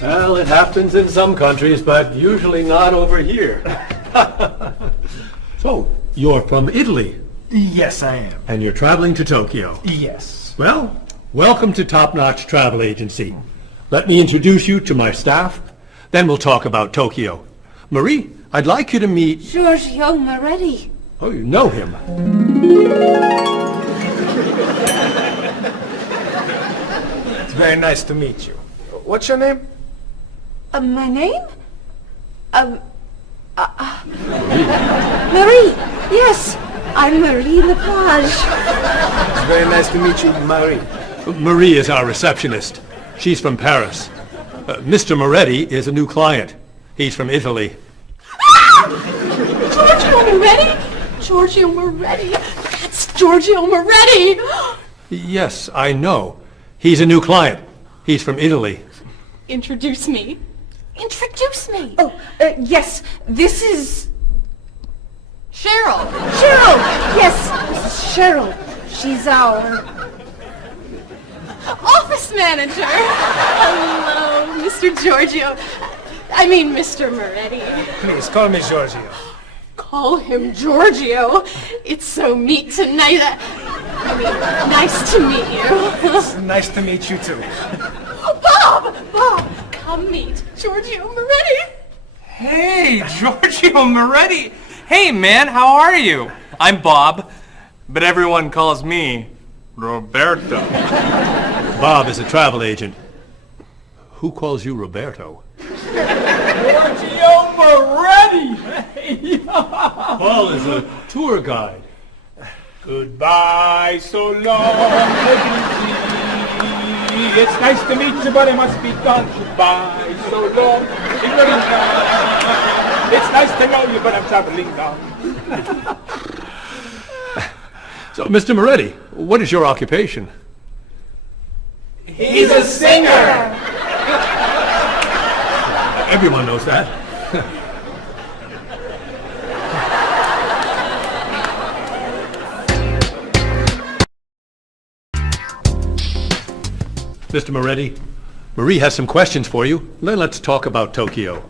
Well, it happens in some countries, but usually not over here. So, you're from Italy, Yes, I am. and you're traveling to Tokyo. Yes. Well, welcome to Top Notch Travel Agency. Let me introduce you to my staff, then we'll talk about Tokyo. Marie, I'd like you to meet... Giorgio Moretti. Oh, you know him. It's very nice to meet you. What's your name? My name? Marie. Yes, I'm Marie Lepage. It's very nice to meet you, Marie. Marie is our receptionist. She's from Paris. Mr. Moretti is a new client. He's from Italy. Giorgio Moretti? Giorgio Moretti. That's Giorgio Moretti. Yes, I know. He's a new client. He's from Italy. Introduce me. Introduce me. Oh, yes. This is... Cheryl. Cheryl. Yes, this is Cheryl. She's our... office manager. Hello, Mr. Giorgio. I mean, Mr. Moretti. Please, call me Giorgio. Call him Giorgio. It's so neat tonight. I mean, nice to meet you. It's nice to meet you, too. Bob! Bob, come meet Giorgio Moretti. Hey, Giorgio Moretti. Hey, man, how are you? I'm Bob, but everyone calls me Roberto. Bob is a travel agent. Who calls you Roberto? Giorgio Moretti! Paul is a tour guide. Goodbye, so long, it's nice to meet you, but it must be done. Goodbye, so long, it's nice to know you, but I'm traveling now. So, Mr. Moretti, what is your occupation? He's a singer! Everyone knows that. Mr. Moretti, Marie has some questions for you. Then let's talk about Tokyo.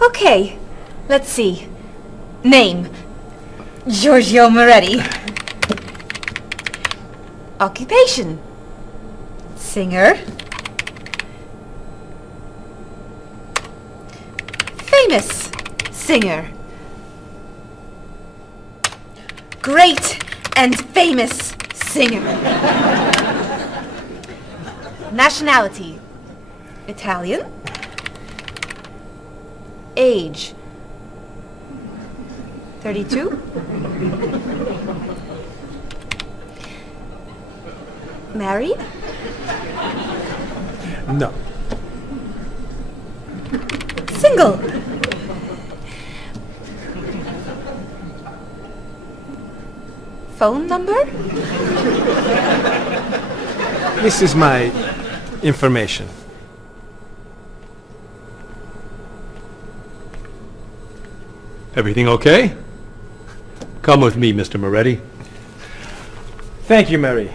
Okay, let's see. Name, Giorgio Moretti. Occupation, singer. Famous singer. Great and famous singer. Nationality, Italian. Age, 32. Married? No. Single? Phone number? This is my information. Everything okay? Come with me, Mr. Moretti. Thank you, Marie.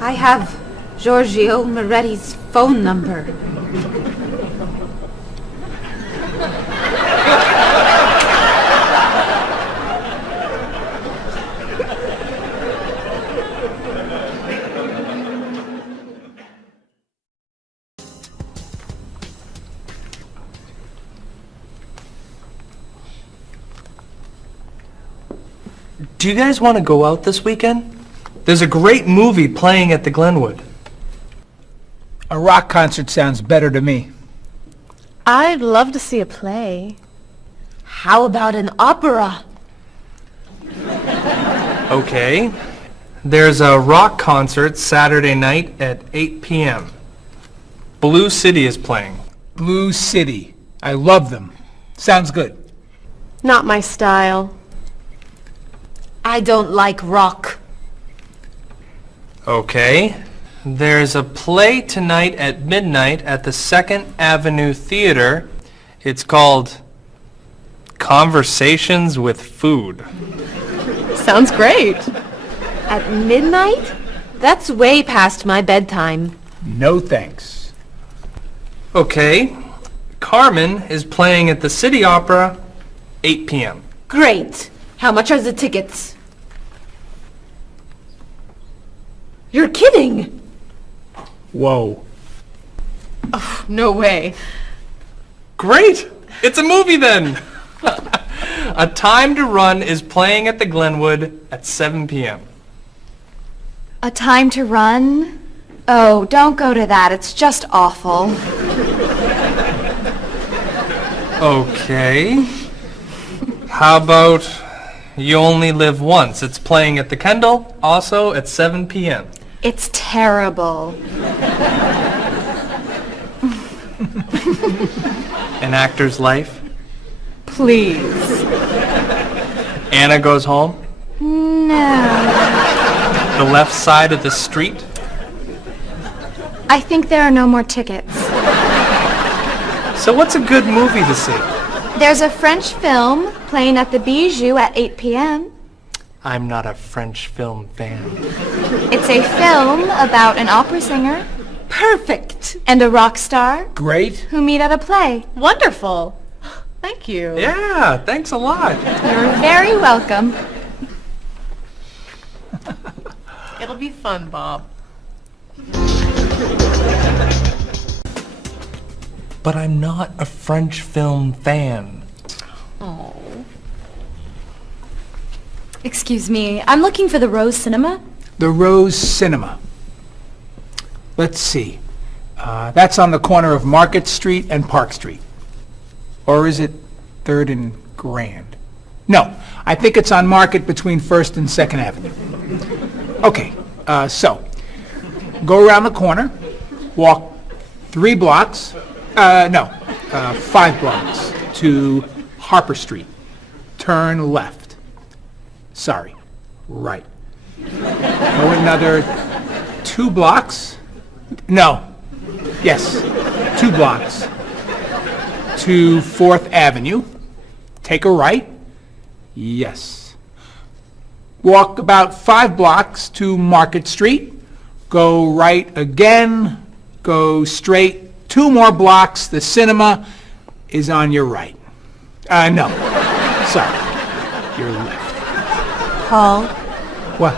I have Giorgio Moretti's phone number. Do you guys want to go out this weekend? There's a great movie playing at the Glenwood. A rock concert sounds better to me. I'd love to see a play. How about an opera? Okay. There's a rock concert Saturday night at 8 p.m. Blue City is playing. Blue City. I love them. Sounds good. Not my style. I don't like rock. Okay. There's a play tonight at midnight at the 2nd Avenue Theater. It's called Conversations with Food. Sounds great. At midnight? That's way past my bedtime. No thanks. Okay. Carmen is playing at the City Opera, 8 p.m. Great. How much are the tickets? You're kidding! Whoa. No way. Great! It's a movie then! A Time to Run is playing at the Glenwood at 7 p.m. A Time to Run? Oh, don't go to that. It's just awful. Okay. How about You Only Live Once? It's playing at the Kendall, also at 7 p.m. It's terrible. An Actor's Life. Please. Anna Goes Home. No. The Left Side of the Street. I think there are no more tickets. So what's a good movie to see? There's a French film playing at the Bijou at 8 p.m. I'm not a French film fan. It's a film about an opera singer Perfect. and a rock star Great. who meet at a play. Wonderful. Thank you. Yeah, thanks a lot. You're very welcome. It'll be fun, Bob. But I'm not a French film fan. Oh. Excuse me, I'm looking for the Rose Cinema. The Rose Cinema. Let's see. That's on the corner of Market Street and Park Street. Or is it 3rd and Grand? No, I think it's on Market between 1st and 2nd Avenue. Okay, so go around the corner, walk 5 blocks to Harper Street. Turn left. Sorry, right. Go another 2 blocks. No. Yes, 2 blocks to 4th Avenue. Take a right. Yes. Walk about 5 blocks to Market Street. Go right again. Go straight 2 more blocks. The cinema is on your right. No. Sorry. Your left. Paul, What?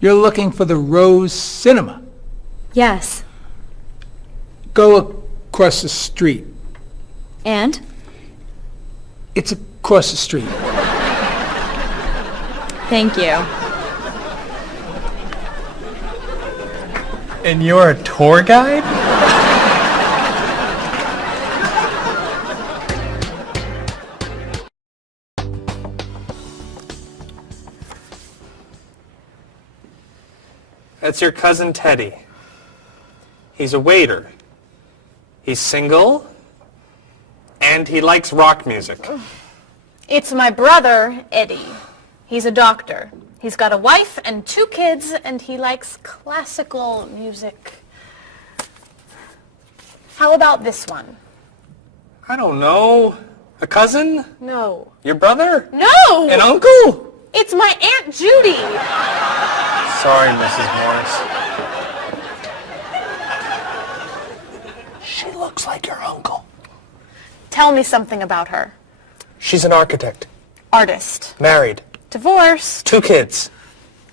You're looking for the Rose Cinema. Yes. Go across the street. And? It's across the street. Thank you. And you're a tour guide? That's your cousin Teddy. He's a waiter. He's single, and he likes rock music. It's my brother, Eddie. He's a doctor. He's got a wife and 2 kids, and he likes classical music. How about this one? I don't know. A cousin? No. Your brother? No! An uncle? It's my Aunt Judy. Sorry, Mrs. Morris. She looks like your uncle. Tell me something about her. She's an architect. Artist. Married. Divorced. 2 kids.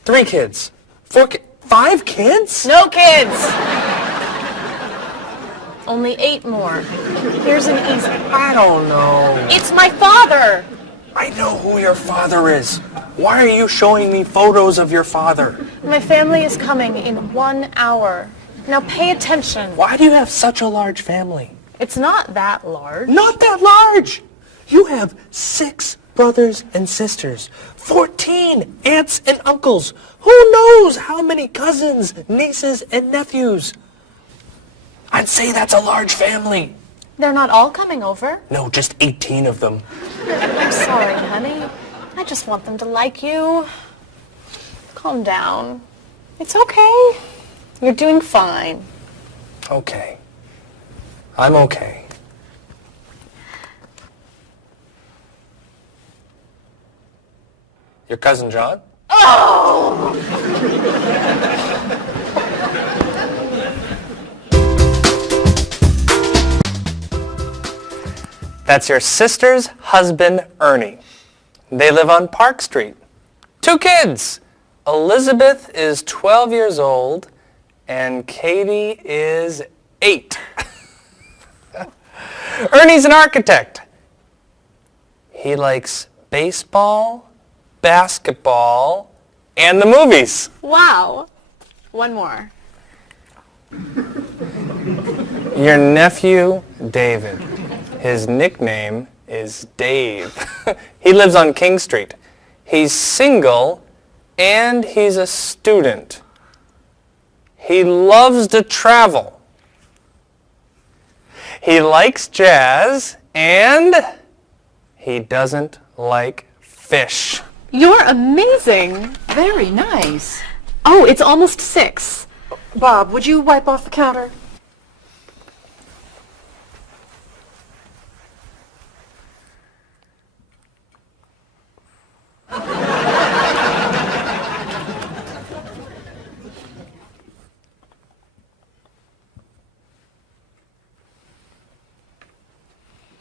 3 kids. 5 kids? No kids. Only 8 more. Here's an easy. I don't know. It's my father. I know who your father is. Why are you showing me photos of your father? My family is coming in 1 hour. Now pay attention. Why do you have such a large family? It's not that large. Not that large. You have 6 brothers and sisters, 14 aunts and uncles. Who knows how many cousins, nieces, and nephews? I'd say that's a large family. They're not all coming over. No, just 18 of them. I'm sorry, honey. I just want them to like you. Calm down. It's okay. You're doing fine. Okay. I'm okay. Your cousin John? That's your sister's husband, Ernie. They live on Park Street. 2 kids. Elizabeth is 12 years old, and Katie is 8. Ernie's an architect. He likes baseball, basketball, and the movies. Wow. One more. Your nephew, David. His nickname is Dave. He lives on King Street. He's single and he's a student. He loves to travel. He likes jazz and he doesn't like fish. You're amazing. Very nice. Oh, it's almost 6. Bob, would you wipe off the counter?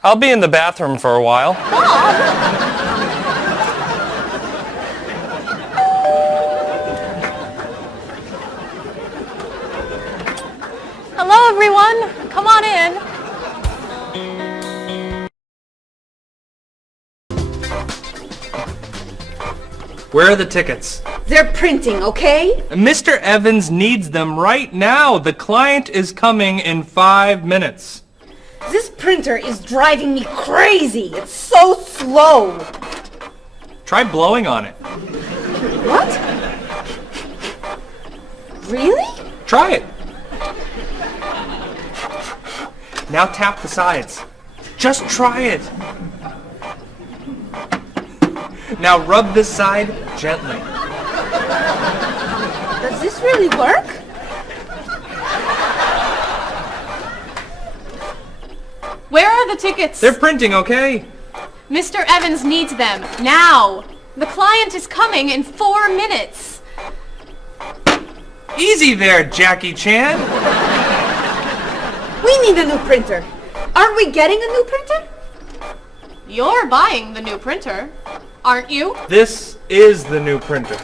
I'll be in the bathroom for a while. Hello, everyone. Come on in. Where are the tickets? They're printing, okay? Mr. Evans needs them right now. The client is coming in 5 minutes. This printer is driving me crazy. It's so slow. Try blowing on it. What? Really? Try it. Now tap the sides. Just try it. Now rub this side gently. Does this really work? Where are the tickets? They're printing, okay? Mr. Evans needs them now. The client is coming in 4 minutes. Easy there, Jackie Chan. We need a new printer. Aren't we getting a new printer? You're buying the new printer, aren't you? This is the new printer.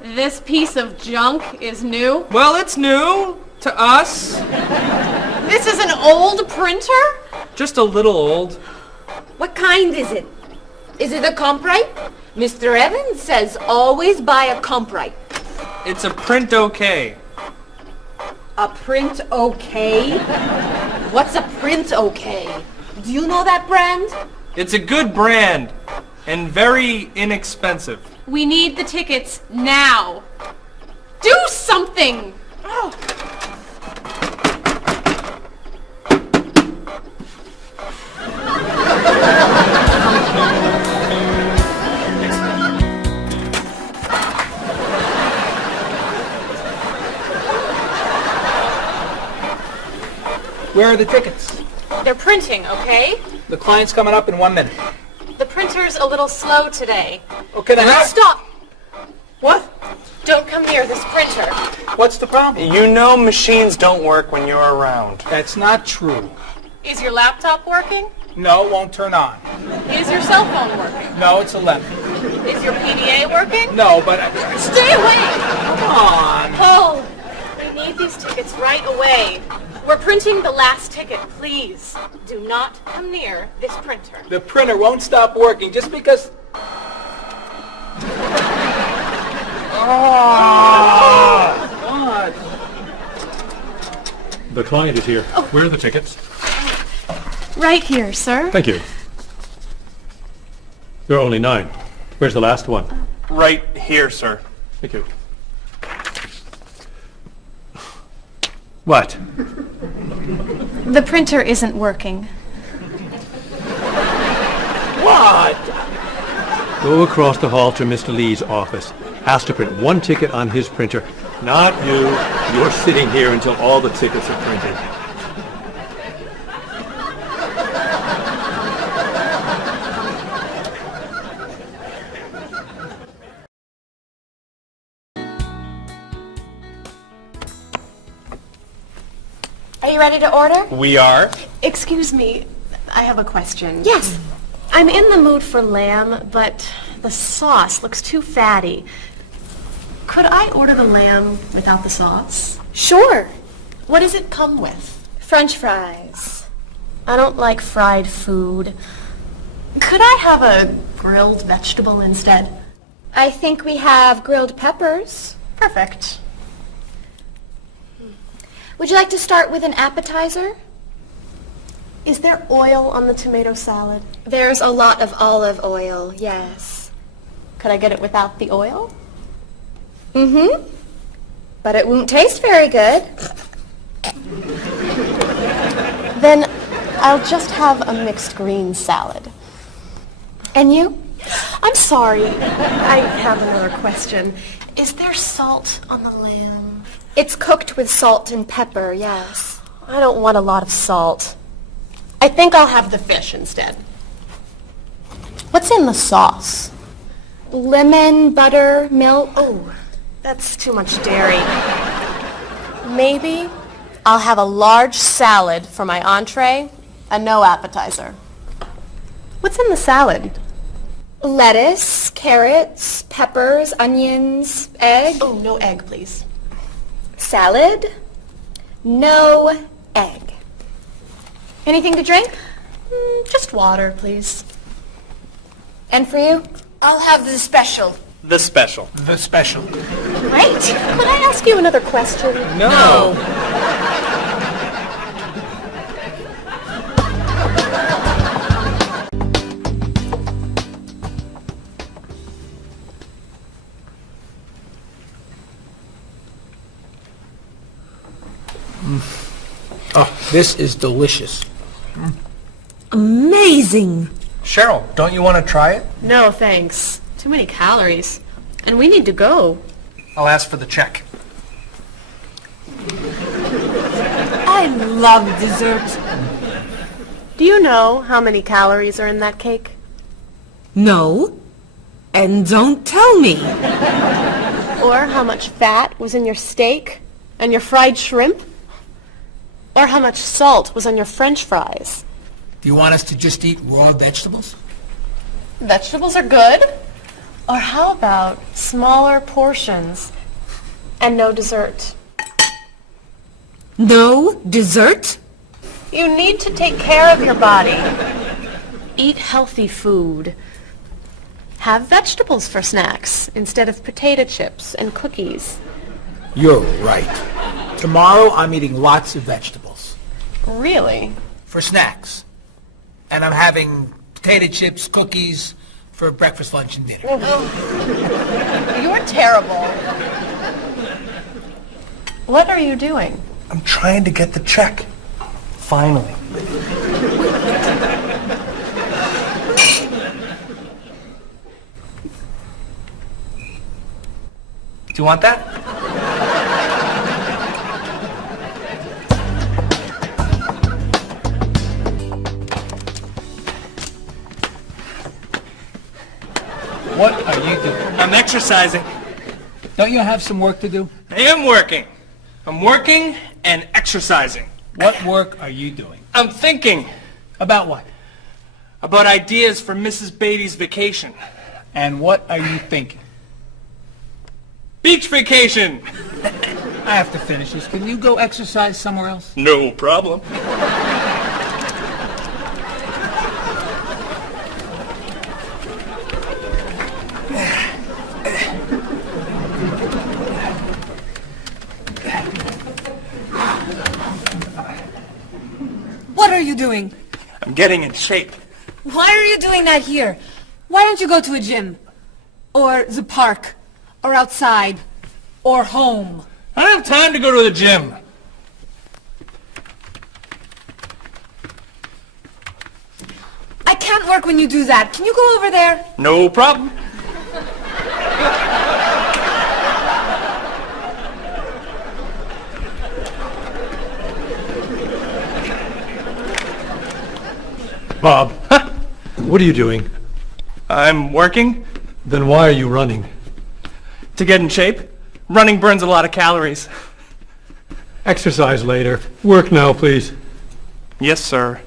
This piece of junk is new. Well, it's new to us. This is an old printer? Just a little old. What kind is it? Is it a Comprite? Mr. Evans says always buy a Comprite. It's a print okay. A print okay? What's a print okay? Do you know that brand? It's a good brand and very inexpensive. We need the tickets now. Do something! Oh. Where are the tickets? They're printing, okay? The client's coming up in 1 minute. The printer's a little slow today. Okay, then how? Stop! What? Don't come near this printer. What's the problem? You know machines don't work when you're around. That's not true. Is your laptop working? No, it won't turn on. Is your cell phone working? No, it's 11. Is your PDA working? No, but... Stay away! Come on. Paul, we need these tickets right away. We're printing the last ticket, please. Do not come near this printer. The printer won't stop working just because... What? The client is here. Where are the tickets? Right here, sir. Thank you. There are only 9. Where's the last one? Right here, sir. Thank you. What? The printer isn't working. What? Go across the hall to Mr. Lee's office. Ask to print one ticket on his printer. Not you. You're sitting here until all the tickets are printed. Are you ready to order? We are. Excuse me, I have a question. Yes. I'm in the mood for lamb, but the sauce looks too fatty. Could I order the lamb without the sauce? Sure. What does it come with? French fries. I don't like fried food. Could I have a grilled vegetable instead? I think we have grilled peppers. Perfect. Would you like to start with an appetizer? Is there oil on the tomato salad? There's a lot of olive oil, yes. Could I get it without the oil? Mm-hmm. But it won't taste very good. Then I'll just have a mixed green salad. And you? I'm sorry, I have another question. Is there salt on the lamb? It's cooked with salt and pepper, yes. I don't want a lot of salt. I think I'll have the fish instead. What's in the sauce? Lemon, butter, milk. Oh, that's too much dairy. Maybe I'll have a large salad for my entree and no appetizer. What's in the salad? Lettuce, carrots, peppers, onions, egg. Oh, no egg, please. Salad, no egg. Anything to drink? Just water, please. And for you? I'll have the special. The special. The special. Great. Could I ask you another question? No. Oh, this is delicious. Amazing. Cheryl, don't you want to try it? No, thanks. Too many calories. And we need to go. I'll ask for the check. I love dessert. Do you know how many calories are in that cake? No. And don't tell me. Or how much fat was in your steak and your fried shrimp? Or how much salt was on your French fries? Do you want us to just eat raw vegetables? Vegetables are good. Or how about smaller portions and no dessert? No dessert? You need to take care of your body. Eat healthy food. Have vegetables for snacks instead of potato chips and cookies. You're right. Tomorrow I'm eating lots of vegetables. Really? For snacks. And I'm having potato chips, cookies for breakfast, lunch, and dinner. You're terrible. What are you doing? I'm trying to get the check. Finally. Do you want that? What are you doing? I'm exercising. Don't you have some work to do? I am working. I'm working and exercising. What work are you doing? I'm thinking About what? about ideas for Mrs. Beatty's vacation. And what are you thinking? Beach vacation! I have to finish this. Can you go exercise somewhere else? No problem. What are you doing? I'm getting in shape. Why are you doing that here? Why don't you go to a gym? Or the park? Or outside? Or home? I don't have time to go to the gym. can't work when you do that. Can you go over there? No problem. Bob, what are you doing? I'm working Then why are you running? to get in shape. Running burns a lot of calories. Exercise later. Work now, please. Yes, sir.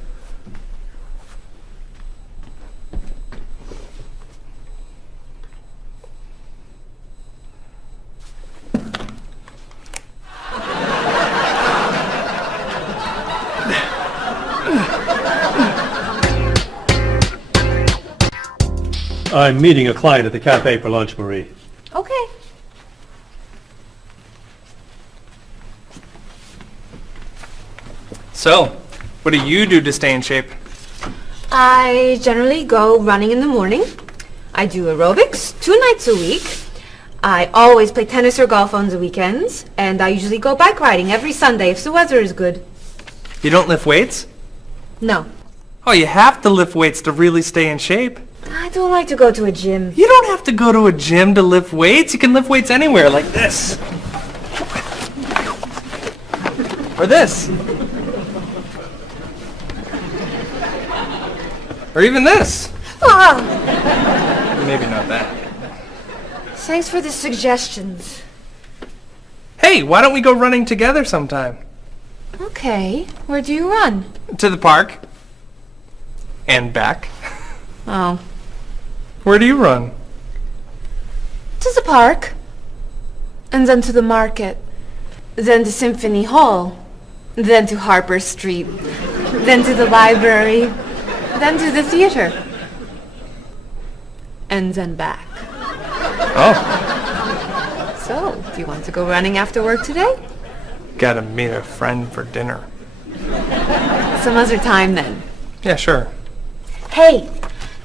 I'm meeting a client at the cafe for lunch, Marie. Okay. So, what do you do to stay in shape? I generally go running in the morning. I do aerobics 2 nights a week. I always play tennis or golf on the weekends. And I usually go bike riding every Sunday if the weather is good. You don't lift weights? No. Oh, you have to lift weights to really stay in shape. I don't like to go to a gym. You don't have to go to a gym to lift weights. You can lift weights anywhere, like this. Or this. Or even this. Ah, Maybe not that. thanks for the suggestions. Hey, why don't we go running together sometime? Okay. Where do you run? To the park. And back. Oh. Where do you run? To the park. And then to the market. Then to Symphony Hall. Then to Harper Street. Then to the library. Then to the theater. And then back. Oh, So, do you want to go running after work today? gotta meet a friend for dinner. Some other time then. Yeah, sure. Hey,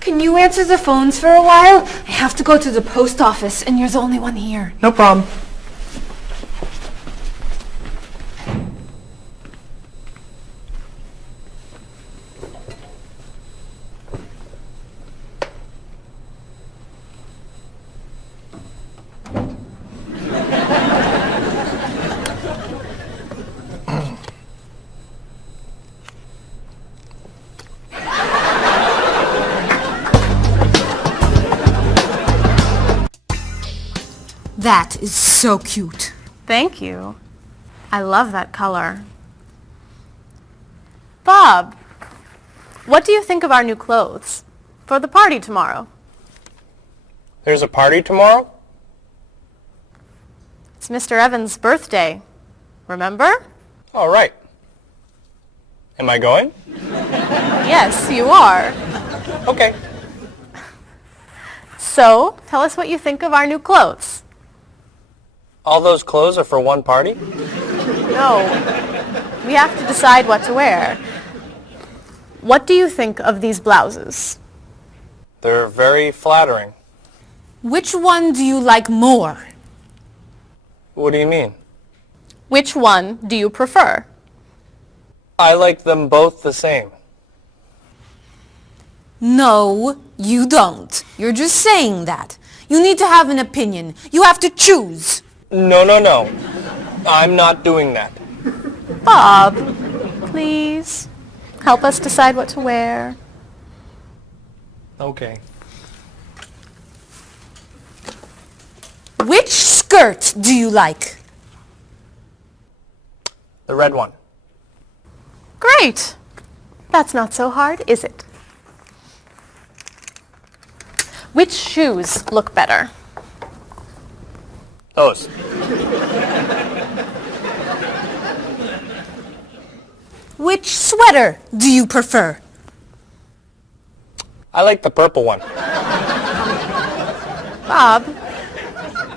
can you answer the phones for a while? I have to go to the post office and you're the only one here. No problem. That is so cute. Thank you. I love that color. Bob, what do you think of our new clothes for the party tomorrow? There's a party tomorrow? It's Mr. Evans' birthday. Remember? All right. Am I going? Yes, you are. Okay. So, tell us what you think of our new clothes. All those clothes are for one party? No, we have to decide what to wear. What do you think of these blouses? They're very flattering. Which one do you like more? What do you mean? Which one do you prefer? I like them both the same. No, you don't. You're just saying that. You need to have an opinion. You have to choose. No. I'm not doing that. Bob, please, help us decide what to wear. Okay. Which skirt do you like? The red one. Great. That's not so hard, is it? Which shoes look better? Those. Which sweater do you prefer? I like the purple one. Bob,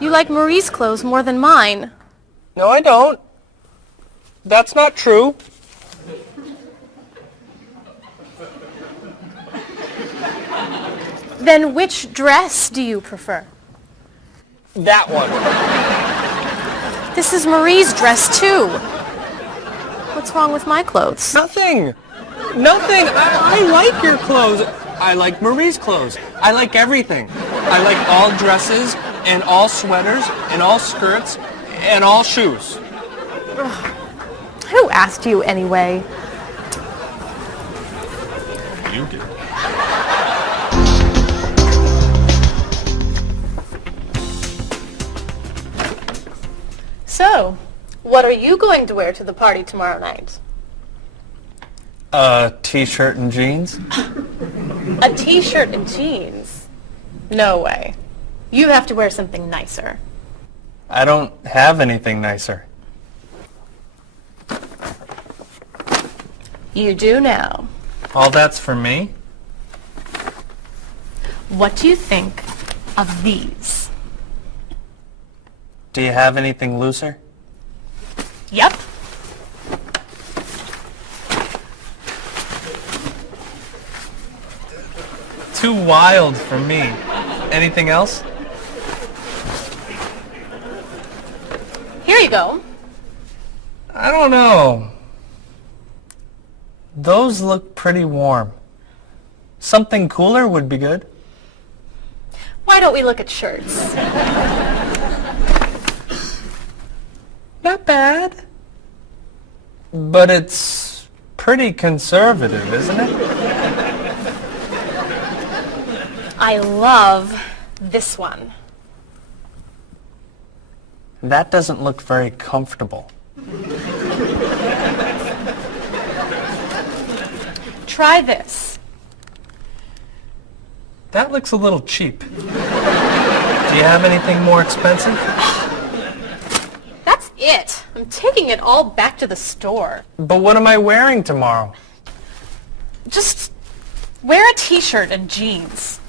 you like Marie's clothes more than mine. No, I don't. That's not true. Then which dress do you prefer? That one. This is Marie's dress too. What's wrong with my clothes? Nothing. I like your clothes. I like Marie's clothes. I like everything. I like all dresses and all sweaters and all skirts and all shoes. Who asked you anyway? You did. So, what are you going to wear to the party tomorrow night? A t-shirt and jeans? A t-shirt and jeans? No way. You have to wear something nicer. I don't have anything nicer. You do now. All that's for me? What do you think of these? Do you have anything looser? Yep. Too wild for me. Anything else? Here you go. I don't know. Those look pretty warm. Something cooler would be good. Why don't we look at shirts? Not bad. But it's pretty conservative, isn't it? I love this one. That doesn't look very comfortable. Try this. That looks a little cheap. Do you have anything more expensive? That's it. I'm taking it all back to the store. But what am I wearing tomorrow? Just wear a t-shirt and jeans.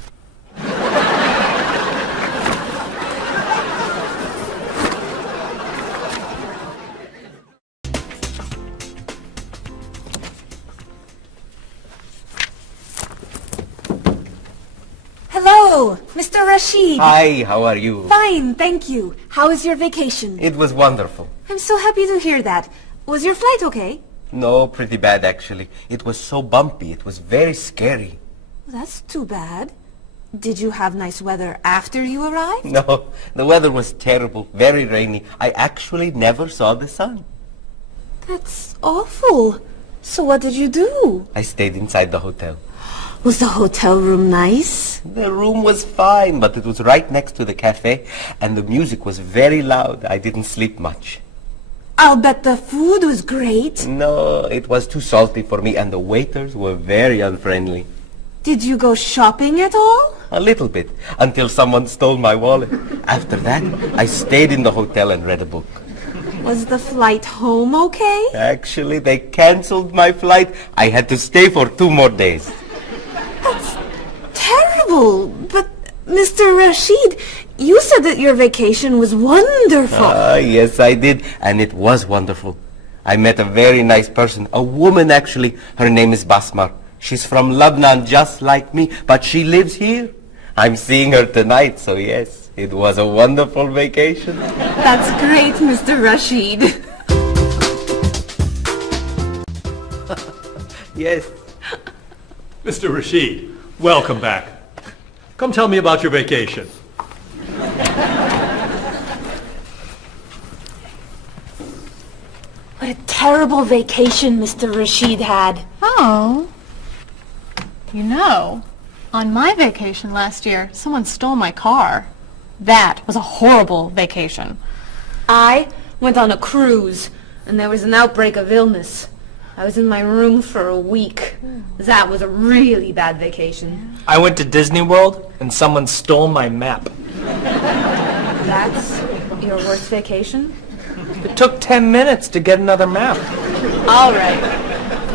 Hello, Mr. Rashid. Hi, how are you? Fine, thank you. How was your vacation? It was wonderful. I'm so happy to hear that. Was your flight okay? No, pretty bad actually. It was so bumpy. It was very scary. That's too bad. Did you have nice weather after you arrived? No, the weather was terrible, very rainy. I actually never saw the sun. That's awful. So what did you do? I stayed inside the hotel. Was the hotel room nice? The room was fine, but it was right next to the cafe, and the music was very loud. I didn't sleep much. I'll bet the food was great. No, it was too salty for me, and the waiters were very unfriendly. Did you go shopping at all? A little bit, until someone stole my wallet. After that, I stayed in the hotel and read a book. Was the flight home okay? Actually, they canceled my flight. I had to stay for 2 more days. That's terrible. But, Mr. Rashid, you said that your vacation was wonderful. Yes, I did. And it was wonderful. I met a very nice person. A woman, actually. Her name is Basmar. She's from Lebanon, just like me. But she lives here. I'm seeing her tonight, so yes. It was a wonderful vacation. That's great, Mr. Rashid. Yes. Mr. Rashid, welcome back. Come tell me about your vacation. What a terrible vacation Mr. Rashid had. Oh. You know, on my vacation last year, someone stole my car. That was a horrible vacation. I went on a cruise, and there was an outbreak of illness. I was in my room for a week. That was a really bad vacation. I went to Disney World and someone stole my map. That's your worst vacation? It took 10 minutes to get another map. All right.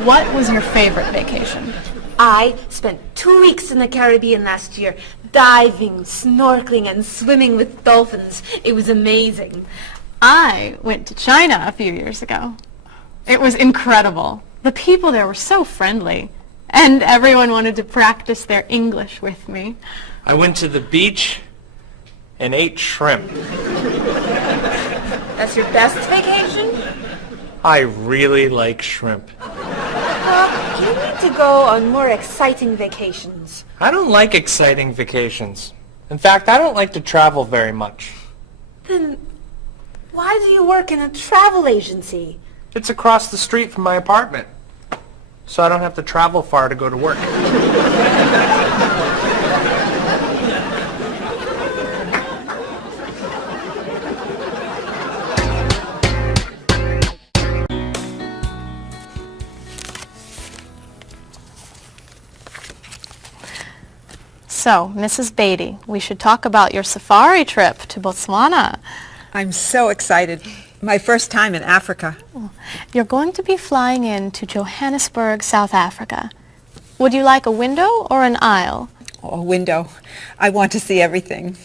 What was your favorite vacation? I spent 2 weeks in the Caribbean last year, diving, snorkeling, and swimming with dolphins. It was amazing. I went to China a few years ago. It was incredible. The people there were so friendly, and everyone wanted to practice their English with me. I went to the beach and ate shrimp. That's your best vacation? I really like shrimp. You need to go on more exciting vacations. I don't like exciting vacations. In fact, I don't like to travel very much. Then why do you work in a travel agency? It's across the street from my apartment, so I don't have to travel far to go to work. So, Mrs. Beatty, we should talk about your safari trip to Botswana. I'm so excited. My first time in Africa. You're going to be flying in to Johannesburg, South Africa. Would you like a window or an aisle? Oh, a window. I want to see everything.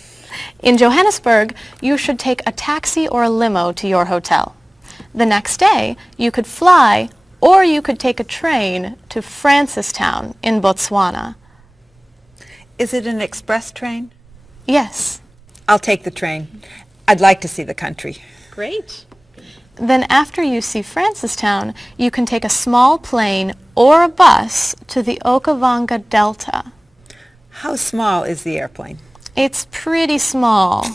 In Johannesburg, you should take a taxi or a limo to your hotel. The next day, you could fly or you could take a train to Francistown in Botswana. Is it an express train? Yes. I'll take the train. I'd like to see the country. Great. Then after you see Francistown, you can take a small plane or a bus to the Okavango Delta. How small is the airplane? It's pretty small.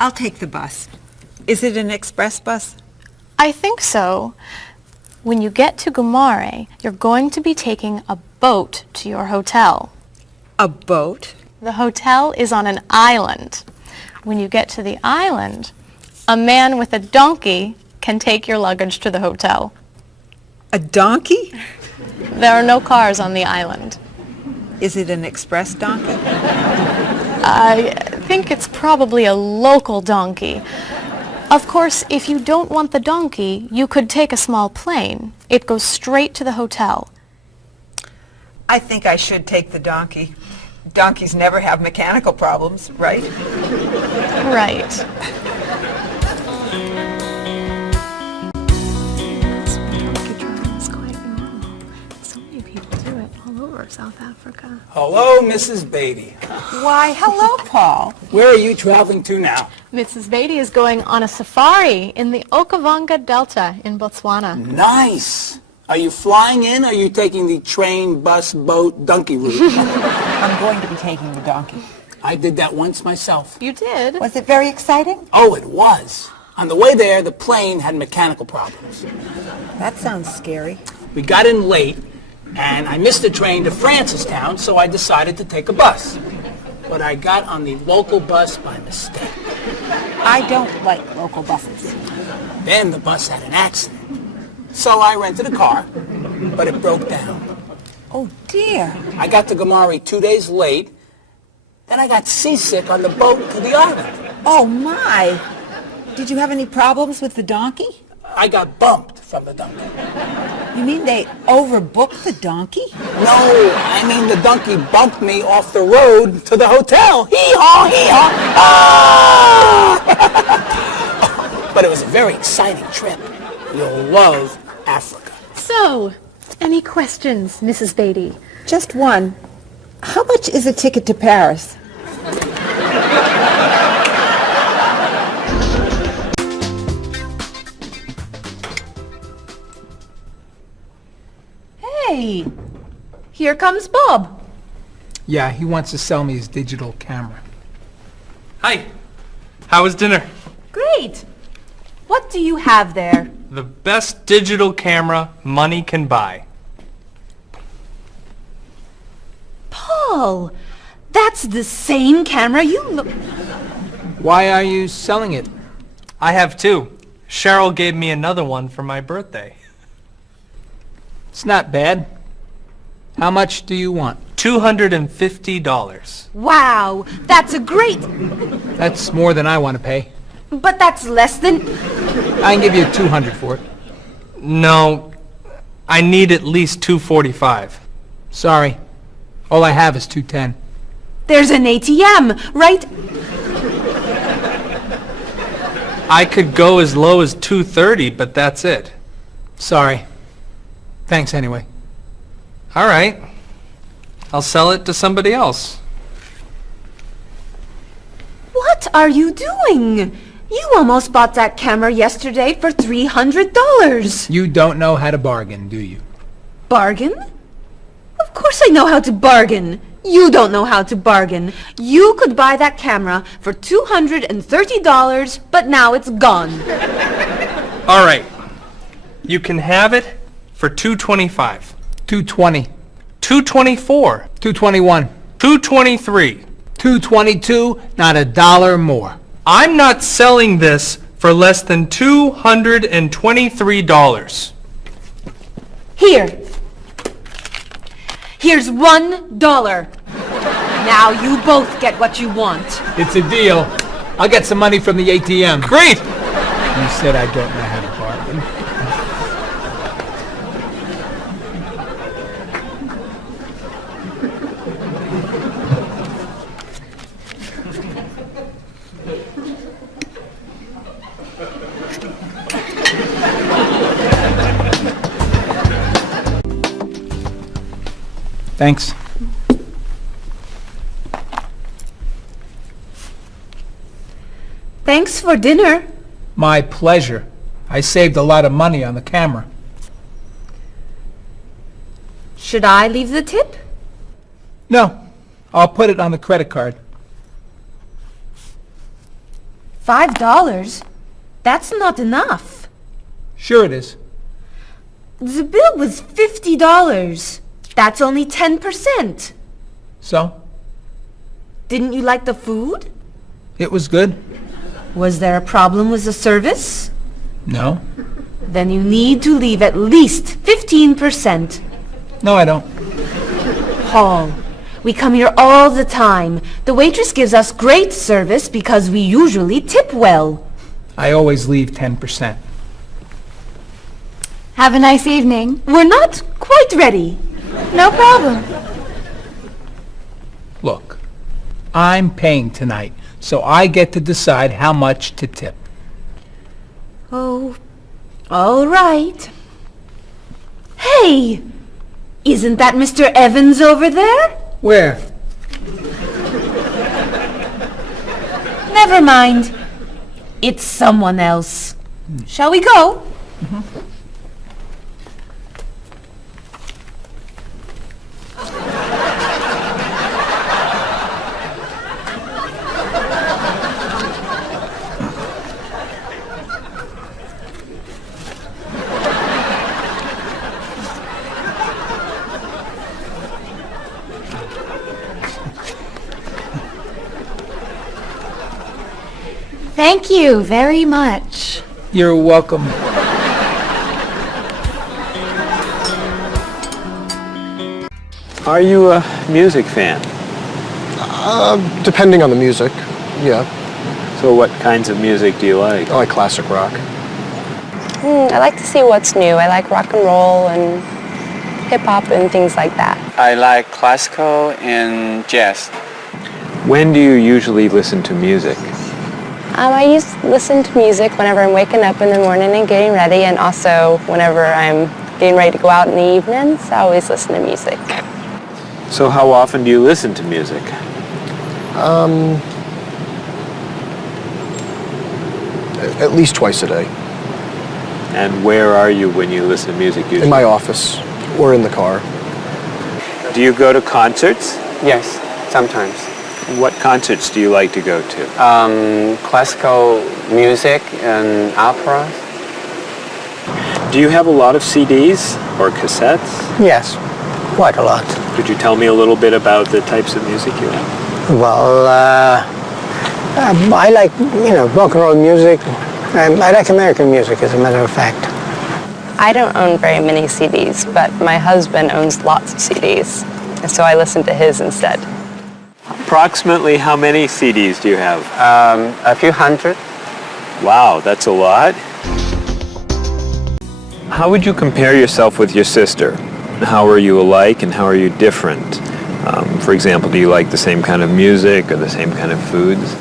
I'll take the bus. Is it an express bus? I think so. When you get to Gumare, you're going to be taking a boat to your hotel. A boat? The hotel is on an island. When you get to the island, a man with a donkey can take your luggage to the hotel. A donkey? There are no cars on the island. Is it an express donkey? I think it's probably a local donkey. Of course, if you don't want the donkey, you could take a small plane. It goes straight to the hotel. I think I should take the donkey. Donkeys never have mechanical problems, right? Right. So many people do it all over South Africa. Hello, Mrs. Beatty. Why, hello, Paul. Where are you traveling to now? Mrs. Beatty is going on a safari in the Okavango Delta in Botswana. Nice. Are you flying in, or are you taking the train, bus, boat, donkey route? I'm going to be taking the donkey. I did that once myself. You did? Was it very exciting? Oh, it was. On the way there, the plane had mechanical problems. That sounds scary. We got in late, and I missed the train to Francistown, so I decided to take a bus. But I got on the local bus by mistake. I don't like local buses. Then the bus had an accident. So I rented a car, but it broke down. Oh, dear. I got to Gumare 2 days late, then I got seasick on the boat to the island. Oh, my. Did you have any problems with the donkey? I got bumped from the donkey. You mean they overbooked the donkey? No, I mean the donkey bumped me off the road to the hotel. Hee-haw, hee-haw, ah! But it was a very exciting trip. You'll love Africa. So, any questions, Mrs. Beatty? Just one. How much is a ticket to Paris? Hey, here comes Bob. Yeah, he wants to sell me his digital camera. Hi. How was dinner? Great. What do you have there? The best digital camera money can buy. Paul, that's the same camera you... Why are you selling it? I have two. Cheryl gave me another one for my birthday. It's not bad. How much do you want? $250. Wow, that's a great... That's more than I want to pay. But that's less than... I can give you $200 for it. No, I need at least $245. Sorry. All I have is $210. There's an ATM, right? I could go as low as $230, but that's it. Sorry. Thanks anyway. All right. I'll sell it to somebody else. What are you doing? You almost bought that camera yesterday for $300. You don't know how to bargain, do you? Bargain? Of course I know how to bargain. You don't know how to bargain. You could buy that camera for $230, but now it's gone. All right. You can have it for $225. $220. $224. $221. $223. $222, not a dollar more. I'm not selling this for less than $223. Here. Here's $1. Now you both get what you want. It's a deal. I'll get some money from the ATM. Great! You said I don't know how to bargain. Thanks. Thanks for dinner. My pleasure. I saved a lot of money on the camera. Should I leave the tip? No, I'll put it on the credit card. $5? That's not enough. Sure it is. The bill was $50. That's only 10%. So? Didn't you like the food? It was good. Was there a problem with the service? No. Then you need to leave at least 15%. No, I don't. Paul, we come here all the time. The waitress gives us great service because we usually tip well. I always leave 10%. Have a nice evening. We're not quite ready. No problem. Look, I'm paying tonight, so I get to decide how much to tip. Oh, all right. Hey! Isn't that Mr. Evans over there? Where? Never mind. It's someone else. Shall we go? Thank you very much. You're welcome. Are you a music fan? Depending on the music, yeah. So what kinds of music do you like? I like classic rock. I like to see what's new. I like rock and roll and hip-hop and things like that. I like classical and jazz. When do you usually listen to music? I used to listen to music whenever I'm waking up in the morning and getting ready, and also whenever I'm getting ready to go out in the evenings. I always listen to music. So how often do you listen to music? At least twice a day. And where are you when you listen to music usually? In my office or in the car. Do you go to concerts? Yes, sometimes. What concerts do you like to go to? Classical music and operas. Do you have a lot of CDs or cassettes? Yes, quite a lot. Could you tell me a little bit about the types of music you have? Well, I like, rock and roll music. I like American music, as a matter of fact. I don't own very many CDs, but my husband owns lots of CDs, and so I listen to his instead. Approximately how many CDs do you have? A few hundred. Wow, that's a lot. How would you compare yourself with your sister? How are you alike and how are you different? For example, do you like the same kind of music or the same kind of foods?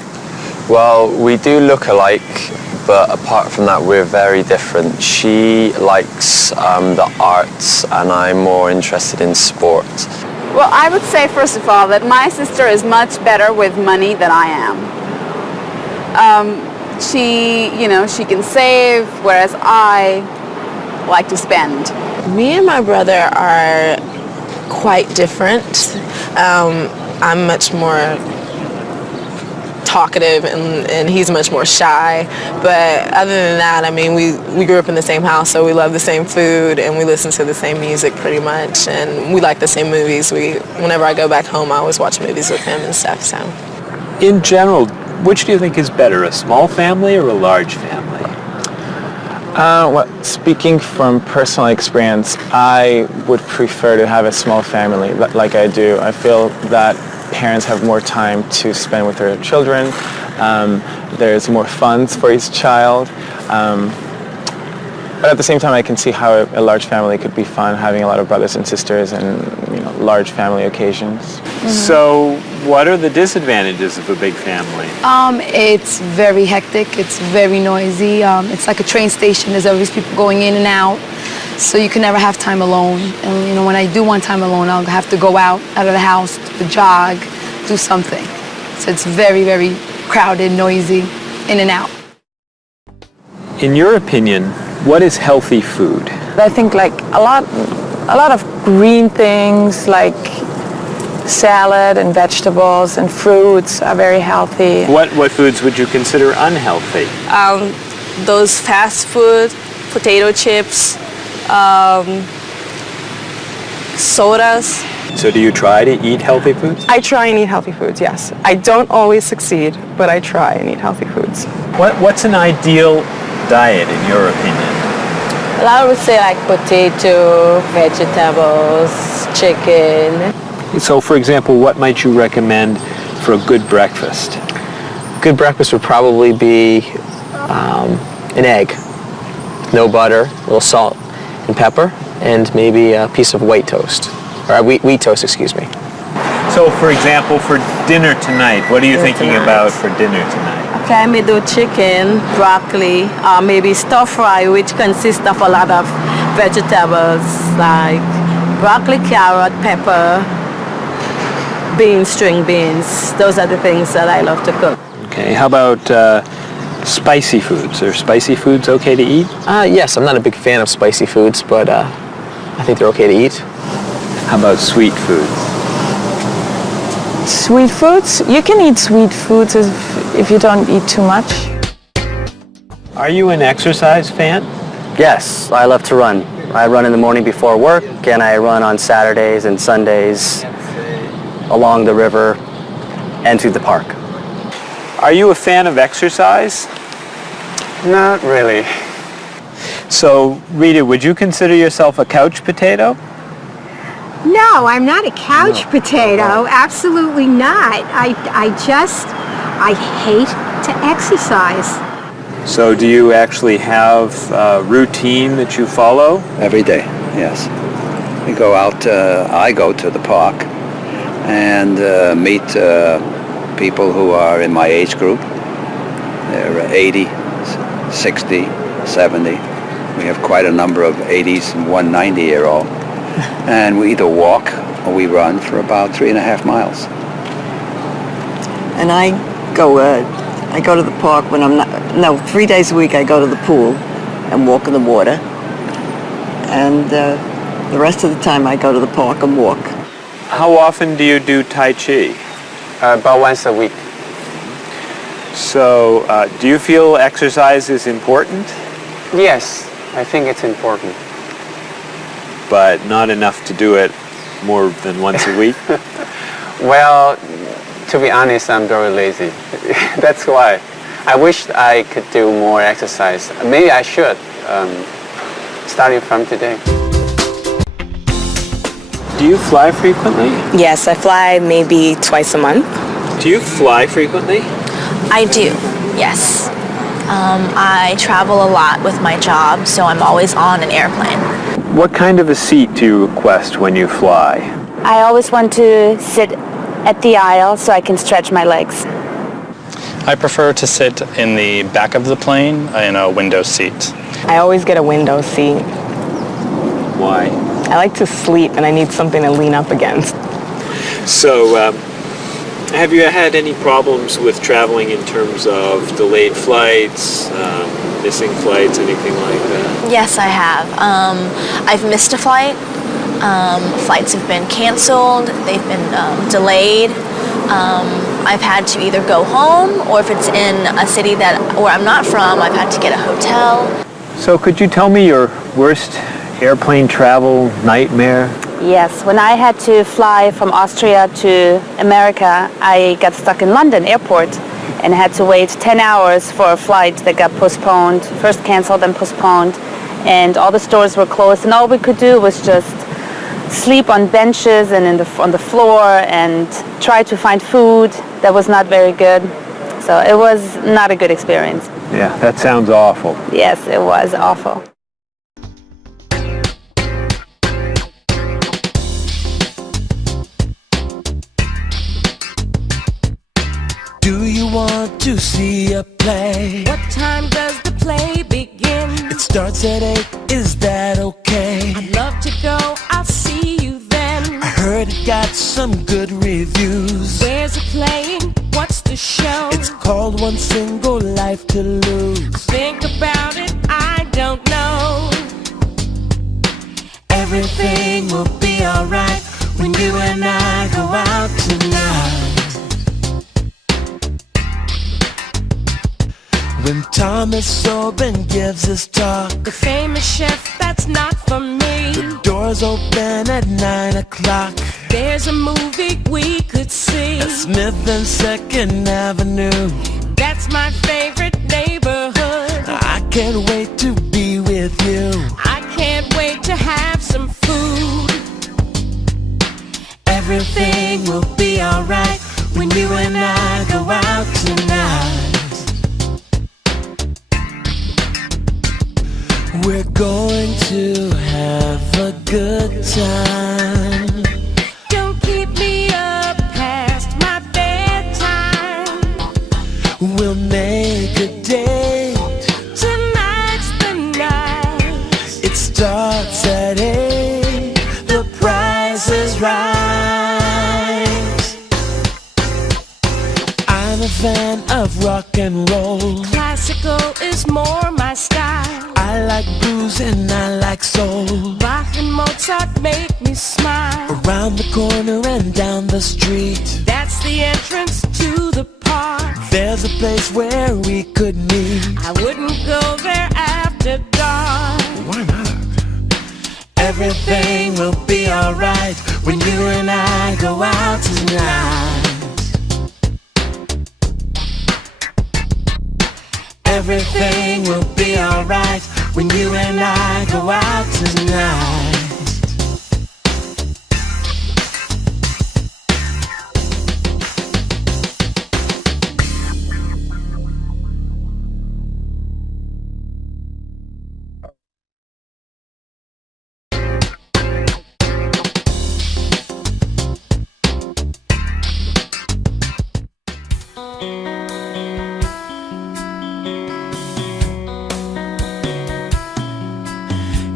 Well, we do look alike, but apart from that, we're very different. She likes the arts and I'm more interested in sports. Well, I would say, first of all, that my sister is much better with money than I am. She can save, whereas I like to spend. Me and my brother are quite different. I'm much more talkative and he's much more shy. But other than that, I mean, we grew up in the same house, so we love the same food and we listen to the same music pretty much, and we like the same movies. Whenever I go back home, I always watch movies with him and stuff. So, In general, which do you think is better, a small family or a large family? Well, speaking from personal experience, I would prefer to have a small family like I do. I feel that parents have more time to spend with their children. There's more funds for each child. But at the same time, I can see how a large family could be fun, having a lot of brothers and sisters and, large family occasions. So what are the disadvantages of a big family? It's very hectic, it's very noisy. It's like a train station. There's always people going in and out. So you can never have time alone. And when I do want time alone, I'll have to go out of the house, to jog, do something. So it's very, very crowded, noisy, in and out. In your opinion, what is healthy food? I think like a lot of green things like salad and vegetables and fruits are very healthy. What foods would you consider unhealthy? Those fast food, potato chips, sodas. So do you try to eat healthy foods? I try and eat healthy foods, yes. I don't always succeed, but I try and eat healthy foods. What's an ideal diet in your opinion? Well, I would say like potato, vegetables, chicken. So for example, what might you recommend for a good breakfast? Good breakfast would probably be an egg, no butter, a little salt and pepper, and maybe a piece of white toast, or wheat toast, excuse me. So for example, for dinner tonight, what are you thinking about for dinner tonight? Okay, I may do chicken, broccoli, maybe stir fry, which consists of a lot of vegetables like broccoli, carrot, pepper, beans, string beans. Those are the things that I love to cook. Okay, how about spicy foods? Are spicy foods okay to eat? Yes, I'm not a big fan of spicy foods, but I think they're okay to eat. How about sweet foods? Sweet foods? You can eat sweet foods if you don't eat too much. Are you an exercise fan? Yes, I love to run. I run in the morning before work, and I run on Saturdays and Sundays along the river and through the park. Are you a fan of exercise? Not really. So, Rita, would you consider yourself a couch potato? No, I'm not a couch potato. Absolutely not. I hate to exercise. So do you actually have a routine that you follow? Every day, yes. We go out, I go to the park and meet people who are in my age group. They're 80, 60, 70. We have quite a number of 80s and one 90-year-old. And we either walk or we run for about 3.5 miles. And I go to the park when I'm not, 3 days a week I go to the pool and walk in the water. And the rest of the time I go to the park and walk. How often do you do Tai Chi? About once a week. So, do you feel exercise is important? Yes, I think it's important. But not enough to do it more than once a week? Well, to be honest, I'm very lazy. That's why. I wish I could do more exercise. Maybe I should, starting from today. Do you fly frequently? Yes, I fly maybe twice a month. Do you fly frequently? I do, yes. I travel a lot with my job, so I'm always on an airplane. What kind of a seat do you request when you fly? I always want to sit at the aisle so I can stretch my legs. I prefer to sit in the back of the plane in a window seat. I always get a window seat. Why? I like to sleep and I need something to lean up against. So, have you had any problems with traveling in terms of delayed flights, missing flights, anything like that? Yes, I have. I've missed a flight. Flights have been canceled. They've been delayed. I've had to either go home, or if it's in a city where I'm not from, I've had to get a hotel. So could you tell me your worst airplane travel nightmare? Yes, when I had to fly from Austria to America, I got stuck in London airport and had to wait 10 hours for a flight that got postponed, first canceled and postponed, and all the stores were closed, and all we could do was just sleep on benches and on the floor and try to find food that was not very good. So it was not a good experience. Yeah, that sounds awful. Yes, it was awful. Do you want to see a play? What time does the play begin? It starts at 8, is that okay? I'd love to go, I'll see you then. I heard it got some good reviews. Where's it playing? What's the show? It's called One Single Life to Lose. Think about it, I don't know. Everything will be alright when you and I go out tonight. When Thomas Sobin gives his talk, the famous chef, that's not for me. The doors open at 9 o'clock. There's a movie we could see at Smith and 2nd Avenue. That's my favorite neighborhood. I can't wait to be with you. I can't wait to have some food. Everything will be alright when you and I go out tonight. We're going to have a good time. Don't keep me up past my bedtime. We'll make a date. Tonight's the night. It starts at 8. The price is right. I'm a fan of rock and roll. Classical is more my style. I like blues and I like soul. Bach and Mozart make me smile. Around the corner and down the street, that's the entrance to the park. There's a place where we could meet. I wouldn't go there after dark. Why not? Everything will be alright when you and I go out tonight. Everything will be alright when you and I go out tonight.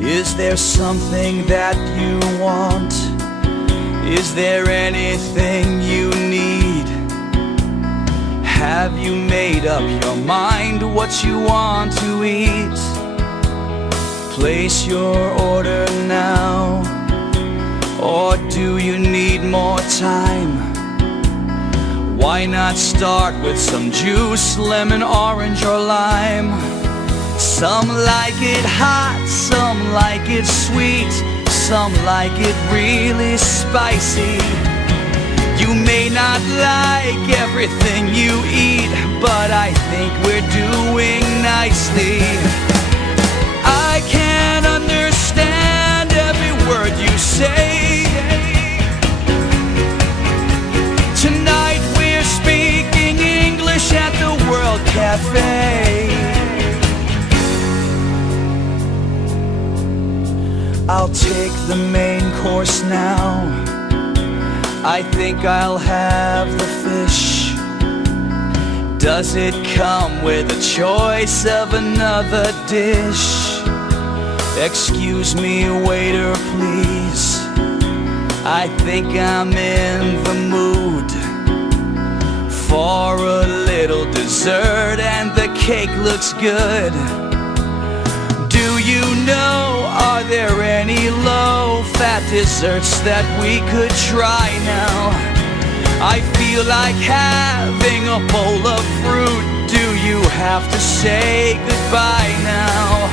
Is there something that you want? Is there anything you need? Have you made up your mind what you want to eat? Place your order now, or do you need more time? Why not start with some juice, lemon, orange, or lime? Some like it hot, some like it sweet, some like it really spicy. You may not like everything you eat, but I think we're doing nicely. I can't understand every word you say. Tonight we're speaking English at the World Cafe. I'll take the main course now. I think I'll have the fish. Does it come with a choice of another dish? Excuse me, waiter, please. I think I'm in the mood for a little dessert, and the cake looks good. Do you know, are there any low-fat desserts that we could try now? I feel like having a bowl of fruit. Do you have to say goodbye now?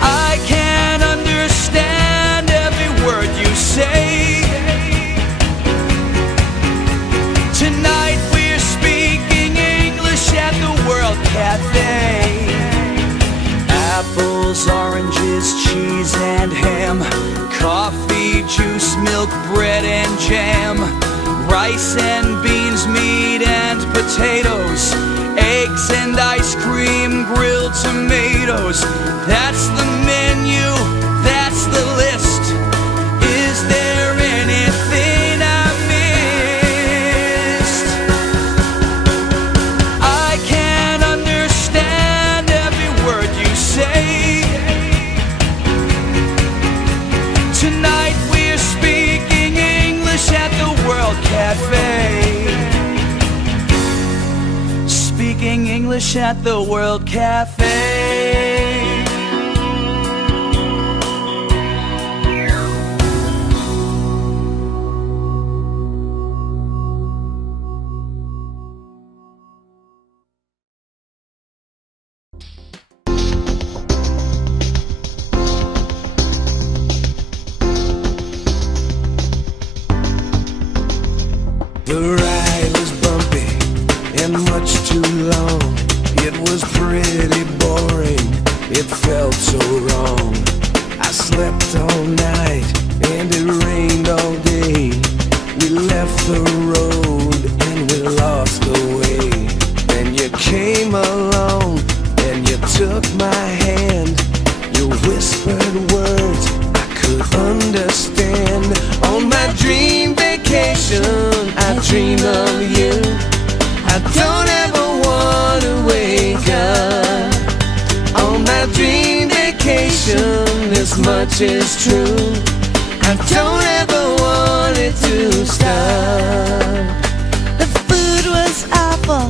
I can't understand every word you say. Tonight we're speaking English at the World Cafe. Apples, oranges, cheese and ham, coffee, juice, milk, bread and jam, rice and beans, meat and potatoes, eggs and ice cream, grilled tomatoes. That's the menu, that's the list. Is there anything I missed? I can't understand every word you say. Tonight we're speaking English at the World Cafe. Speaking English at the World Cafe. The ride was bumpy and much too long. It was pretty boring, it felt so wrong. I slept all night and it rained all day. We left the road and we lost the way. Then you came along and you took my hand. You whispered words I could understand. On my dream vacation I dream of you. I don't ever want to wake up. On my dream vacation, this much is true. I don't ever want it to stop. The food was awful,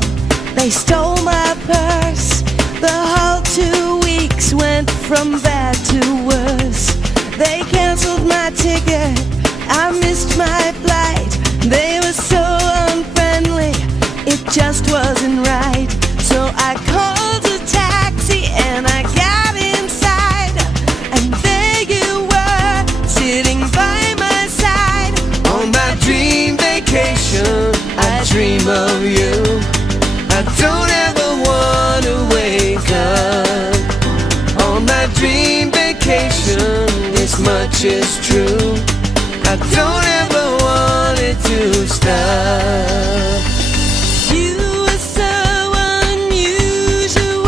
they stole my purse. The whole 2 weeks went from bad to worse. They canceled my ticket, I missed my flight. They were so unfriendly, it just wasn't right. So I called a taxi and I got inside. And there you were, sitting by my side. On my dream vacation, I dream of you. I don't ever want to wake up. On my dream vacation, this much is true. I don't ever want it to stop. You were so unusual.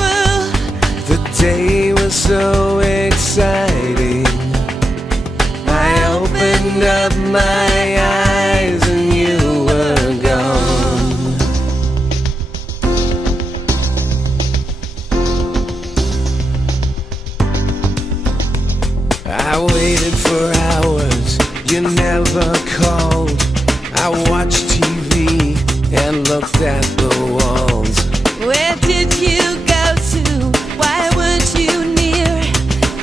The day was so exciting. I opened up my eyes and you were gone. I waited for hours, you never called. I watched TV and looked at the walls. Where did you go to? Why weren't you near?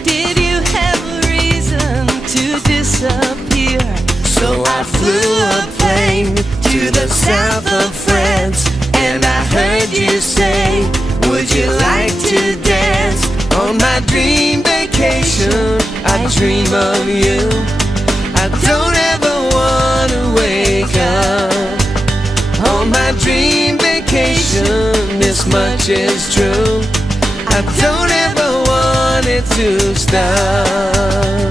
Did you have a reason to disappear? So I flew a plane to the south of France, and I heard you say, would you like to dance? On my dream vacation, I dream of you. I don't ever want to wake up. On my dream vacation, this much is true. I don't ever want it to stop.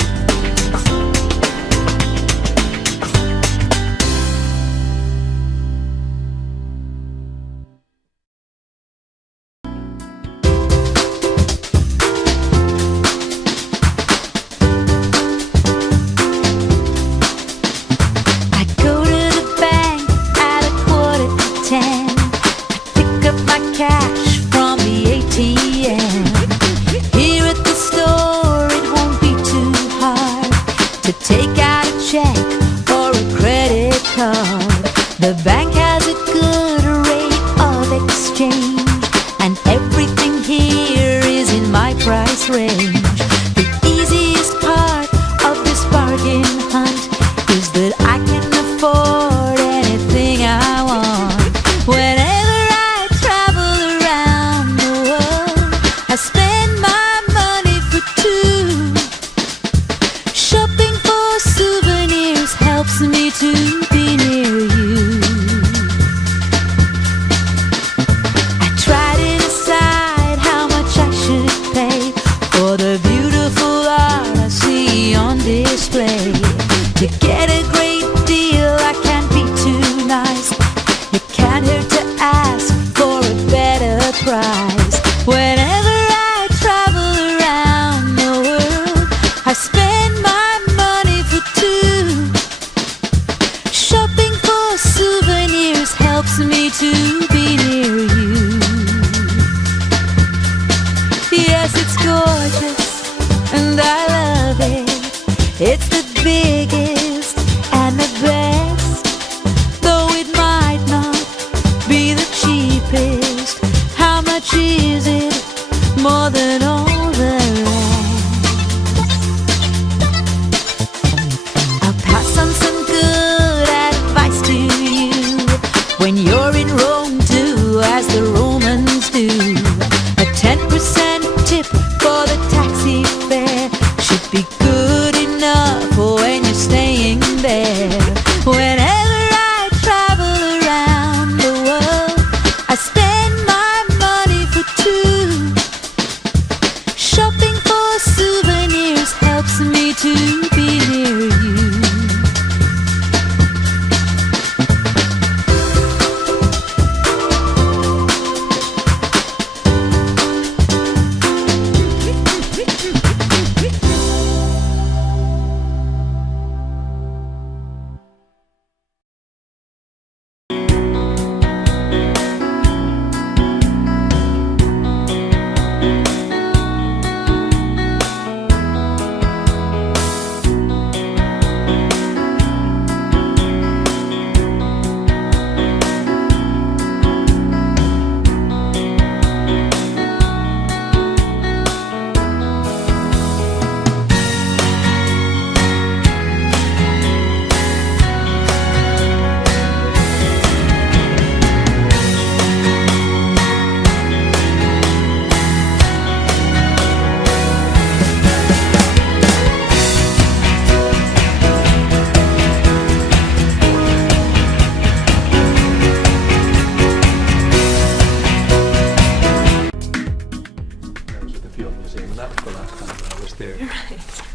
Cash from the ATM. Here at the store, it won't be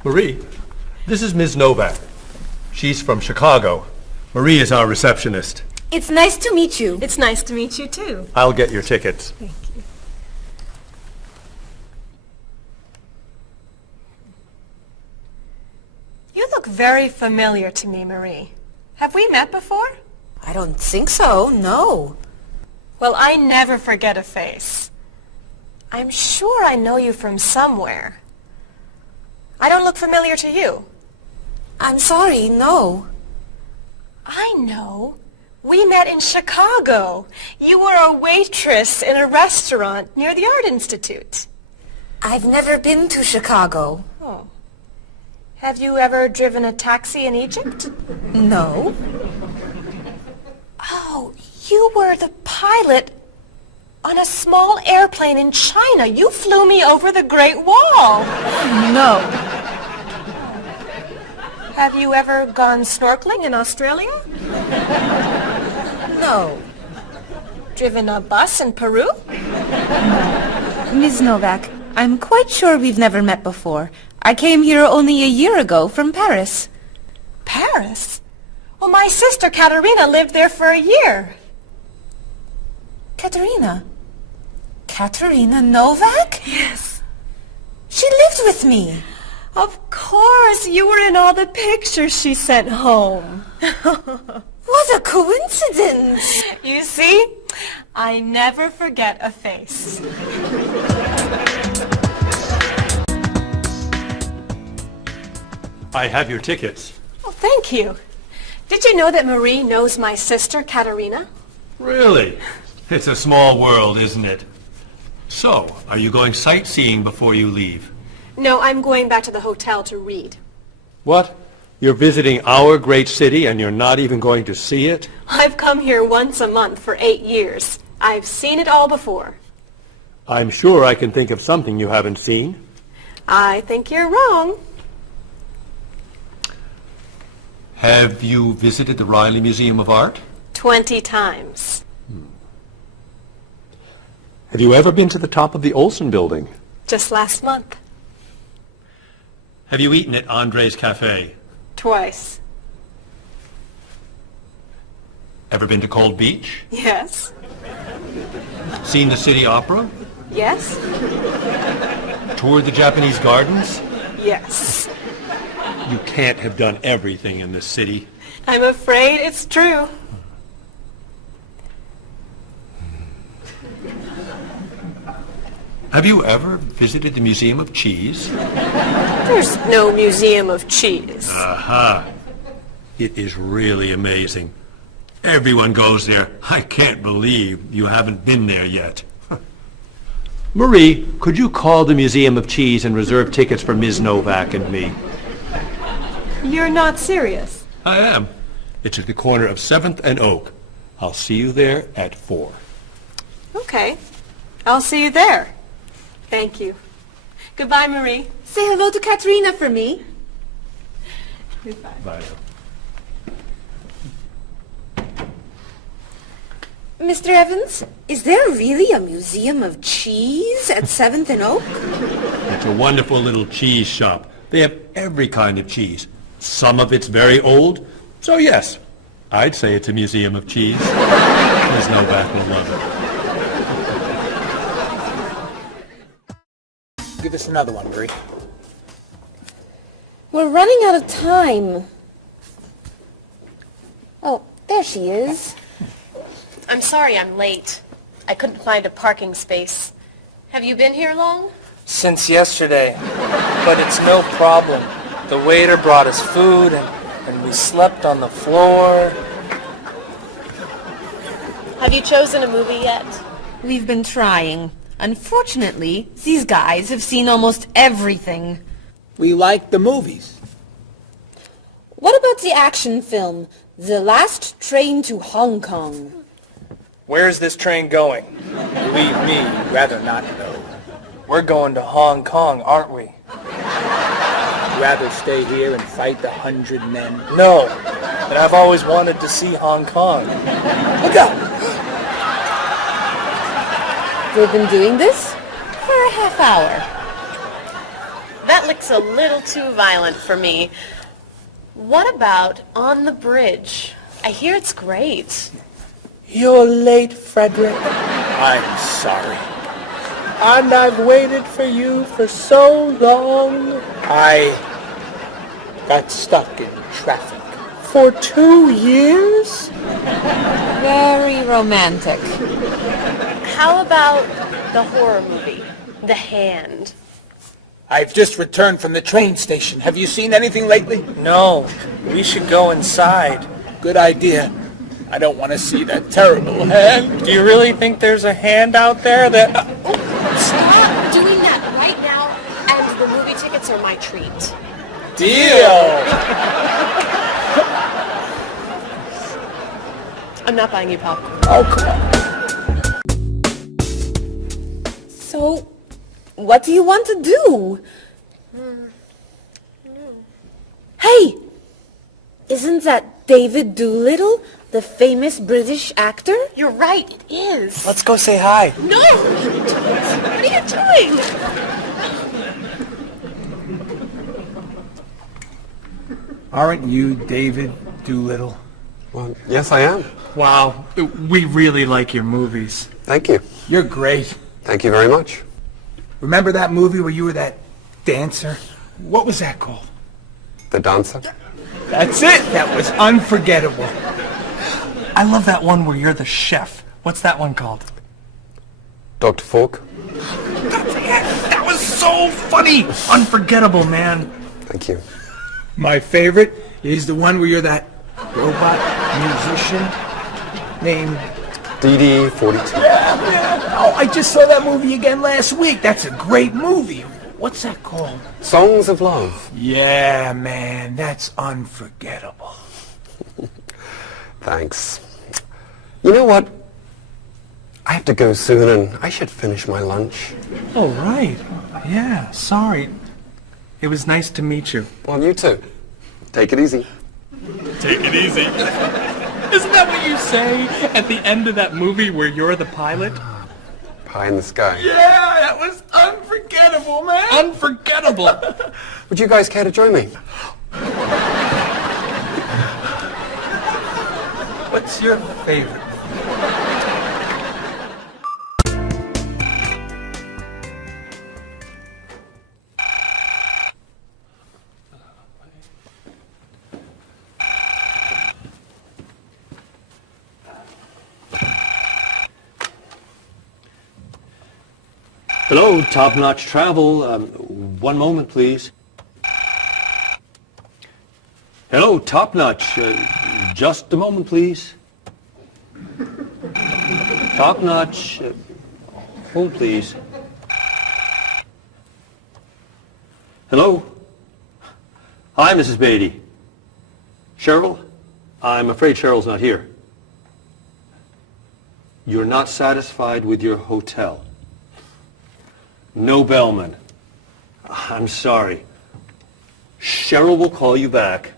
Marie, this is Ms. Novak. She's from Chicago. Marie is our receptionist. It's nice to meet you. It's nice to meet you, too. I'll get your tickets. Thank you. You look very familiar to me, Marie. Have we met before? I don't think so, no. Well, I never forget a face. I'm sure I know you from somewhere. I don't look familiar to you. I'm sorry, no. I know. We met in Chicago. You were a waitress in a restaurant near the Art Institute. I've never been to Chicago. Oh. Have you ever driven a taxi in Egypt? No. Oh, you were the pilot on a small airplane in China. You flew me over the Great Wall. No. Have you ever gone snorkeling in Australia? No. Driven a bus in Peru? Ms. Novak, I'm quite sure we've never met before. I came here only a year ago from Paris. Paris? Well, my sister Katerina lived there for a year. Katerina? Katerina Novak? Yes. She lived with me. Of course, you were in all the pictures she sent home. What a coincidence! You see, I never forget a face. I have your tickets. Oh, thank you. Did you know that Marie knows my sister, Katerina? Really? It's a small world, isn't it? So, are you going sightseeing before you leave? No, I'm going back to the hotel to read. What? You're visiting our great city and you're not even going to see it? I've come here once a month for 8 years. I've seen it all before. I'm sure I can think of something you haven't seen. I think you're wrong. Have you visited the Riley Museum of Art? 20 times. Have you ever been to the top of the Olson building? Just last month. Have you eaten at Andre's Cafe? Twice. Ever been to Cold Beach? Yes. Seen the City Opera? Yes. Toured the Japanese gardens? Yes. You can't have done everything in this city. I'm afraid it's true. Have you ever visited the Museum of Cheese? There's no museum of cheese. Aha. It is really amazing. Everyone goes there. I can't believe you haven't been there yet. Marie, could you call the Museum of Cheese and reserve tickets for Ms. Novak and me? You're not serious. I am. It's at the corner of 7th and Oak. I'll see you there at 4. Okay. I'll see you there. Thank you. Goodbye, Marie. Say hello to Katerina for me. Goodbye. Bye. Mr. Evans, is there really a museum of cheese at 7th and Oak? It's a wonderful little cheese shop. They have every kind of cheese. Some of it's very old, so yes, I'd say it's a museum of cheese. Ms. Novak will love it. Give us another one, Marie. We're running out of time. Oh, there she is. I'm sorry I'm late. I couldn't find a parking space. Have you been here long? Since yesterday, but it's no problem. The waiter brought us food and we slept on the floor. Have you chosen a movie yet? We've been trying. Unfortunately, these guys have seen almost everything. We like the movies. What about the action film, The Last Train to Hong Kong? Where's this train going? Believe me, you'd rather not know. We're going to Hong Kong, aren't we? You'd rather stay here and fight the 100 men? No, but I've always wanted to see Hong Kong. Look out! They've been doing this for a half hour. That That looks a little too violent for me. What about On the Bridge? I hear it's great. You're late, Frederick. I'm sorry. And I've waited for you for so long. I got stuck in traffic for 2 years. Very romantic. How about the horror movie, The Hand? I've just returned from the train station. Have you seen anything lately? No, we should go inside. Good idea. I don't want to see that terrible hand. Do you really think there's a hand out there that... Stop doing that right now, and the movie tickets are my treat. Deal! I'm not buying you popcorn. Oh, come on. So, what do you want to do? Hey! Isn't that David Doolittle, the famous British actor? You're right, it is. Let's go say hi. No! What are you doing? Aren't you David Doolittle? Well, yes, I am. Wow, we really like your movies. Thank you. You're great. Thank you very much. Remember that movie where you were that dancer? What was that called? The Dancer? That's it! That was unforgettable. I love that one where you're the chef. What's that one called? Dr. Fork? That's it! That was so funny! Unforgettable, man. Thank you. My favorite is the one where you're that robot musician named... DD-42. Yeah. Oh, I just saw that movie again last week. That's a great movie. What's that called? Songs of Love. Yeah, man, that's unforgettable. Thanks. You know what? I have to go soon and I should finish my lunch. Oh, right. Yeah, sorry. It was nice to meet you. Well, you too. Take it easy. Take it easy. Isn't that what you say at the end of that movie where you're the pilot? Pie in the sky. Yeah, that was unforgettable, man. Unforgettable. Would you guys care to join me? What's your favorite? Hello, Top Notch Travel. One moment, please. Hello, Top Notch. Just a moment, please. Top Notch. Hold, please. Hello? Hi, Mrs. Beatty. Cheryl? I'm afraid Cheryl's not here. You're not satisfied with your hotel? No bellman. I'm sorry. Cheryl will call you back.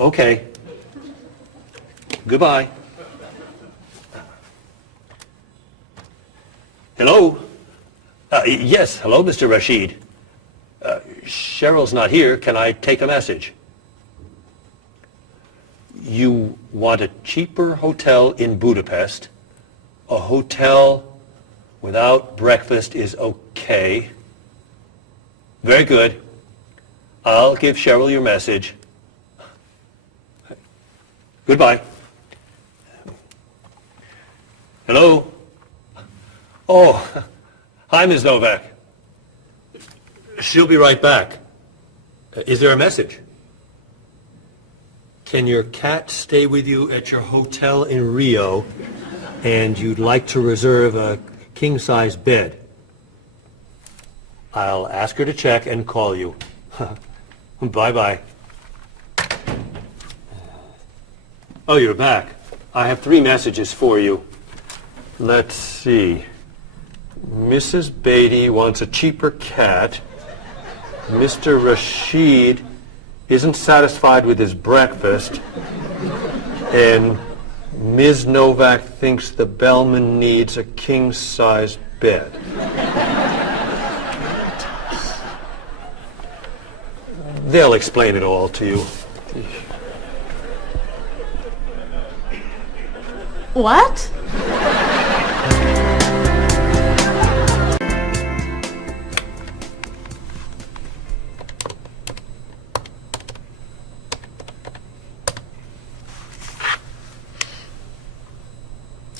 Okay. Goodbye. Hello? Yes, hello, Mr. Rashid. Cheryl's not here. Can I take a message? You want a cheaper hotel in Budapest? A hotel without breakfast is okay. Very good. I'll give Cheryl your message. Goodbye. Hello? Oh, hi, Ms. Novak. She'll be right back. Is there a message? Can your cat stay with you at your hotel in Rio, and you'd like to reserve a king-size bed? I'll ask her to check and call you. Bye-bye. Oh, you're back. I have 3 messages for you. Let's see. Mrs. Beatty wants a cheaper cat. Mr. Rashid isn't satisfied with his breakfast. And Ms. Novak thinks the bellman needs a king-size bed. They'll explain it all to you. What?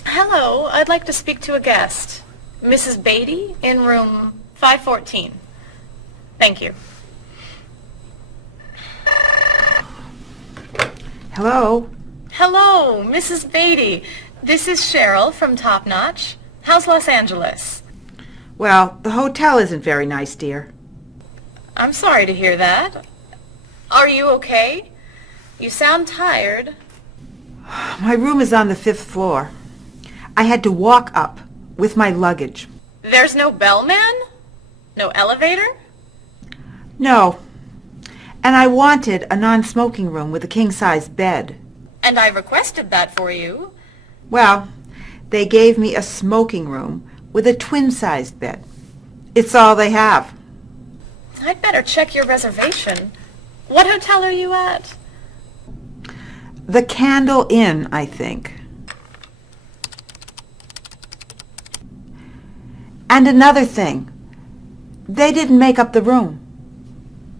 Hello, I'd like to speak to a guest. Mrs. Beatty in room 514. Thank you. Hello? Hello, Mrs. Beatty. This is Cheryl from Top Notch. How's Los Angeles? Well, the hotel isn't very nice, dear. I'm sorry to hear that. Are you okay? You sound tired. My room is on the 5th floor. I had to walk up with my luggage. There's no bellman? No elevator? No. And I wanted a non-smoking room with a king-size bed. And I requested that for you. Well, they gave me a smoking room with a twin-sized bed. It's all they have. I'd better check your reservation. What hotel are you at? The Candle Inn, I think. And another thing. They didn't make up the room.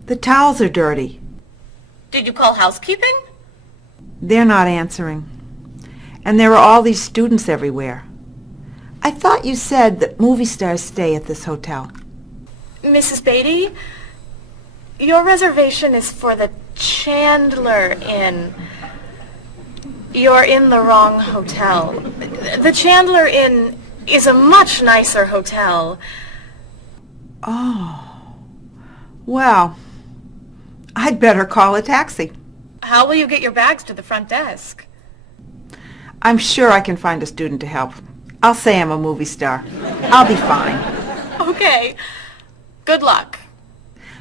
The towels are dirty. Did you call housekeeping? They're not answering. And there are all these students everywhere. I thought you said that movie stars stay at this hotel. Mrs. Beatty, your reservation is for the Chandler Inn. You're in the wrong hotel. The Chandler Inn is a much nicer hotel. Oh. Well, I'd better call a taxi. How will you get your bags to the front desk? I'm sure I can find a student to help. I'll say I'm a movie star. I'll be fine. Okay. Good luck.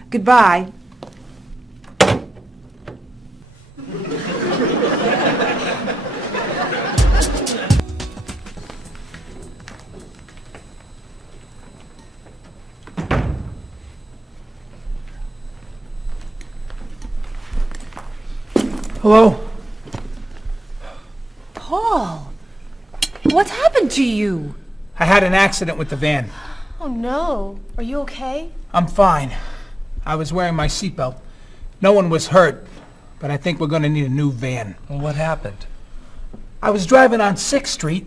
Goodbye. Hello? Paul, what happened to you? I had an accident with the van. Oh no. Are you okay? I'm fine. I was wearing my seatbelt. No one was hurt, but I think we're going to need a new van. What happened? I was driving on 6th Street,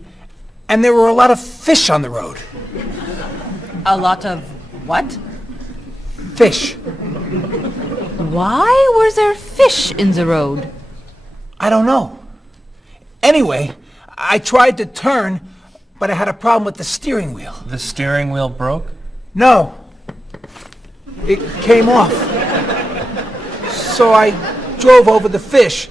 and there were a lot of fish on the road. A lot of what? Fish. Why were there fish in the road? I don't know. Anyway, I tried to turn, but I had a problem with the steering wheel. The steering wheel broke? No. It came off. So I drove over the fish.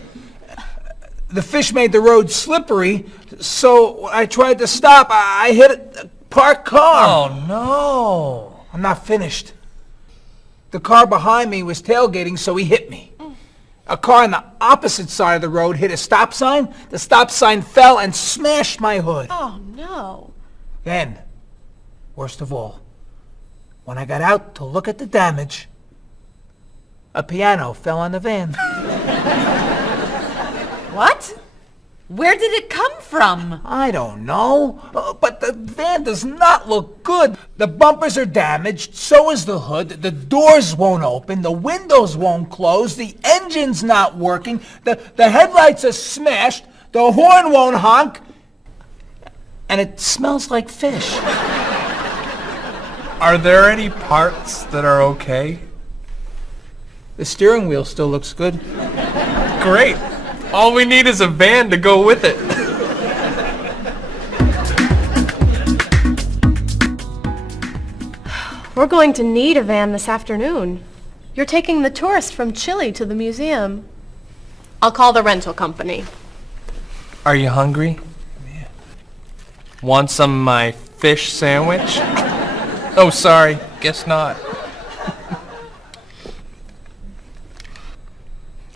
The fish made the road slippery, so I tried to stop. I hit a parked car. Oh, no. I'm not finished. The car behind me was tailgating, so he hit me. A car on the opposite side of the road hit a stop sign. The stop sign fell and smashed my hood. Oh no. Then, worst of all, when I got out to look at the damage, a piano fell on the van. What? Where did it come from? I don't know, but the van does not look good. The bumpers are damaged, so is the hood, the doors won't open, the windows won't close, the engine's not working, the headlights are smashed, the horn won't honk, and it smells like fish. Are there any parts that are okay? The steering wheel still looks good. Great. All we need is a van to go with it. We're going to need a van this afternoon. You're taking the tourist from Chile to the museum. I'll call the rental company. Are you hungry? Yeah. Want some of my fish sandwich? Oh, sorry. Guess not.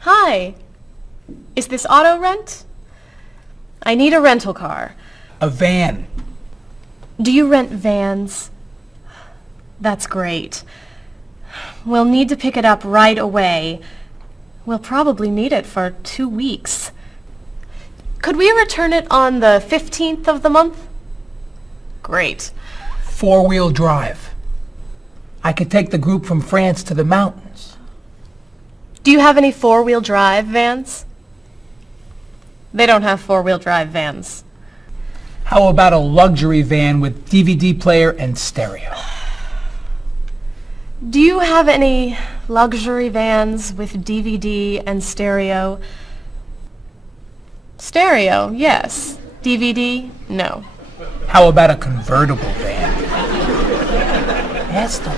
Hi. Is this auto rent? I need a rental car. A van. Do you rent vans? That's great. We'll need to pick it up right away. We'll probably need it for 2 weeks. Could we return it on the 15th of the month? Great. 4-wheel drive. I could take the group from France to the mountains. Do you have any 4-wheel drive vans? They don't have 4-wheel drive vans. How about a luxury van with DVD player and stereo? Do you have any luxury vans with DVD and stereo? Stereo, yes. DVD, no. How about a convertible van? Ask them.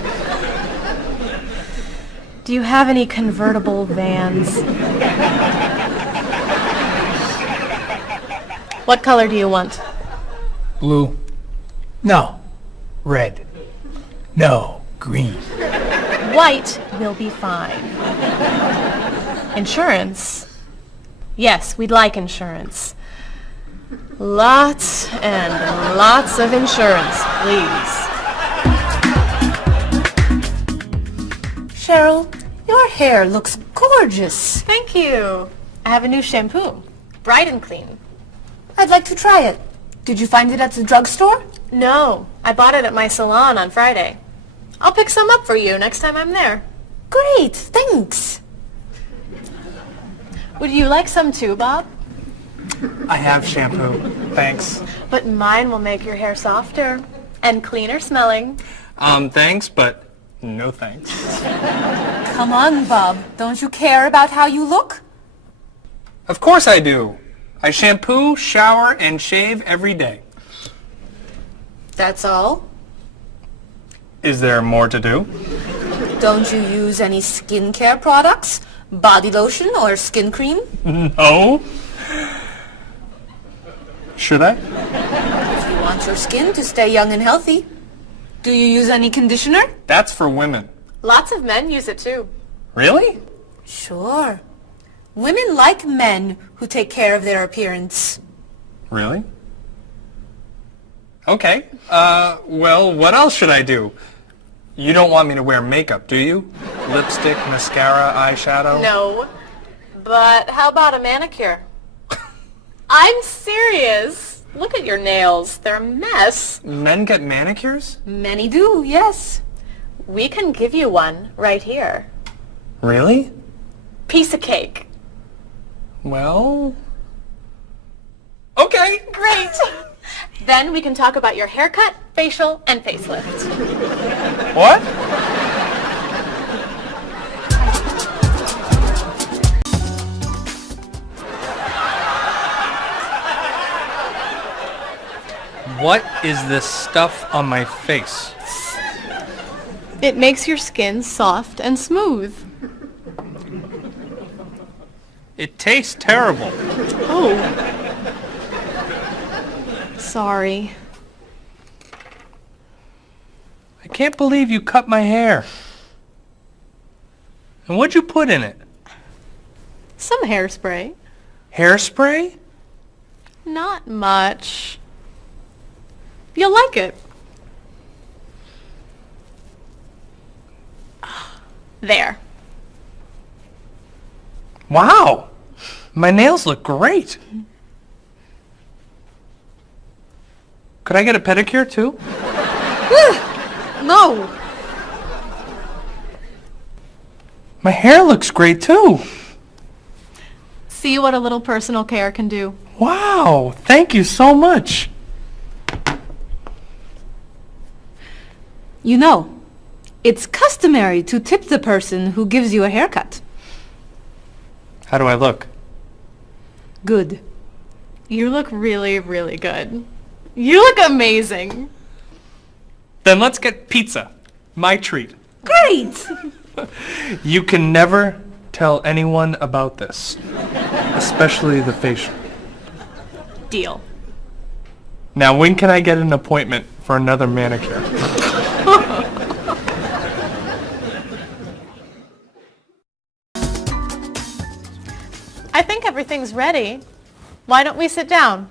Do you have any convertible vans? What color do you want? Blue. No. Red. No. Green. White will be fine. Insurance? Yes, we'd like insurance. Lots and lots of insurance, please. Cheryl, your hair looks gorgeous. Thank you. I have a new shampoo. Bright and clean. I'd like to try it. Did you find it at the drugstore? No, I bought it at my salon on Friday. I'll pick some up for you next time I'm there. Great, thanks. Would you like some too, Bob? I have shampoo. Thanks. But mine will make your hair softer and cleaner smelling. Thanks, but no thanks. Come on, Bob. Don't you care about how you look? Of course I do. I shampoo, shower, and shave every day. That's all? Is there more to do? Don't you use any skincare products? Body lotion or skin cream? No. Should I? If you want your skin to stay young and healthy. Do you use any conditioner? That's for women. Lots of men use it too. Really? Sure. Women like men who take care of their appearance. Really? Okay. Well, what else should I do? You don't want me to wear makeup, do you? Lipstick, mascara, eyeshadow? No. But how about a manicure? I'm serious. Look at your nails. They're a mess. Men get manicures? Many do, yes. We can give you one right here. Really? Piece of cake. Well... Okay. Great. Then we can talk about your haircut, facial, and facelift. What? What is this stuff on my face? It makes your skin soft and smooth. It tastes terrible. Oh. Sorry. I can't believe you cut my hair. And what'd you put in it? Some hairspray. Hairspray? Not much. You'll like it. There. Wow! My nails look great. Could I get a pedicure too? No. My hair looks great too. See what a little personal care can do. Wow! Thank you so much. You know, it's customary to tip the person who gives you a haircut. How do I look? Good. You look really, really good. You look amazing. Then let's get pizza. My treat. Great! You can never tell anyone about this, especially the facial. Deal. Now, when can I get an appointment for another manicure? I think everything's ready. Why don't we sit down?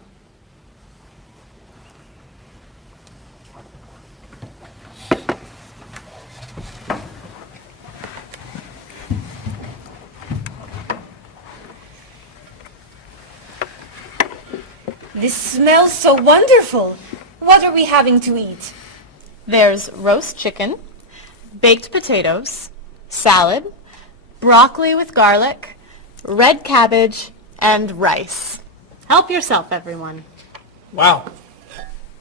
This smells so wonderful. What are we having to eat? There's roast chicken, baked potatoes, salad, broccoli with garlic, red cabbage, and rice. Help yourself, everyone. Wow.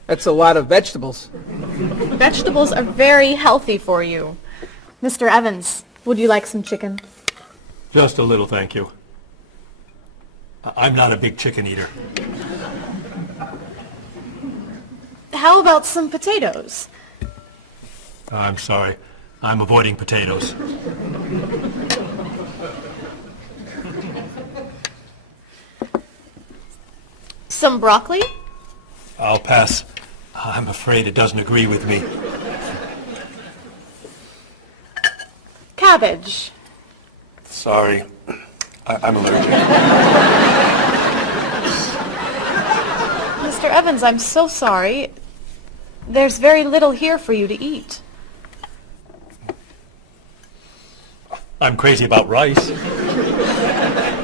That's a lot of vegetables. Vegetables are very healthy for you. Mr. Evans, would you like some chicken? Just a little, thank you. I'm not a big chicken eater. How about some potatoes? I'm sorry. I'm avoiding potatoes. Some broccoli? I'll pass. I'm afraid it doesn't agree with me. Cabbage. Sorry. I'm allergic. Mr. Evans, I'm so sorry. There's very little here for you to eat. I'm crazy about rice.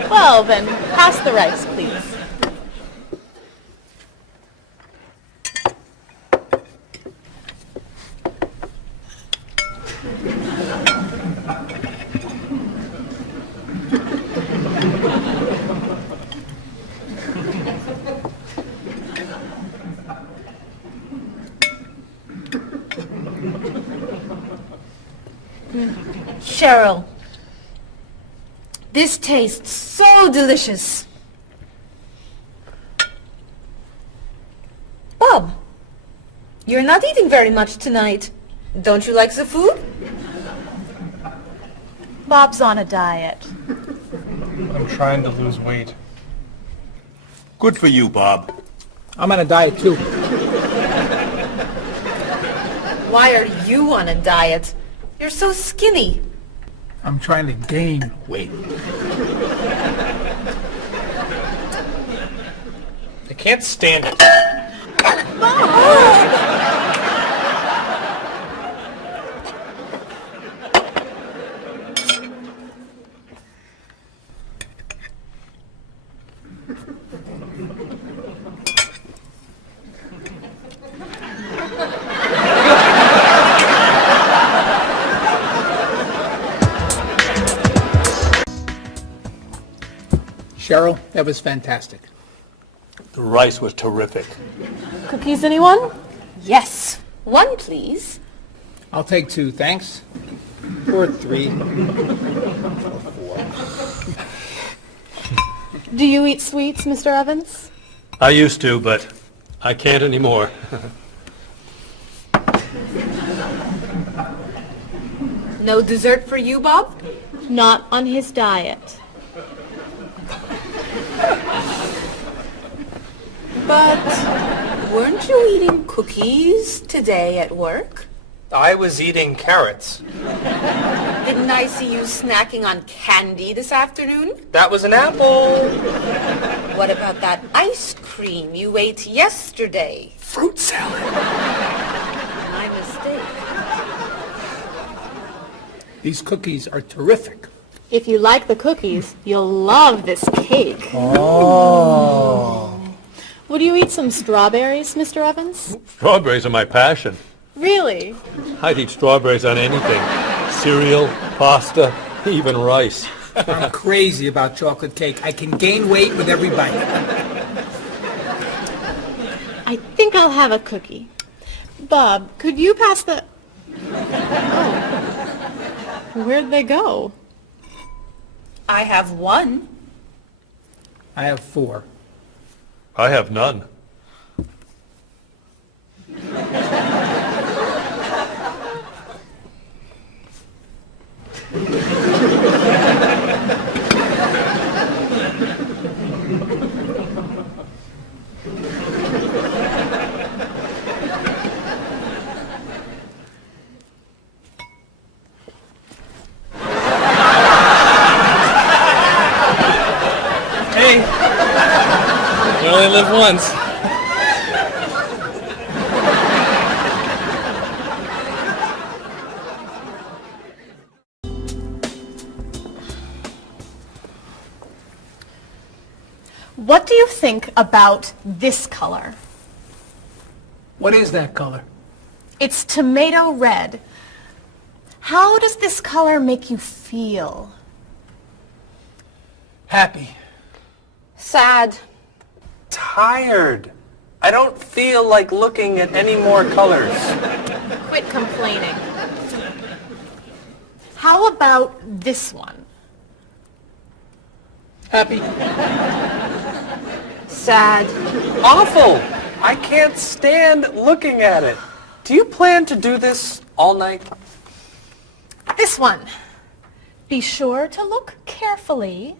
Well, then, pass the rice, please. Cheryl, this tastes so delicious. Bob, you're not eating very much tonight. Don't you like the food? Bob's on a diet. I'm trying to lose weight. Good for you, Bob. I'm on a diet too. Why are you on a diet? You're so skinny. I'm trying to gain weight. I can't stand it. Cheryl, that was fantastic. The rice was terrific. Cookies, anyone? Yes. One, please. I'll take 2, thanks. Or 3. Or 4. Do you eat sweets, Mr. Evans? I used to, but I can't anymore. No dessert for you, Bob? Not on his diet. But weren't you eating cookies today at work? I was eating carrots. Didn't I see you snacking on candy this afternoon? That was an apple. What about that ice cream you ate yesterday? Fruit salad. My mistake. These cookies are terrific. If you like the cookies, you'll love this cake. Oh. Would you eat some strawberries, Mr. Evans? Strawberries are my passion. Really? I'd eat strawberries on anything. Cereal, pasta, even rice. I'm crazy about chocolate cake. I can gain weight with every bite. I think I'll have a cookie. Bob, could you pass the... Oh. Where'd they go? I have 1. I have 4. I have none. Hey, you only live once. What do you think about this color? What is that color? It's tomato red. How does this color make you feel? Happy. Sad. Tired. I don't feel like looking at any more colors. Quit complaining. How about this one? Happy. Sad. Awful. I can't stand looking at it. Do you plan to do this all night? This one. Be sure to look carefully.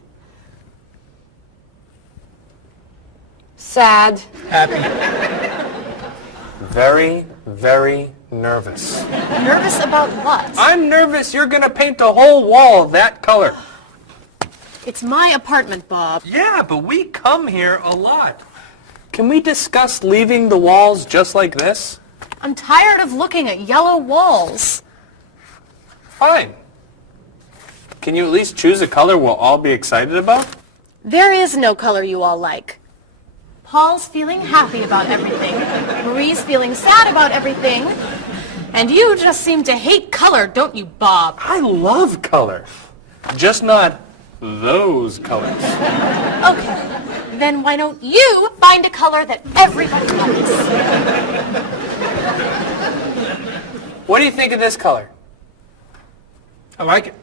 Sad. Happy. Very, very nervous. Nervous about what? I'm nervous you're gonna paint the whole wall that color. It's my apartment, Bob. Yeah, but we come here a lot. Can we discuss leaving the walls just like this? I'm tired of looking at yellow walls. Fine. Can you at least choose a color we'll all be excited about? There is no color you all like. Paul's feeling happy about everything. Marie's feeling sad about everything. And you just seem to hate color, don't you, Bob? I love color. Just not those colors. Okay, then why don't you find a color that everybody likes? What do you think of this color? I like it.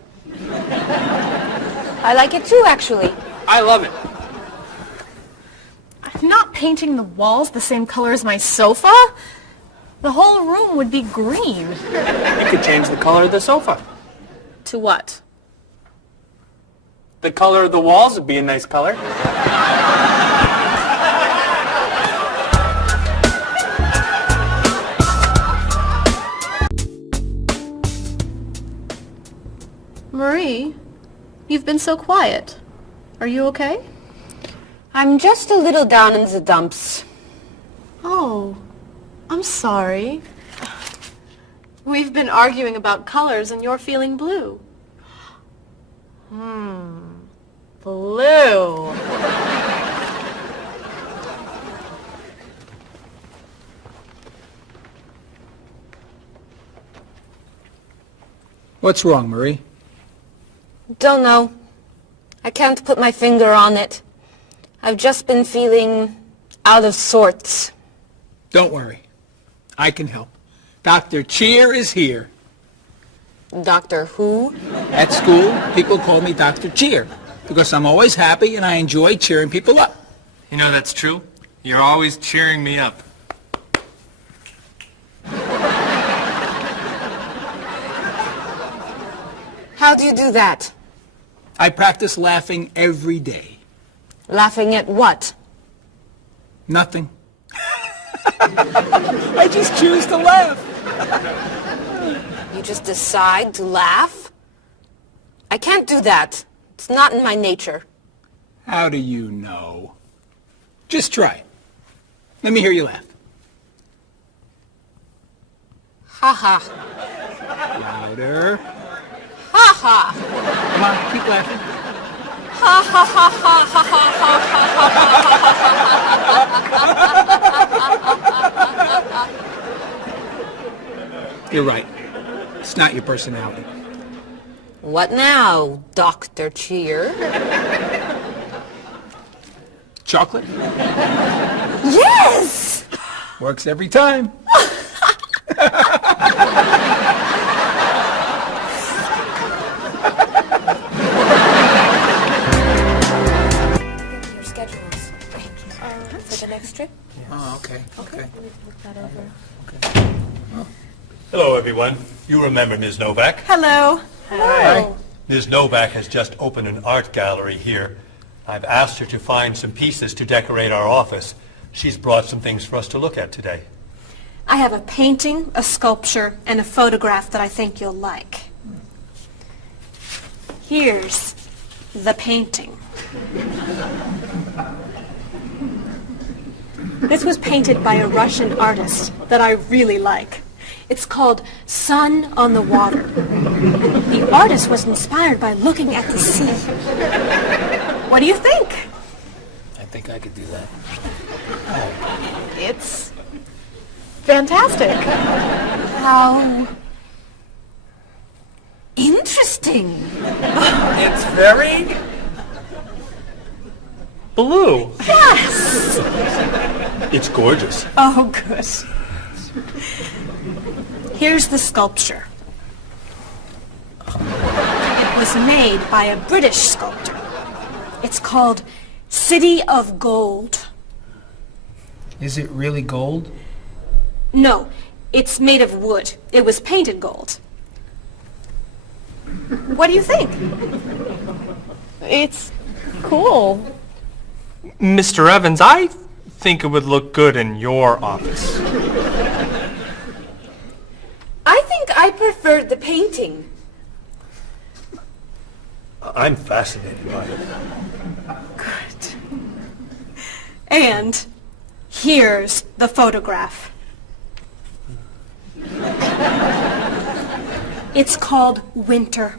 I like it too, actually. I love it. I'm not painting the walls the same color as my sofa. The whole room would be green. You could change the color of the sofa. To what? The color of the walls would be a nice color. Marie, you've been so quiet. Are you okay? I'm just a little down in the dumps. Oh, I'm sorry. We've been arguing about colors and you're feeling blue. Blue. What's wrong, Marie? Don't know. I can't put my finger on it. I've just been feeling out of sorts. Don't worry. I can help. Dr. Cheer is here. Doctor who? At school, people call me Dr. Cheer because I'm always happy and I enjoy cheering people up. You know that's true. You're always cheering me up. How do you do that? I practice laughing every day. Laughing at what? Nothing. I just choose to laugh. You just decide to laugh? I can't do that. It's not in my nature. How do you know? Just try. Let me hear you laugh. Ha ha. Louder. Ha ha. Come on, keep laughing. Ha ha ha ha ha ha ha. You're right. It's not your personality. What now, Dr. Cheer? Chocolate? Yes! Works every time. Your schedules. Thank you. For the next trip? Oh, okay. Okay. Look that over. Hello, everyone. You remember Ms. Novak? Hello. Hello. Ms. Novak has just opened an art gallery here. I've asked her to find some pieces to decorate our office. She's brought some things for us to look at today. I have a painting, a sculpture, and a photograph that I think you'll like. Here's the painting. This was painted by a Russian artist that I really like. It's called Sun on the Water. The artist was inspired by looking at the sea. What do you think? I think I could do that. It's fantastic. How interesting. It's very blue. Yes. It's gorgeous. Oh, good. Here's the sculpture. It was made by a British sculptor. It's called City of Gold. Is it really gold? No, it's made of wood. It was painted gold. What do you think? It's cool. Mr. Evans, I think it would look good in your office. I think I preferred the painting. I'm fascinated by it. Good. And here's the photograph. It's called Winter.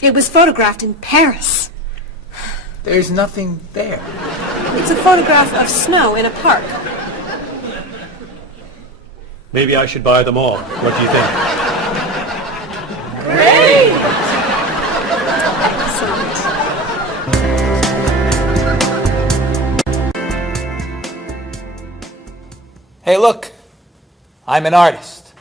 It was photographed in Paris. There's nothing there. It's a photograph of snow in a park. Maybe I should buy them all. What do you think? Great! Hey, look. I'm an artist.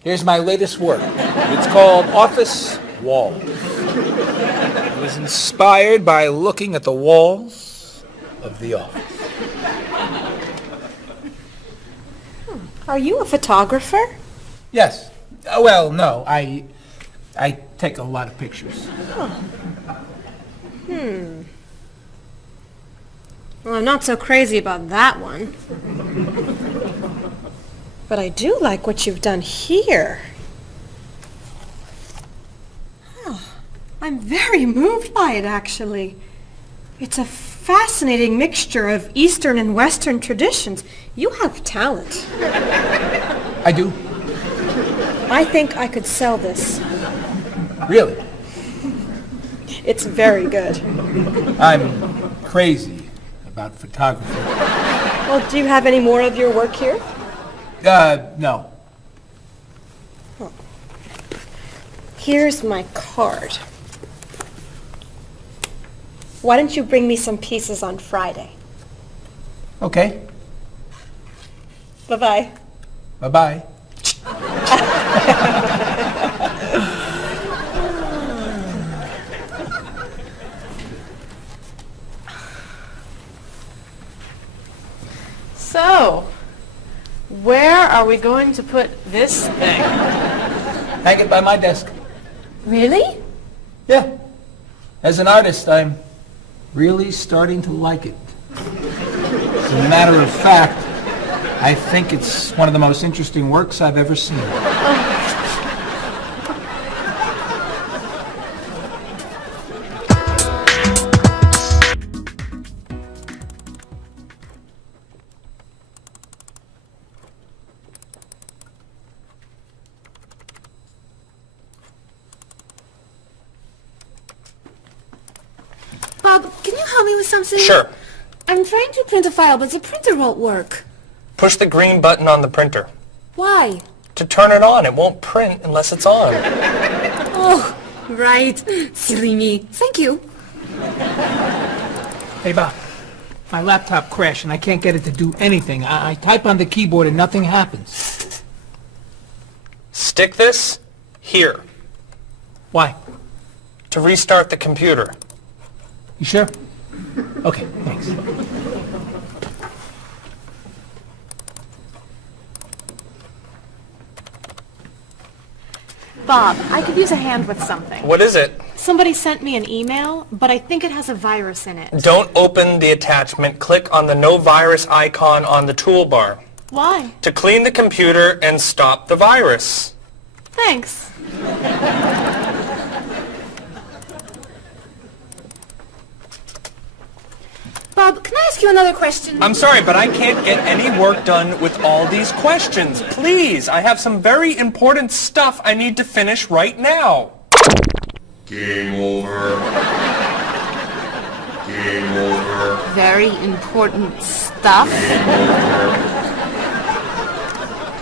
Here's my latest work. It's called Office Walls. It was inspired by looking at the walls of the office. Are you a photographer? Yes. Well, no. I take a lot of pictures. Well, I'm not so crazy about that one. But I do like what you've done here. Oh, I'm very moved by it, actually. It's a fascinating mixture of Eastern and Western traditions. You have talent. I do. I think I could sell this. Really? It's very good. I'm crazy about photography. Well, do you have any more of your work here? No. Here's my card. Why don't you bring me some pieces on Friday? Okay. Bye-bye. Bye-bye. So, where are we going to put this thing? Hang it by my desk. Really? Yeah. As an artist, I'm really starting to like it. As a matter of fact, I think it's one of the most interesting works I've ever seen. Bob, can you help me with something? Sure. I'm trying to print a file, but the printer won't work. Push the green button on the printer. Why? To turn it on. It won't print unless it's on. Oh, right. Silly me. Thank you. Hey, Bob. My laptop crashed and I can't get it to do anything. I type on the keyboard and nothing happens. Stick this here Why? to restart the computer. You sure? Okay, thanks. Bob, I could use a hand with something. What is it? Somebody sent me an email, but I think it has a virus in it. Don't open the attachment. Click on the no virus icon on the toolbar Why? to clean the computer and stop the virus. Thanks. Bob, can I ask you another question? I'm sorry, but I can't get any work done with all these questions. Please, I have some very important stuff I need to finish right now. Game over. Game over. Very important stuff.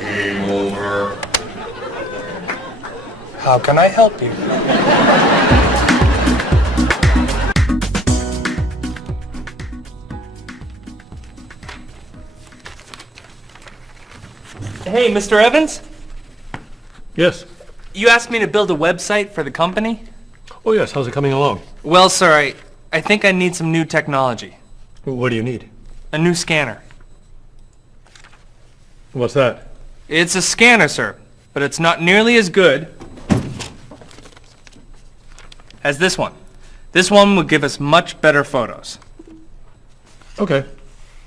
Game over. How can I help you? Hey, Mr. Evans? Yes. You asked me to build a website for the company? Oh, yes. How's it coming along? Well, sir, I think I need some new technology. What do you need? A new scanner. What's that? It's a scanner, sir, but it's not nearly as good as this one. This one will give us much better photos. Okay.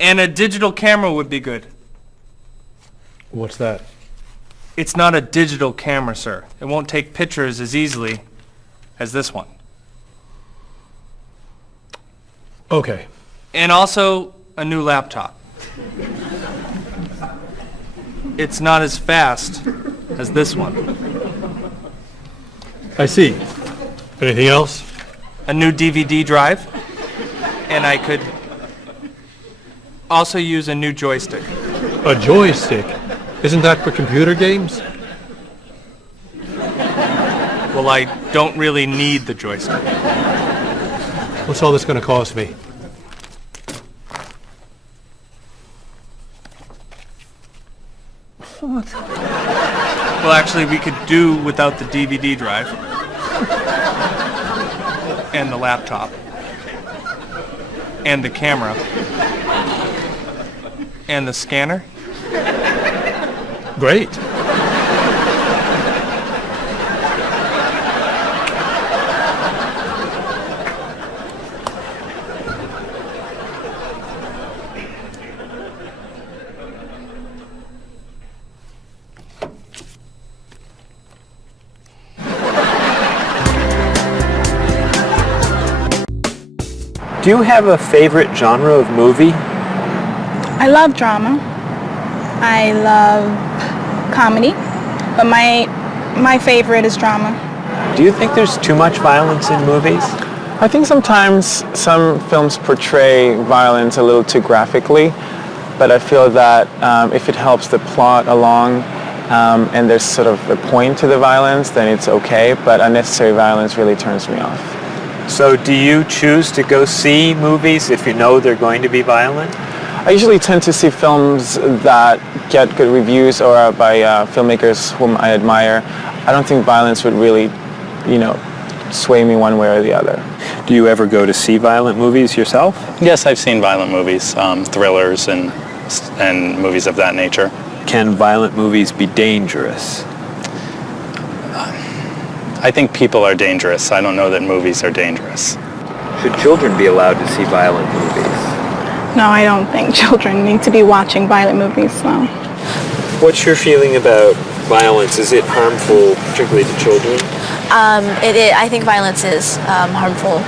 And a digital camera would be good. What's that? It's not a digital camera, sir. It won't take pictures as easily as this one. Okay. And also a new laptop. It's not as fast as this one. I see. Anything else? A new DVD drive. And I could also use a new joystick. A joystick? Isn't that for computer games? Well, I don't really need the joystick. What's all this going to cost me? What? Well, actually, we could do without the DVD drive. And the laptop. And the camera. And the scanner. Great. Do you have a favorite genre of movie? I love drama. I love comedy, but my favorite is drama. Do you think there's too much violence in movies? I think sometimes some films portray violence a little too graphically, but I feel that if it helps the plot along and there's sort of a point to the violence, then it's okay, but unnecessary violence really turns me off. So do you choose to go see movies if you know they're going to be violent? I usually tend to see films that get good reviews or are by filmmakers whom I admire. I don't think violence would really, sway me one way or the other. Do you ever go to see violent movies yourself? Yes, I've seen violent movies, thrillers and movies of that nature. Can violent movies be dangerous? I think people are dangerous. I don't know that movies are dangerous. Should children be allowed to see violent movies? No, I don't think children need to be watching violent movies, no. What's your feeling about violence? Is it harmful, particularly to children? I think violence is harmful,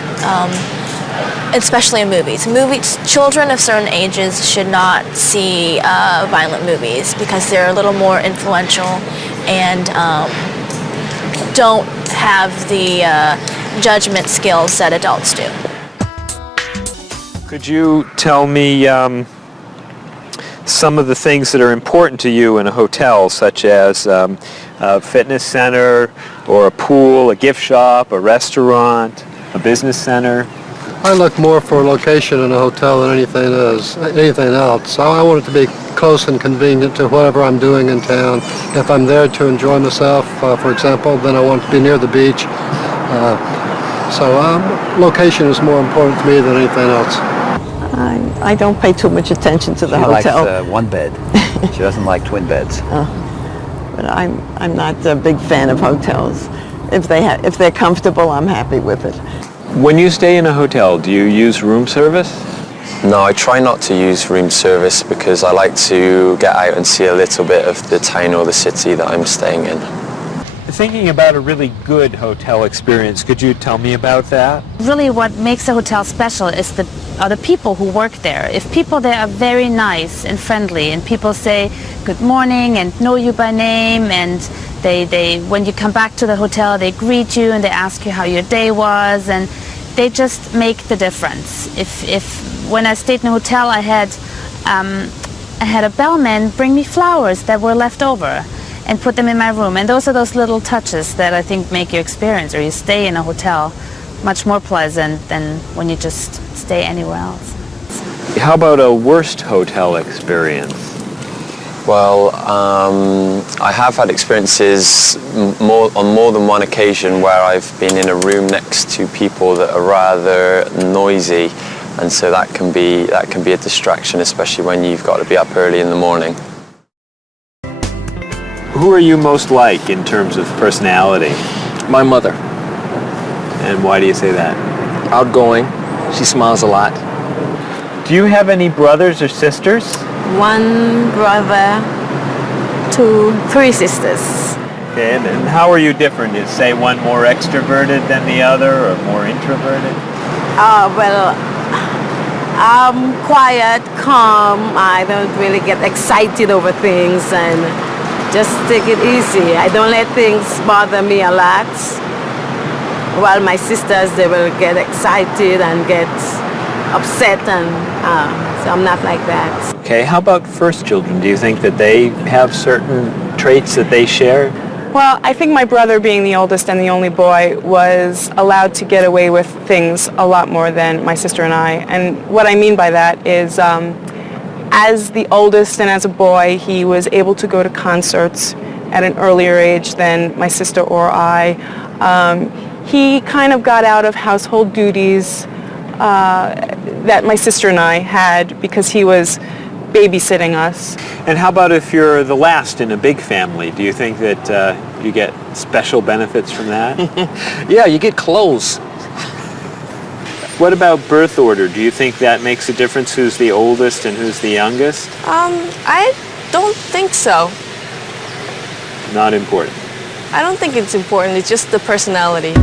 especially in movies. Children of certain ages should not see violent movies because they're a little more influential and don't have the judgment skills that adults do. Could you tell me some of the things that are important to you in a hotel, such as a fitness center, or a pool, a gift shop, a restaurant, a business center? I look more for a location in a hotel than anything else. I want it to be close and convenient to whatever I'm doing in town. If I'm there to enjoy myself, for example, then I want to be near the beach. So location is more important to me than anything else. I don't pay too much attention to the hotel. She likes one bed. She doesn't like twin beds. But I'm not a big fan of hotels. If they're comfortable, I'm happy with it. When you stay in a hotel, do you use room service? No, I try not to use room service because I like to get out and see a little bit of the town or the city that I'm staying in. Thinking about a really good hotel experience, could you tell me about that? Really what makes a hotel special is the people who work there. If people there are very nice and friendly and people say good morning and know you by name, and they when you come back to the hotel they greet you and they ask you how your day was, and they just make the difference. If when I stayed in a hotel, I had a bellman bring me flowers that were left over and put them in my room. And those are those little touches that I think make your experience, or you stay in a hotel, much more pleasant than when you just stay anywhere else. How about a worst hotel experience? Well, I have had experiences on more than one occasion where I've been in a room next to people that are rather noisy, and so that can be a distraction, especially when you've got to be up early in the morning. Who are you most like in terms of personality? My mother. And why do you say that? Outgoing. She smiles a lot. Do you have any brothers or sisters? One brother, 3 sisters. Okay, and how are you different? Is, say, one more extroverted than the other, or more introverted? Well, I'm quiet, calm. I don't really get excited over things and just take it easy. I don't let things bother me a lot. While my sisters, they will get excited and get upset, and so I'm not like that. Okay, how about first children? Do you think that they have certain traits that they share? Well, I think my brother, being the oldest and the only boy, was allowed to get away with things a lot more than my sister and I. And what I mean by that is, as the oldest and as a boy, he was able to go to concerts at an earlier age than my sister or I. He kind of got out of household duties that my sister and I had because he was babysitting us. And how about if you're the last in a big family? Do you think that you get special benefits from that? Yeah, you get clothes. What about birth order? Do you think that makes a difference who's the oldest and who's the youngest? I don't think so. Not important. I don't think it's important. It's just the personality.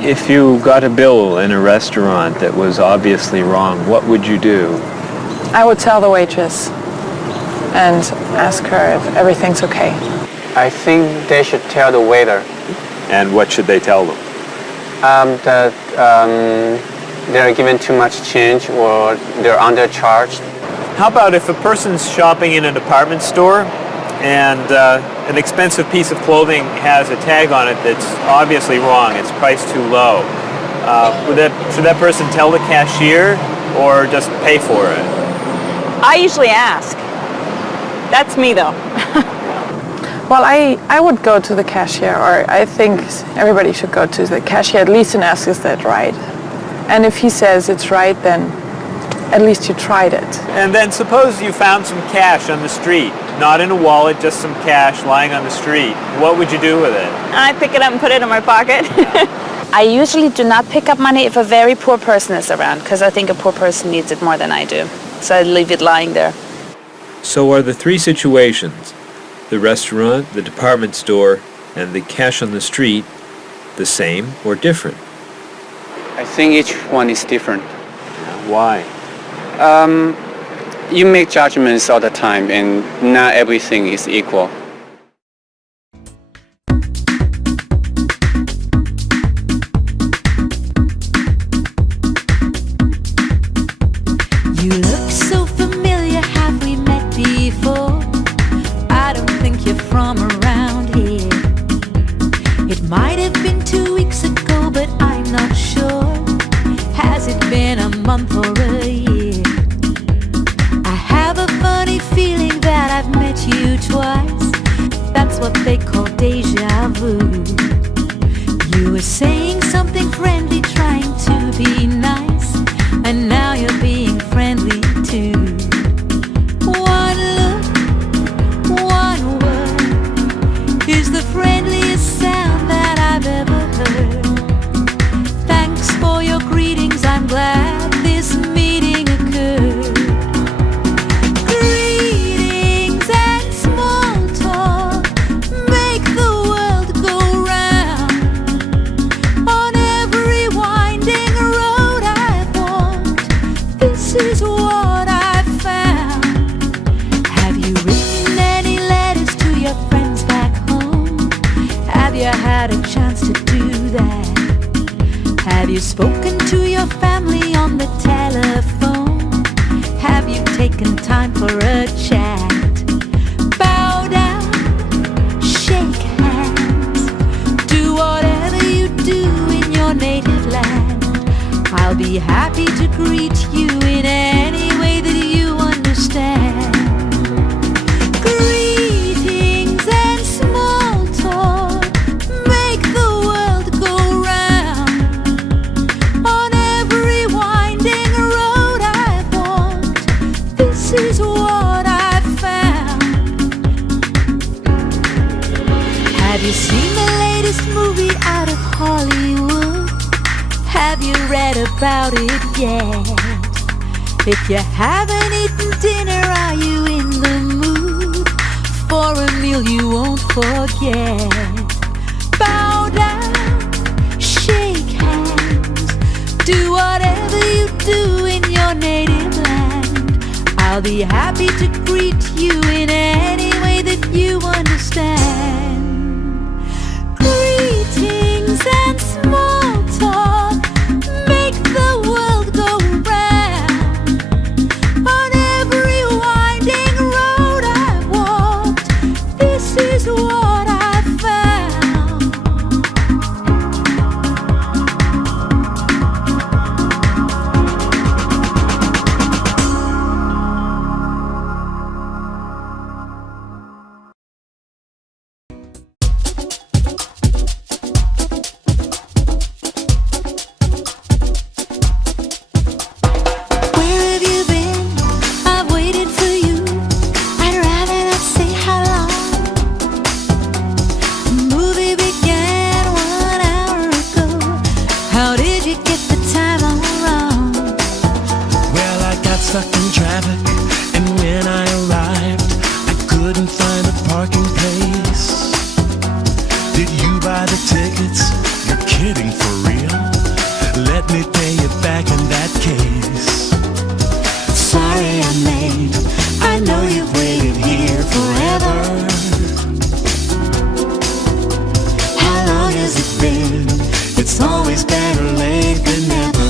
If you got a bill in a restaurant that was obviously wrong, what would you do? I would tell the waitress and ask her if everything's okay. I think they should tell the waiter. And what should they tell them? That they're given too much change or they're undercharged. How about if a person's shopping in a department store and an expensive piece of clothing has a tag on it that's obviously wrong, it's priced too low. Should that person tell the cashier or just pay for it? I usually ask. That's me, though. Well, I would go to the cashier, or I think everybody should go to the cashier at least and ask, is that right? And if he says it's right, then at least you tried it. And then suppose you found some cash on the street, not in a wallet, just some cash lying on the street. What would you do with it? I pick it up and put it in my pocket. I usually do not pick up money if a very poor person is around, because I think a poor person needs it more than I do. So I leave it lying there. So are the 3 situations, the restaurant, the department store, and the cash on the street, the same or different? I think each one is different. Why? You make judgments all the time, and not everything is equal. You look so familiar, have we met before? I don't think you're from around here. It might have been 2 weeks ago, but I'm not sure. Has it been a month or a year? I have a funny feeling that I've met you twice. That's what they call deja vu. You were saying something friendly, trying to be nice, and now you're being friendly too. One look, one word is the friendliest sound that I've ever heard. Thanks for your greetings, I'm glad this meeting occurred. Greetings and small talk make the world go round. On every winding road I've walked, this is what I've found. Have you written any letters to your friends back home? Have you had a chance to do that? Have you spoken to your family on the Have you seen the latest movie out of Hollywood? Have you read about it yet? If you haven't eaten dinner, are you in the mood for a meal you won't forget? Bow down, shake hands, do whatever you do in your native land. I'll be happy to greet you in any way that you understand. Greetings and small talk make the world go round. On every winding road I've walked, this is what I found. Where have you been? I've waited for you. I'd rather not say how long. The movie began 1 hour ago. How did you get the time all wrong? Well, I got stuck in traffic, and when I arrived, I couldn't find a parking place. Did you buy the tickets? You're kidding, for real? Let me pay you back in that case. Sorry I'm late. I know you've waited here forever. How long has it been? It's always better late than never.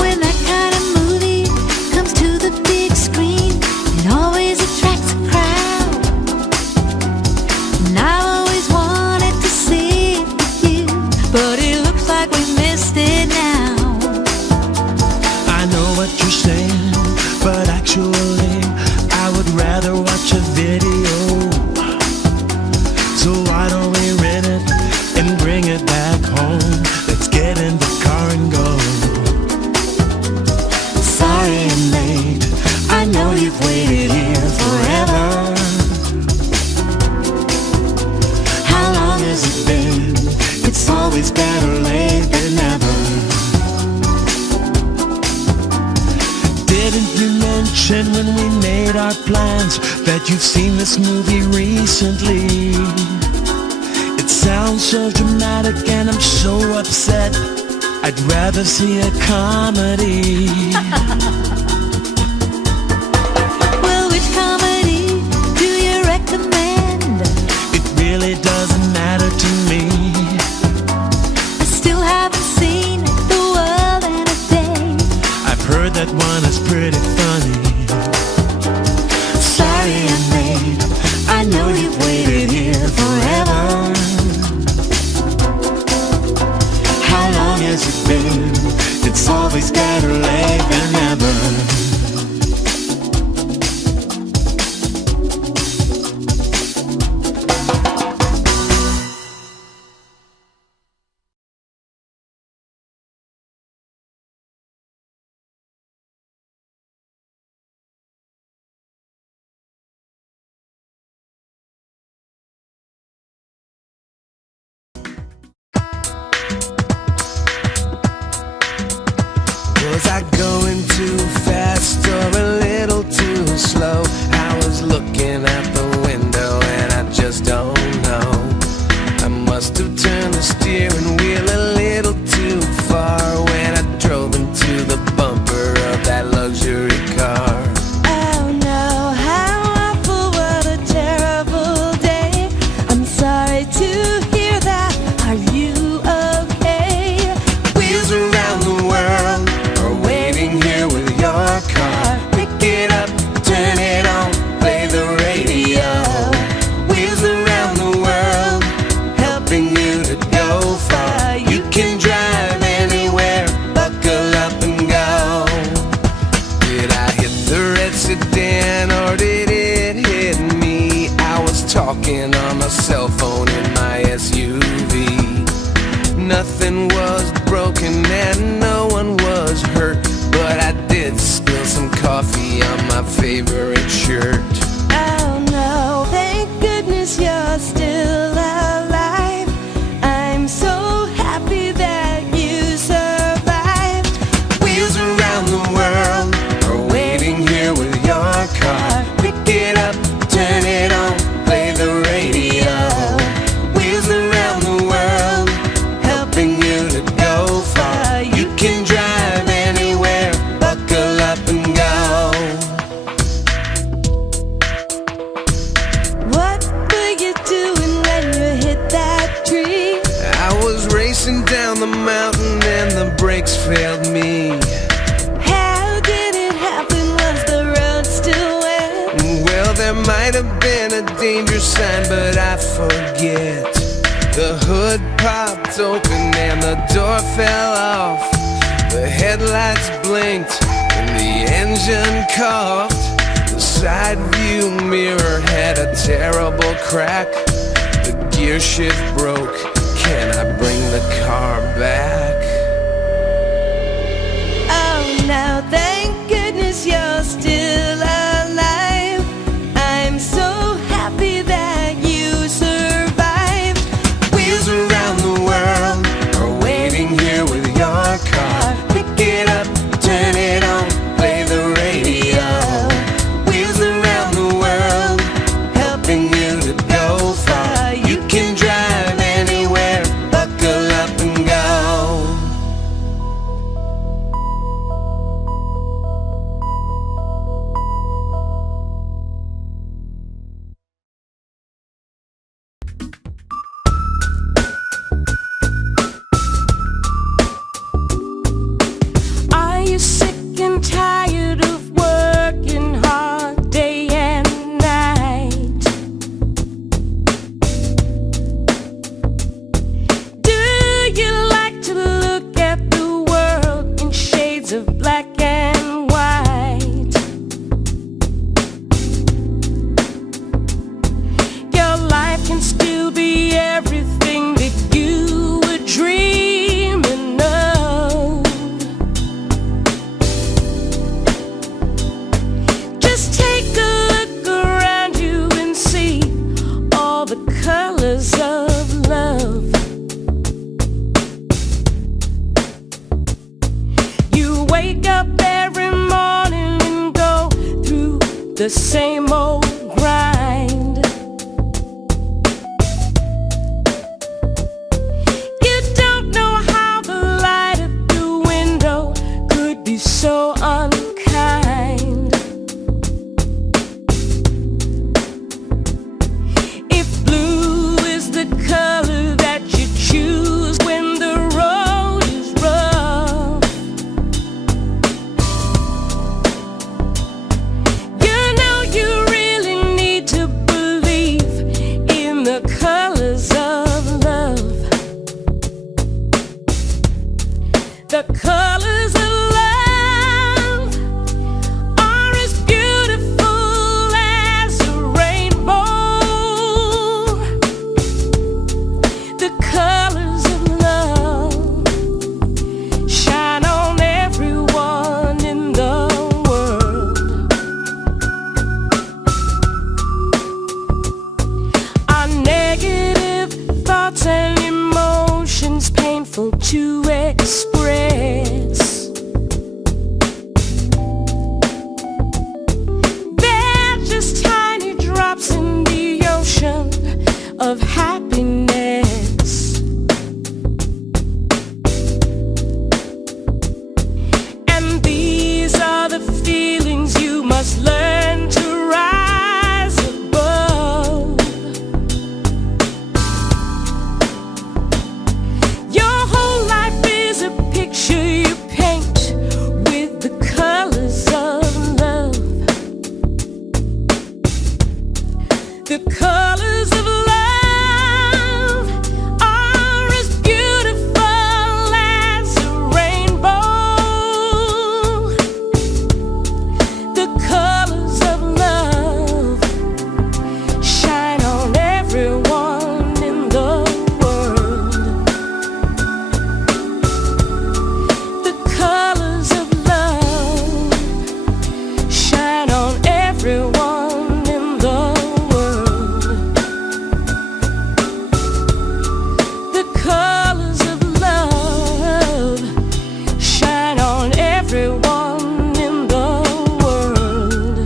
When that kind of movie comes to the big screen, it always attracts a crowd. And I always wanted to see it with you, but it looks like we missed it now. I know what you're saying, but actually, I would rather watch a video. So why don't we rent it and bring it back home? Let's get in the car and go. Sorry I'm late. I know you've waited here forever. How long has it been? It's always better late than never. Didn't you mention when we made our plans that you've seen this movie recently? It sounds so dramatic and I'm so upset. I'd rather see a comedy. Well, which comedy do you recommend? It really doesn't matter to me. I still haven't seen The World in a Day. I've heard that one is pretty funny. Sorry I'm late. I know you've waited here forever. How long has it been? It's always better late than never. Was I going too fast or a little too slow? I was looking out the window and I just don't know. I must have turned the steering wheel a little too far when I drove into the bumper of that luxury car. Oh no, how awful, what a terrible day. I'm sorry to hear that. Are you okay? Wheels around the world are waiting here with your car. Pick it up, turn it on, play the radio. Wheels around the world, helping you to go far. You can drive anywhere, buckle up and go. Did I hit the red sedan or did it hit me? I was talking on my cell phone in my SUV. Nothing was broken and no one was hurt, but I did spill some coffee on my favorite shirt. Oh no, they have been a danger sign, but I forget. The hood popped open and the door fell off. The headlights blinked and the engine coughed. The side view mirror had a terrible crack. The gear shift broke. Can I bring the car back? Oh no, thank goodness you're still alive. I'm so happy that you survived. Wheels around the world are waiting here with your car. Pick it up, turn it on, play the radio. Wheels around the world, helping you to go far. You can drive anywhere, buckle up and go. Are you sick and tired of working hard day and night? Do you like to look at the world in shades of black and white? Your life can still be everything that you were dreaming of. Just take a look around you and see all the colors of love. You wake up every morning and go through the same old grind. You don't know how the light at the window could be so unkind. If blue is the color that you choose when the road is rough, you know you really need to believe in the colors of love. The colors of love are as beautiful as a rainbow. The colors of love shine on everyone in the world. Our negative thoughts and emotions painful to express. They're just tiny drops in the ocean of happiness. And these are the feelings you must learn to rise above. Your whole life is a picture you paint with the colors of love. The colors of love are as beautiful as a rainbow. The colors of love shine on everyone in the world. The colors of love shine on everyone in the world. The colors of love shine on everyone in the world.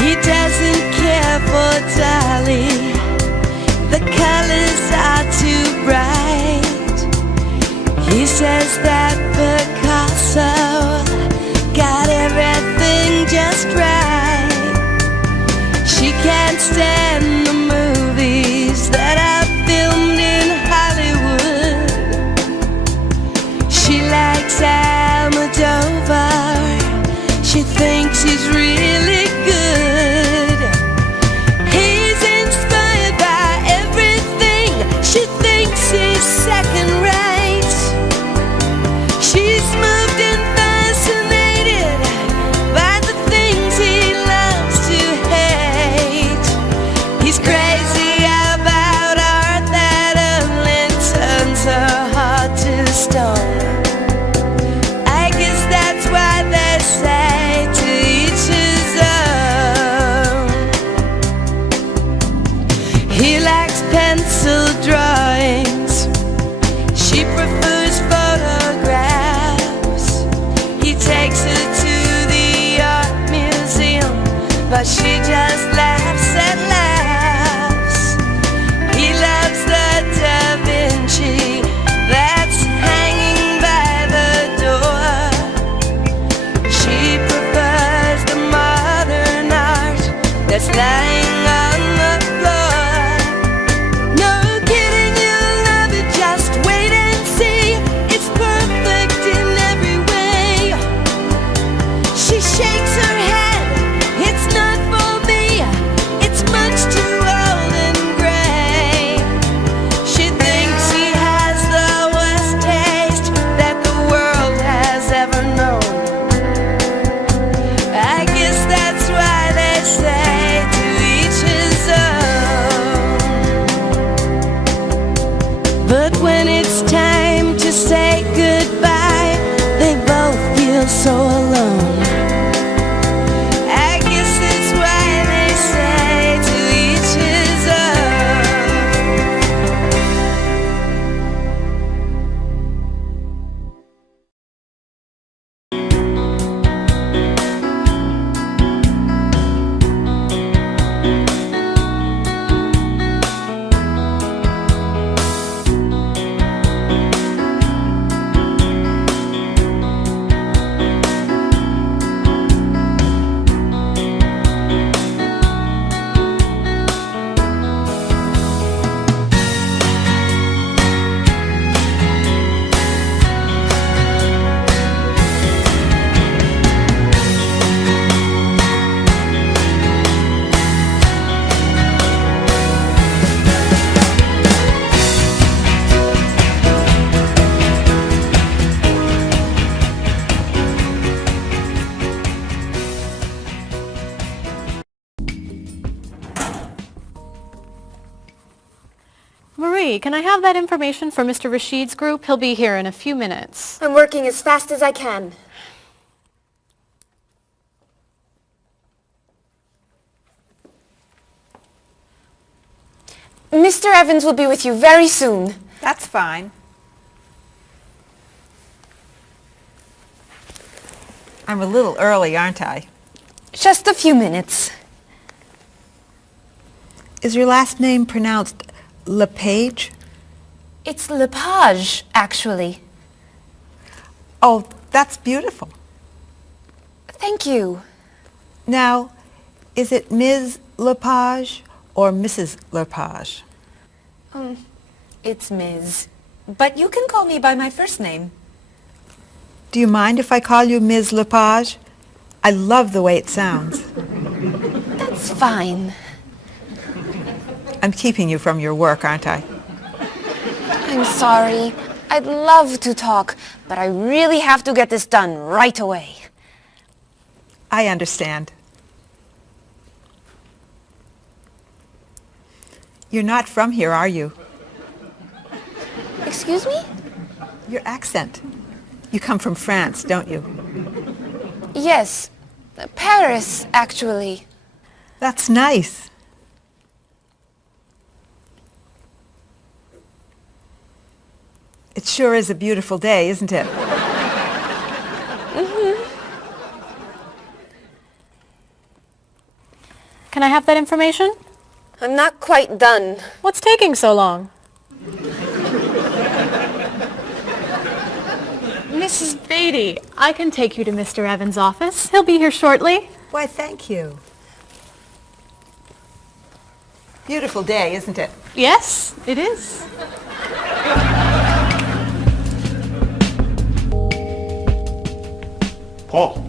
He doesn't care for Dolly. The colors are too bright. He says that Picasso got everything just right. She can't stand the movies She just laughs and laughs. He loves the Da Vinci that's hanging by the door. She prefers the modern art that's lying on the floor. No kidding, you'll love it, just wait and see. It's perfect in every way. She shakes her head, it's not for me. It's much too old and gray. She thinks he has the worst taste that the world has ever known. I guess that's why they say to each his own. But when it's time to say goodbye, they both feel so alone. I guess that's why they say to each his Marie, can I have that information for Mr. Rashid's group? He'll be here in a few minutes. I'm working as fast as I can. Mr. Evans will be with you very soon. That's fine. I'm a little early, aren't I? Just a few minutes. Is your last name pronounced LePage? It's Lepage, actually. Oh, that's beautiful. Thank you. Now, is it Ms. Lepage or Mrs. Lepage? It's Ms. But you can call me by my first name. Do you mind if I call you Ms. Lepage? I love the way it sounds. That's fine. I'm keeping you from your work, aren't I? I'm sorry. I'd love to talk, but I really have to get this done right away. I understand. You're not from here, are you? Excuse me? Your accent. You come from France, don't you? Yes. Paris, actually. That's nice. It sure is a beautiful day, isn't it? Can I have that information? I'm not quite done. What's taking so long? Mrs. Beatty, I can take you to Mr. Evans' office. He'll be here shortly. Why, thank you. Beautiful day, isn't it? Yes, it is. Paul,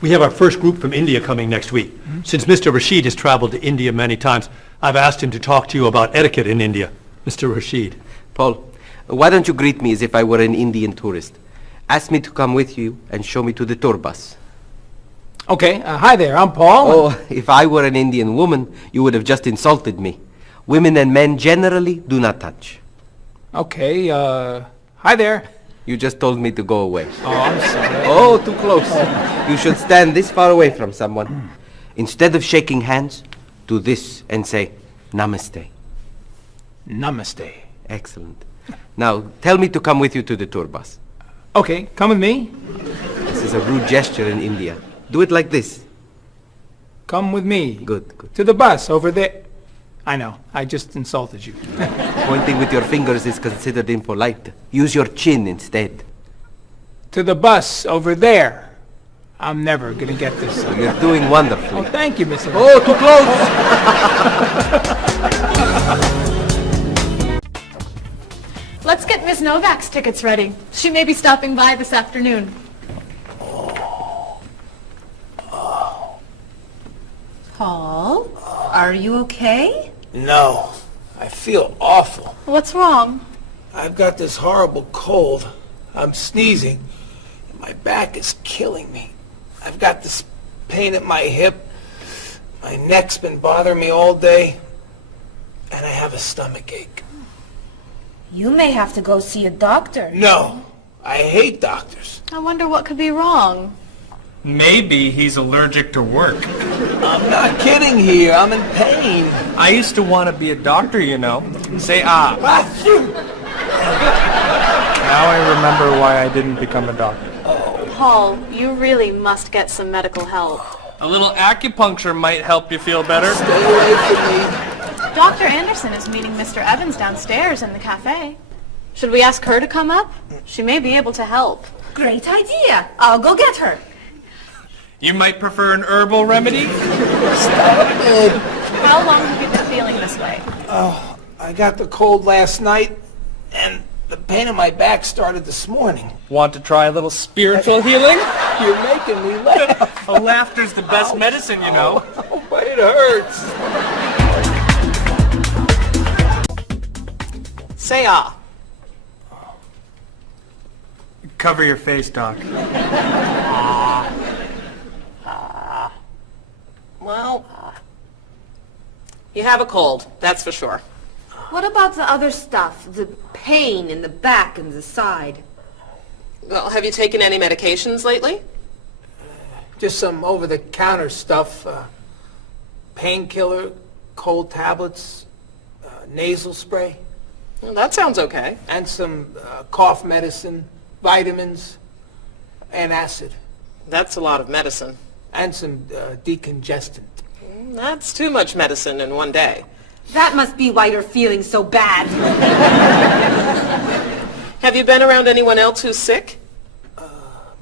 we have our first group from India coming next week. Since Mr. Rashid has traveled to India many times, I've asked him to talk to you about etiquette in India. Mr. Rashid. Paul, why don't you greet me as if I were an Indian tourist? Ask me to come with you and show me to the tour bus. Okay, hi there, I'm Paul. Oh, if I were an Indian woman, you would have just insulted me. Women and men generally do not touch. Okay, hi there. You just told me to go away. Oh, I'm sorry. Oh, too close. You should stand this far away from someone. Instead of shaking hands, do this and say, Namaste. Namaste. Excellent. Now, tell me to come with you to the tour bus. Okay, come with me. This is a rude gesture in India. Do it like this. Come with me. Good, good. To the bus over there. I know, I just insulted you. Pointing with your fingers is considered impolite. Use your chin instead. To the bus over there. I'm never gonna get this. You're doing wonderfully. Oh, thank you, Mr. Oh, too close! Let's get Miss Novak's tickets ready. She may be stopping by this afternoon. Paul, are you okay? No, I feel awful. What's wrong? I've got this horrible cold. I'm sneezing. And my back is killing me. I've got this pain at my hip. My neck's been bothering me all day. And I have a stomach ache. You may have to go see a doctor. No, I hate doctors. I wonder what could be wrong. Maybe he's allergic to work. I'm not kidding here. I'm in pain. I used to want to be a doctor, you know. Say ah. Now I remember why I didn't become a doctor. Paul, you really must get some medical help. A little acupuncture might help you feel better. Stay away from me. Dr. Anderson is meeting Mr. Evans downstairs in the cafe. Should we ask her to come up? She may be able to help. Great idea. I'll go get her. You might prefer an herbal remedy? Stop it. How long have you been feeling this way? Oh, I got the cold last night, and the pain in my back started this morning. Want to try a little spiritual healing? You're making me laugh. Oh, laughter's the best medicine, you know. Oh, but it hurts. Say ah. Cover your face, Doc. Well, you have a cold, that's for sure. What about the other stuff? The pain in the back and the side? Well, have you taken any medications lately? Just some over-the-counter stuff. Painkiller, cold tablets, nasal spray. Well, that sounds okay. And some cough medicine, vitamins, and acid. That's a lot of medicine. And some decongestant. That's too much medicine in one day. That must be why you're feeling so bad. Have you been around anyone else who's sick?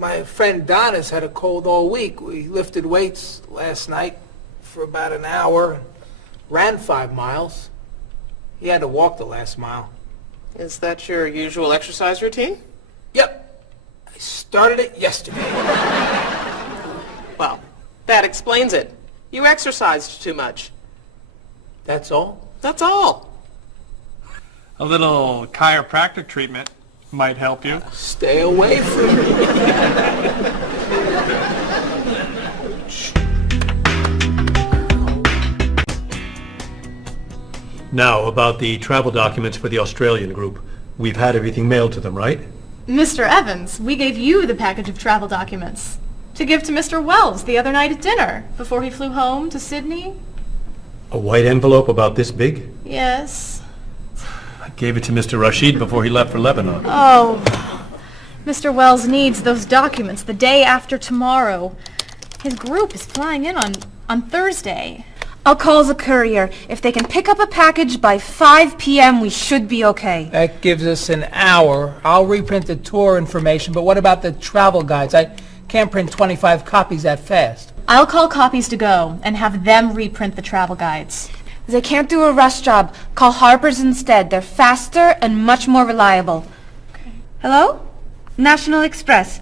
My friend Don has had a cold all week. We lifted weights last night for about an hour, ran 5 miles. He had to walk the last mile. Is that your usual exercise routine? Yep. I started it yesterday. Well, that explains it. You exercised too much. That's all? That's all. A little chiropractic treatment might help you. Stay away from me. Now, about the travel documents for the Australian group. We've had everything mailed to them, right? Mr. Evans, we gave you the package of travel documents to give to Mr. Wells the other night at dinner before he flew home to Sydney. A white envelope about this big? Yes. I gave it to Mr. Rashid before he left for Lebanon. Oh, Mr. Wells needs those documents the day after tomorrow. His group is flying in on Thursday. I'll call the courier. If they can pick up a package by 5 p.m., we should be okay. That gives us an hour. I'll reprint the tour information, but what about the travel guides? I can't print 25 copies that fast. I'll call Copies to Go and have them reprint the travel guides. They can't do a rush job. Call Harper's instead. They're faster and much more reliable. Okay. Hello? National Express.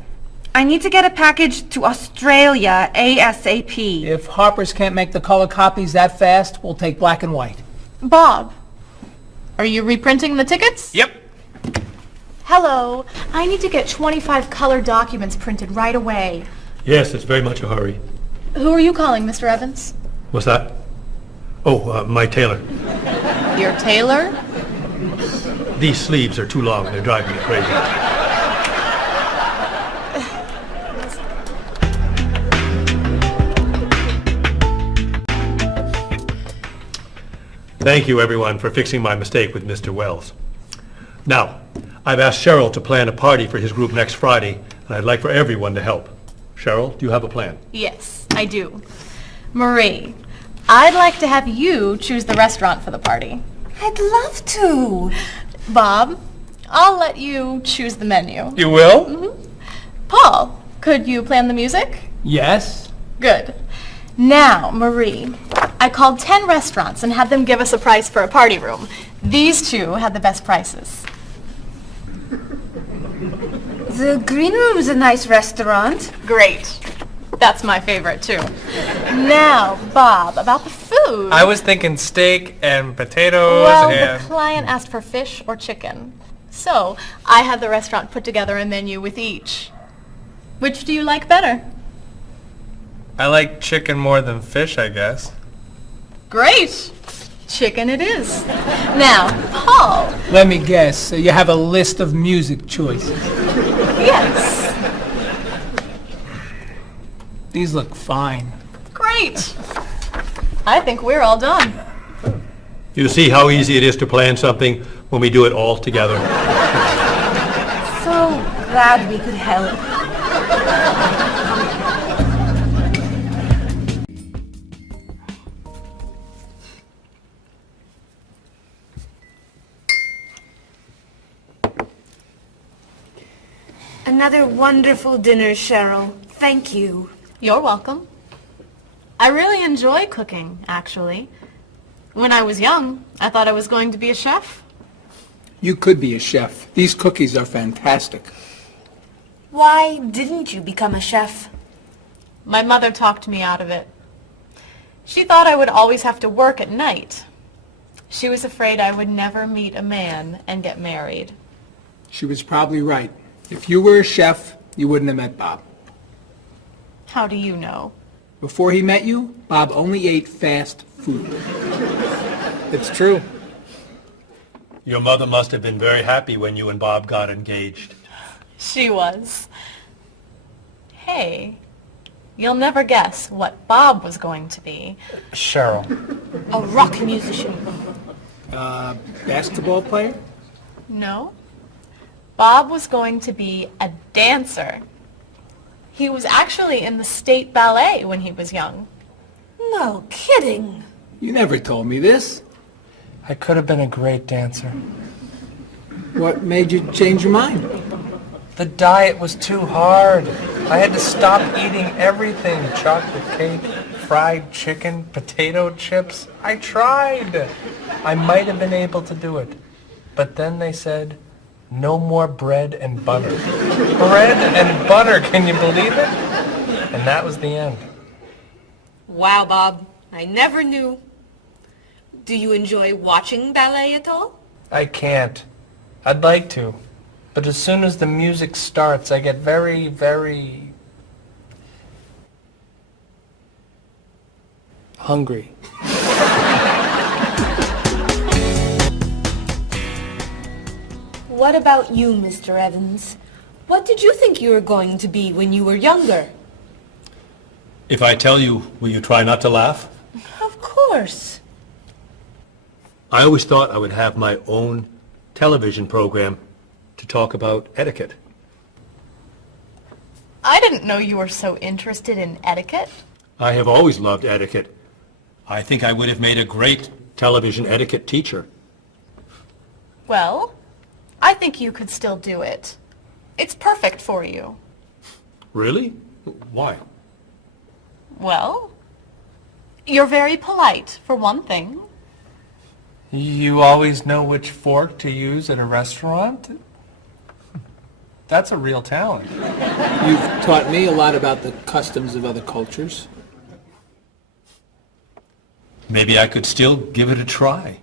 I need to get a package to Australia ASAP. If Harper's can't make the color copies that fast, we'll take black and white. Bob, are you reprinting the tickets? Yep. Hello. I need to get 25 color documents printed right away. Yes, it's very much a hurry. Who are you calling, Mr. Evans? What's that? Oh, my tailor. Your tailor? These sleeves are too long. They're driving me crazy. Thank you, everyone, for fixing my mistake with Mr. Wells. Now, I've asked Cheryl to plan a party for his group next Friday, and I'd like for everyone to help. Cheryl, do you have a plan? Yes, I do. Marie, I'd like to have you choose the restaurant for the party. I'd love to. Bob, I'll let you choose the menu. You will? Mm-hmm. Paul, could you plan the music? Yes? Good. Now, Marie, I called 10 restaurants and had them give us a price for a party room. These two had the best prices. The Green Room's a nice restaurant. Great. That's my favorite, too. Now, Bob, about the food. I was thinking steak and potatoes Well, and... the client asked for fish or chicken. So, I had the restaurant put together a menu with each. Which do you like better? I like chicken more than fish, I guess. Great! Chicken it is. Now, Paul. Let me guess. You have a list of music choices. Yes. These look fine. Great. I think we're all done. You see how easy it is to plan something when we do it all together. So glad we could help. Another wonderful dinner, Cheryl. Thank you. You're welcome. I really enjoy cooking, actually. When I was young, I thought I was going to be a chef. You could be a chef. These cookies are fantastic. Why didn't you become a chef? My mother talked me out of it. She thought I would always have to work at night. She was afraid I would never meet a man and get married. She was probably right. If you were a chef, you wouldn't have met Bob. How do you know? Before he met you, Bob only ate fast food. It's true. Your mother must have been very happy when you and Bob got engaged. She was. Hey, you'll never guess what Bob was going to be. Cheryl. A rock musician. Basketball player? No. Bob was going to be a dancer. He was actually in the state ballet when he was young. No kidding. You never told me this. I could have been a great dancer. What made you change your mind? The diet was too hard. I had to stop eating everything. Chocolate cake, fried chicken, potato chips. I tried. I might have been able to do it. But then they said, no more bread and butter. Bread and butter, can you believe it? And that was the end. Wow, Bob. I never knew. Do you enjoy watching ballet at all? I can't. I'd like to. But as soon as the music starts, I get very, very... hungry. What about you, Mr. Evans? What did you think you were going to be when you were younger? If I tell you, will you try not to laugh? Of course. I always thought I would have my own television program to talk about etiquette. I didn't know you were so interested in etiquette. I have always loved etiquette. I think I would have made a great television etiquette teacher. Well, I think you could still do it. It's perfect for you. Really? Why? Well, you're very polite, for one thing. You always know which fork to use at a restaurant? That's a real talent. You've taught me a lot about the customs of other cultures. Maybe I could still give it a try.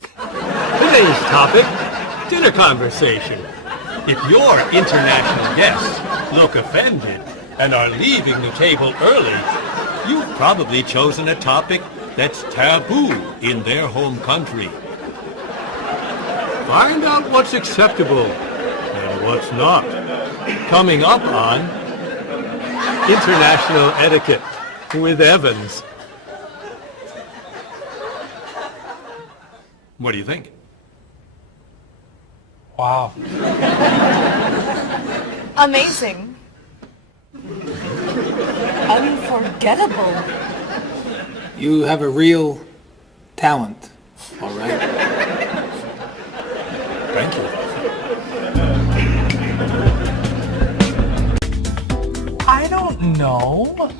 Today's topic, dinner conversation. If your international guests look offended and are leaving the table early, you've probably chosen a topic that's taboo in their home country. Find out what's acceptable and what's not. Coming up on International Etiquette with Evans. What do you think? Wow. Amazing. Unforgettable. You have a real talent, all right? Thank you. I don't know.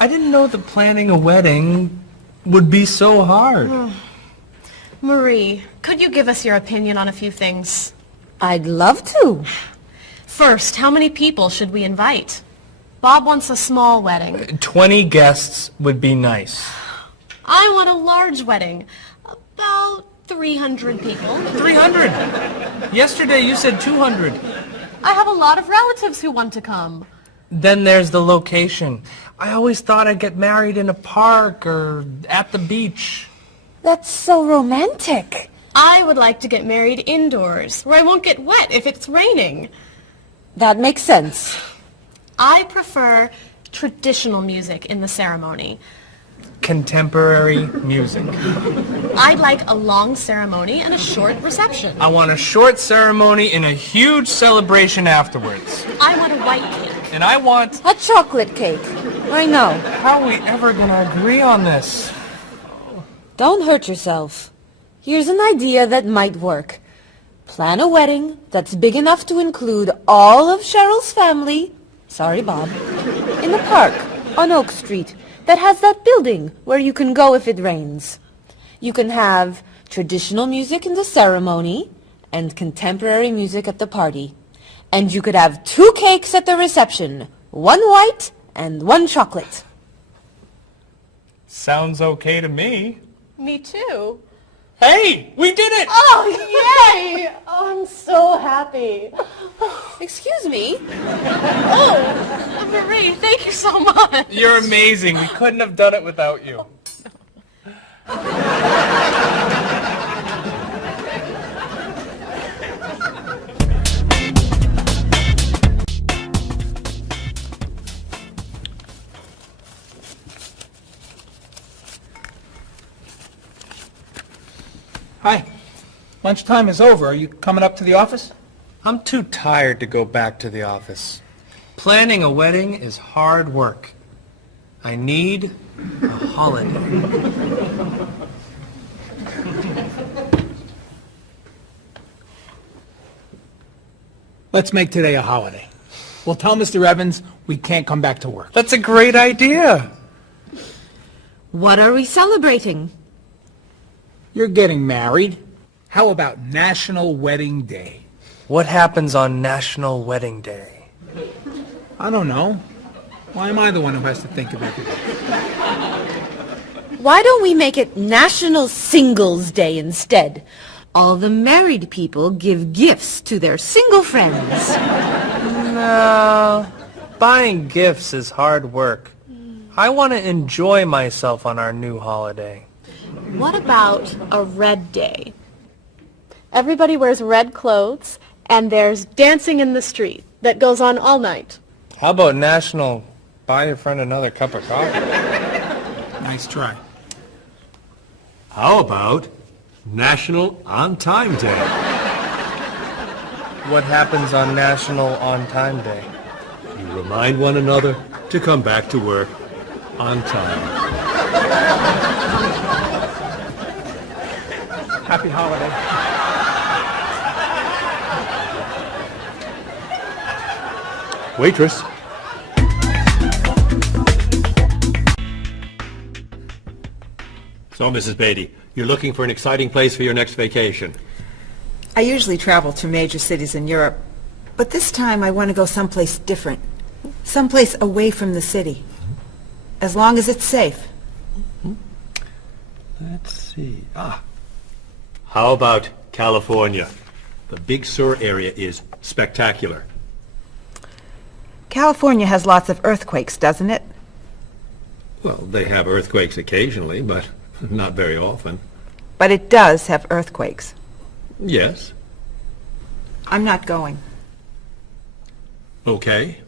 I didn't know that planning a wedding would be so hard. Marie, could you give us your opinion on a few things? I'd love to. First, how many people should we invite? Bob wants a small wedding. 20 guests would be nice. I want a large wedding. About 300 people. 300! Yesterday you said 200. I have a lot of relatives who want to come. Then there's the location. I always thought I'd get married in a park or at the beach. That's so romantic. I would like to get married indoors, where I won't get wet if it's raining. That makes sense. I prefer traditional music in the ceremony. Contemporary music. I'd like a long ceremony and a short reception. I want a short ceremony and a huge celebration afterwards. I want a white cake. And I want... a chocolate cake. I know. How are we ever gonna agree on this? Don't hurt yourself. Here's an idea that might work. Plan a wedding that's big enough to include all of Cheryl's family, sorry Bob, in a park on Oak Street that has that building where you can go if it rains. You can have traditional music in the ceremony and contemporary music at the party. And you could have 2 cakes at the reception, 1 white and 1 chocolate. Sounds okay to me. Me too. Hey, we did it! Oh, yay! Oh, I'm so happy. Excuse me? Oh, Marie, thank you so much. You're amazing. We couldn't have done it without you. Hi. Lunchtime is over. Are you coming up to the office? I'm too tired to go back to the office. Planning a wedding is hard work. I need a holiday. Let's make today a holiday. We'll tell Mr. Evans we can't come back to work. That's a great idea. What are we celebrating? You're getting married. How about National Wedding Day? What happens on National Wedding Day? I don't know. Why am I the one who has to think of everything? Why don't we make it National Singles Day instead? All the married people give gifts to their single friends. No, buying gifts is hard work. I want to enjoy myself on our new holiday. What about a red day? Everybody wears red clothes, and there's dancing in the street that goes on all night. How about National Buy Your Friend Another Cup of Coffee? Nice try. How about National On Time Day? What happens on National On Time Day? You remind one another to come back to work on time. Happy holiday. Waitress. So, Mrs. Beatty, you're looking for an exciting place for your next vacation. I usually travel to major cities in Europe, but this time I want to go someplace different. Someplace away from the city. As long as it's safe. Let's see. How about California? The Big Sur area is spectacular. California has lots of earthquakes, doesn't it? Well, they have earthquakes occasionally, but not very often. But it does have earthquakes. Yes. I'm not going. Okay.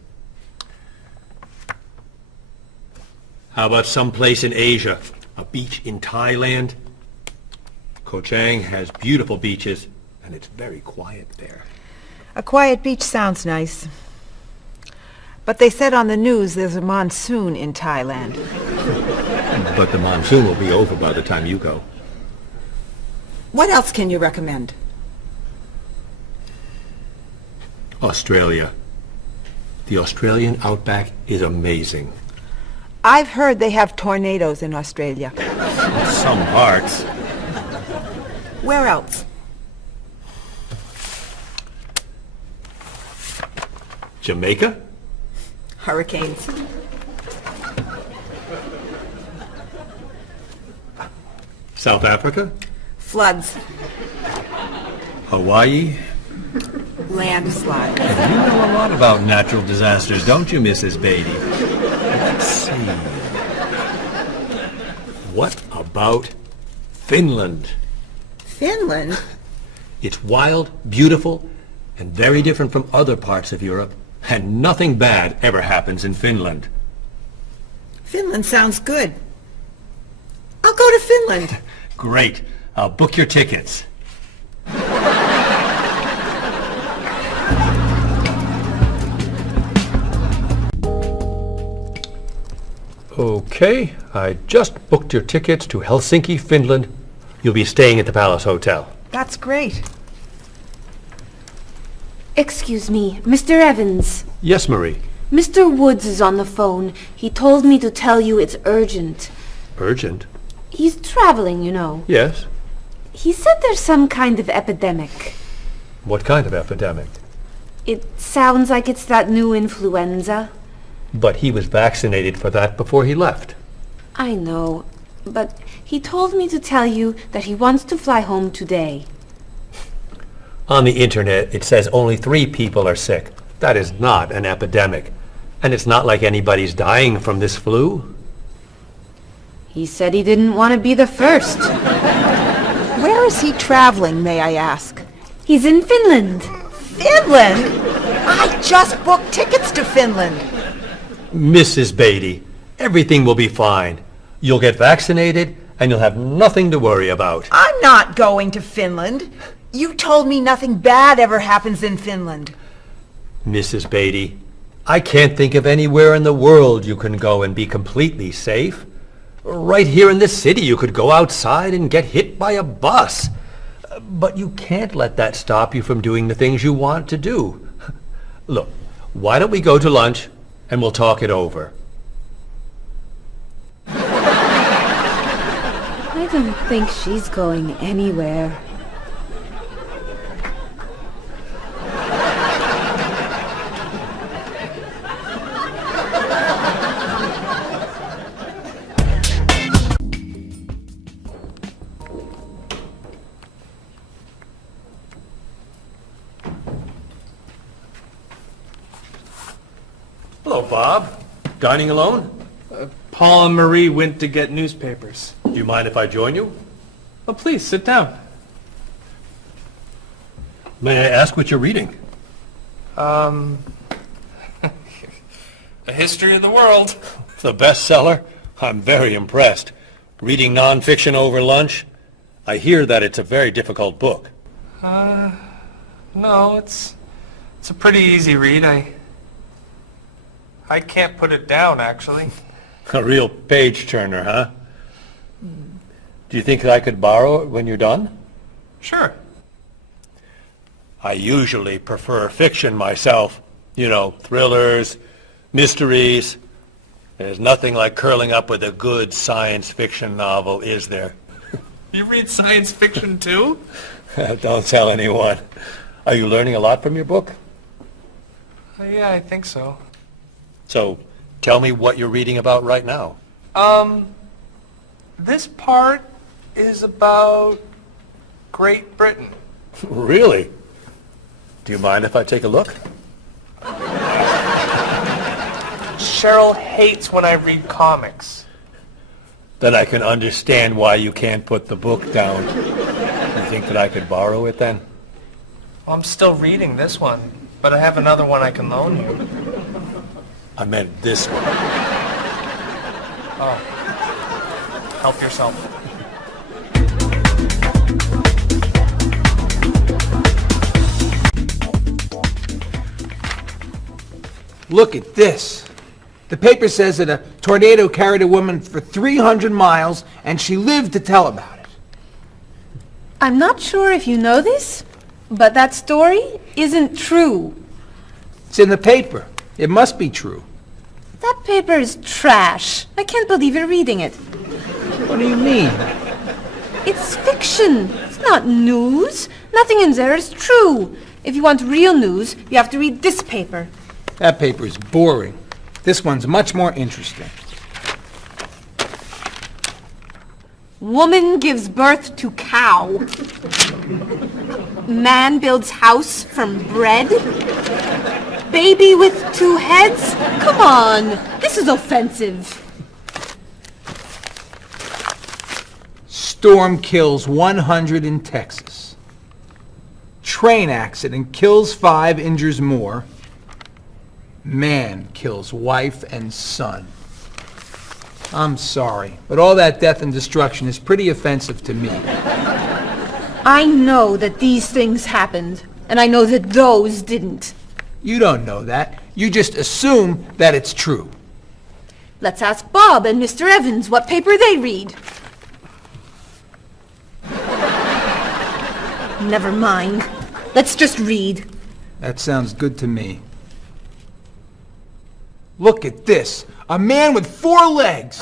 How about someplace in Asia? A beach in Thailand? Koh Chang has beautiful beaches, and it's very quiet there. A quiet beach sounds nice. But they said on the news there's a monsoon in Thailand. But the monsoon will be over by the time you go. What else can you recommend? Australia. The Australian outback is amazing. I've heard they have tornadoes in Australia. Some parts. Where else? Jamaica? Hurricanes. South Africa? Floods. Hawaii? Landslides. You know a lot about natural disasters, don't you, Mrs. Beatty? Let's see. What about Finland? Finland? It's wild, beautiful, and very different from other parts of Europe, and nothing bad ever happens in Finland. Finland sounds good. I'll go to Finland. Great. I'll book your tickets. Okay, I just booked your tickets to Helsinki, Finland. You'll be staying at the Palace Hotel. That's great. Excuse me, Mr. Evans. Yes, Marie. Mr. Woods is on the phone. He told me to tell you it's urgent. Urgent? He's traveling, you know. Yes. He said there's some kind of epidemic. What kind of epidemic? It sounds like it's that new influenza. But he was vaccinated for that before he left. I know, but he told me to tell you that he wants to fly home today. On the internet, it says only 3 people are sick. That is not an epidemic. And it's not like anybody's dying from this flu. He said he didn't want to be the first. Where is he traveling, may I ask? He's in Finland. Finland? I just booked tickets to Finland. Mrs. Beatty, everything will be fine. You'll get vaccinated, and you'll have nothing to worry about. I'm not going to Finland. You told me nothing bad ever happens in Finland. Mrs. Beatty, I can't think of anywhere in the world you can go and be completely safe. Right here in this city, you could go outside and get hit by a bus. But you can't let that stop you from doing the things you want to do. Look, why don't we go to lunch and we'll talk it over? I don't think she's going anywhere. Hello, Bob. Dining alone? Paul and Marie went to get newspapers. Do you mind if I join you? Oh, please, sit down. May I ask what you're reading? A History of the World. The bestseller? I'm very impressed. Reading nonfiction over lunch? I hear that it's a very difficult book. No, it's a pretty easy read. I can't put it down, actually. A real page-turner, huh? Do you think I could borrow it when you're done? Sure. I usually prefer fiction myself. You know, thrillers, mysteries. There's nothing like curling up with a good science fiction novel, is there? You read science fiction too? Don't tell anyone. Are you learning a lot from your book? Yeah, I think so. So, tell me what you're reading about right now. This part is about Great Britain. Really? Do you mind if I take a look? Cheryl hates when I read comics. Then I can understand why you can't put the book down. You think that I could borrow it then? Well, I'm still reading this one, but I have another one I can loan you. I meant this one. Oh. Help yourself. Look at this. The paper says that a tornado carried a woman for 300 miles, and she lived to tell about it. I'm not sure if you know this, but that story isn't true. It's in the paper. It must be true. That paper is trash. I can't believe you're reading it. What do you mean? It's fiction. It's not news. Nothing in there is true. If you want real news, you have to read this paper. That paper is boring. This one's much more interesting. Woman gives birth to cow. Man builds house from bread. Baby with 2 heads? Come on, this is offensive. Storm kills 100 in Texas. Train accident kills 5, injures more. Man kills wife and son. I'm sorry, but all that death and destruction is pretty offensive to me. I know that these things happened, and I know that those didn't. You don't know that. You just assume that it's true. Let's ask Bob and Mr. Evans what paper they read. Never mind. Let's just read. That sounds good to me. Look at this. A man with 4 legs.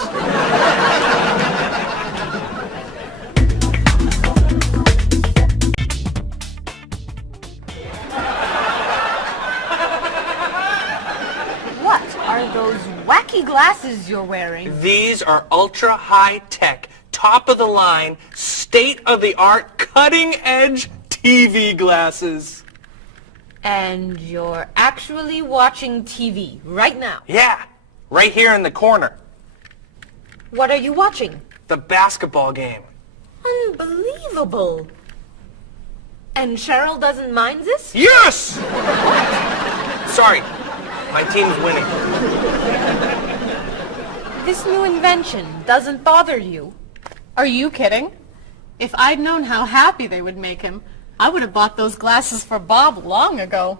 What are those wacky glasses you're wearing? These are ultra high tech, top of the line, state of the art, cutting edge TV glasses. And you're actually watching TV right now? Yeah, right here in the corner. What are you watching? The basketball game. Unbelievable. And Cheryl doesn't mind this? Yes! Sorry, my team's winning. This new invention doesn't bother you? Are you kidding? If I'd known how happy they would make him, I would have bought those glasses for Bob long ago.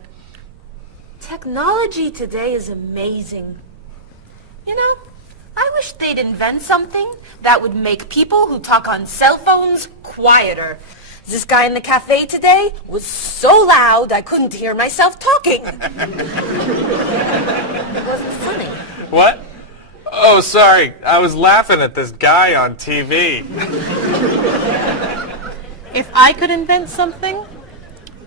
Technology today is amazing. You know, I wish they'd invent something that would make people who talk on cell phones quieter. This guy in the cafe today was so loud I couldn't hear myself talking. It wasn't funny. What? Oh, sorry. I was laughing at this guy on TV. If I could invent something,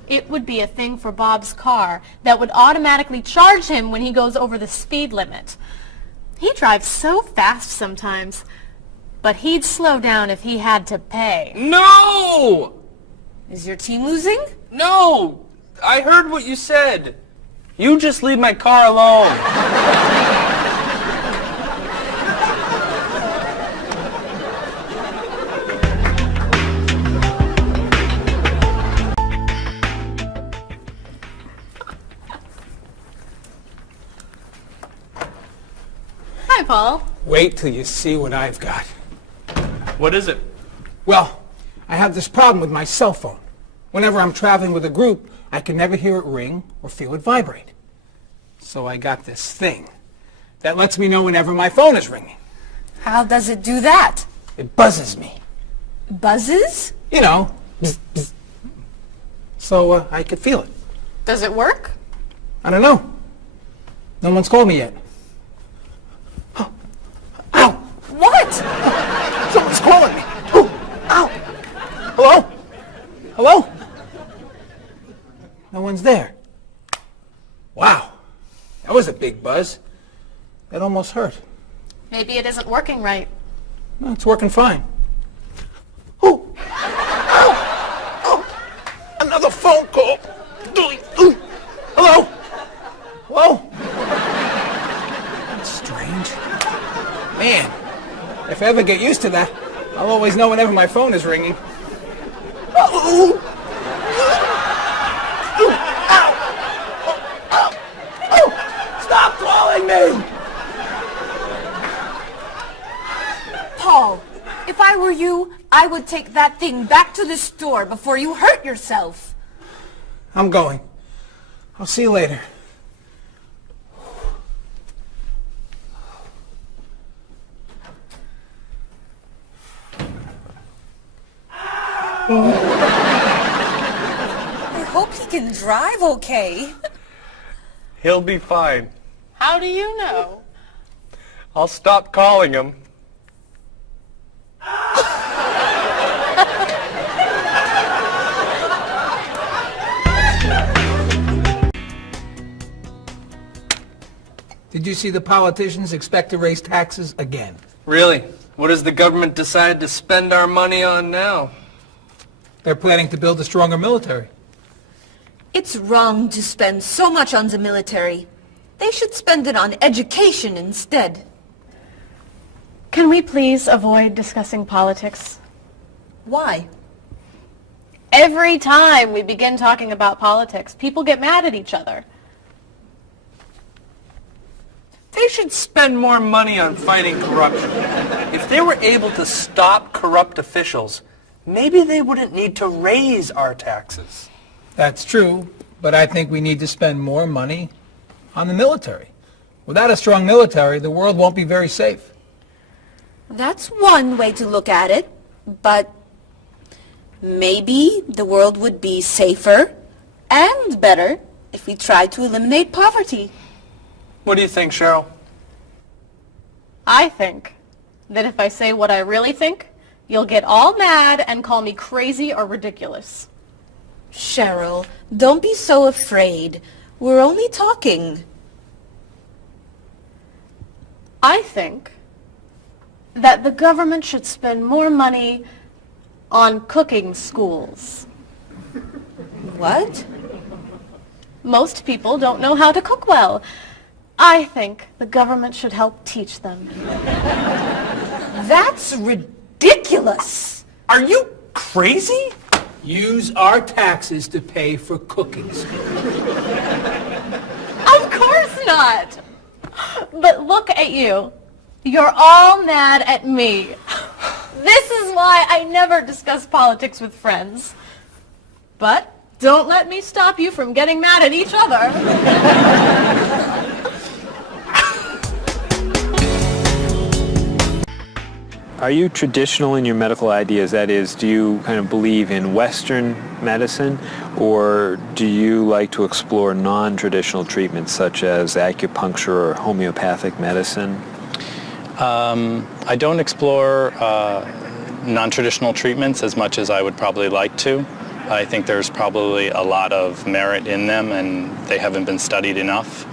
it would be a thing for Bob's car that would automatically charge him when he goes over the speed limit. He drives so fast sometimes, but he'd slow down if he had to pay. No! Is your team losing? No! I heard what you said. You just leave my car alone. Hi, Paul. Wait till you see what I've got. What is it? Well, I have this problem with my cell phone. Whenever I'm traveling with a group, I can never hear it ring or feel it vibrate. So I got this thing that lets me know whenever my phone is ringing. How does it do that? It buzzes me. Buzzes? You know, bzz, bzz. So I could feel it. Does it work? I don't know. No one's called me yet. Ow! What? Someone's calling me. Oh, ow! Hello? Hello? No one's there. Wow. That was a big buzz. That almost hurt. Maybe it isn't working right. No, it's working fine. Oh! Ow! Oh! Another phone call. Ooh. Hello? Hello? That's strange. Man, if I ever get used to that, I'll always know whenever my phone is ringing. Oh! Stop calling me! Paul, if I were you, I would take that thing back to the store before you hurt yourself. I'm going. I'll see you later. I hope he can drive okay. He'll be fine. How do you know? I'll stop calling him. Did you see the politicians expect to raise taxes again? Really? What has the government decided to spend our money on now? They're planning to build a stronger military. It's wrong to spend so much on the military. They should spend it on education instead. Can we please avoid discussing politics? Why? Every time we begin talking about politics, people get mad at each other. They should spend more money on fighting corruption. If they were able to stop corrupt officials, maybe they wouldn't need to raise our taxes. That's true, but I think we need to spend more money on the military. Without a strong military, the world won't be very safe. That's one way to look at it, but maybe the world would be safer and better if we tried to eliminate poverty. What do you think, Cheryl? I think that if I say what I really think, you'll get all mad and call me crazy or ridiculous. Cheryl, don't be so afraid. We're only talking. I think that the government should spend more money on cooking schools. What? Most people don't know how to cook well. I think the government should help teach them. That's ridiculous. Are you crazy? Use our taxes to pay for cooking school. Of course not! But look at you. You're all mad at me. This is why I never discuss politics with friends. But don't let me stop you from getting mad at each other. Are you traditional in your medical ideas? That is, do you kind of believe in Western medicine, or do you like to explore non-traditional treatments such as acupuncture or homeopathic medicine? I don't explore non-traditional treatments as much as I would probably like to. I think there's probably a lot of merit in them, and they haven't been studied enough.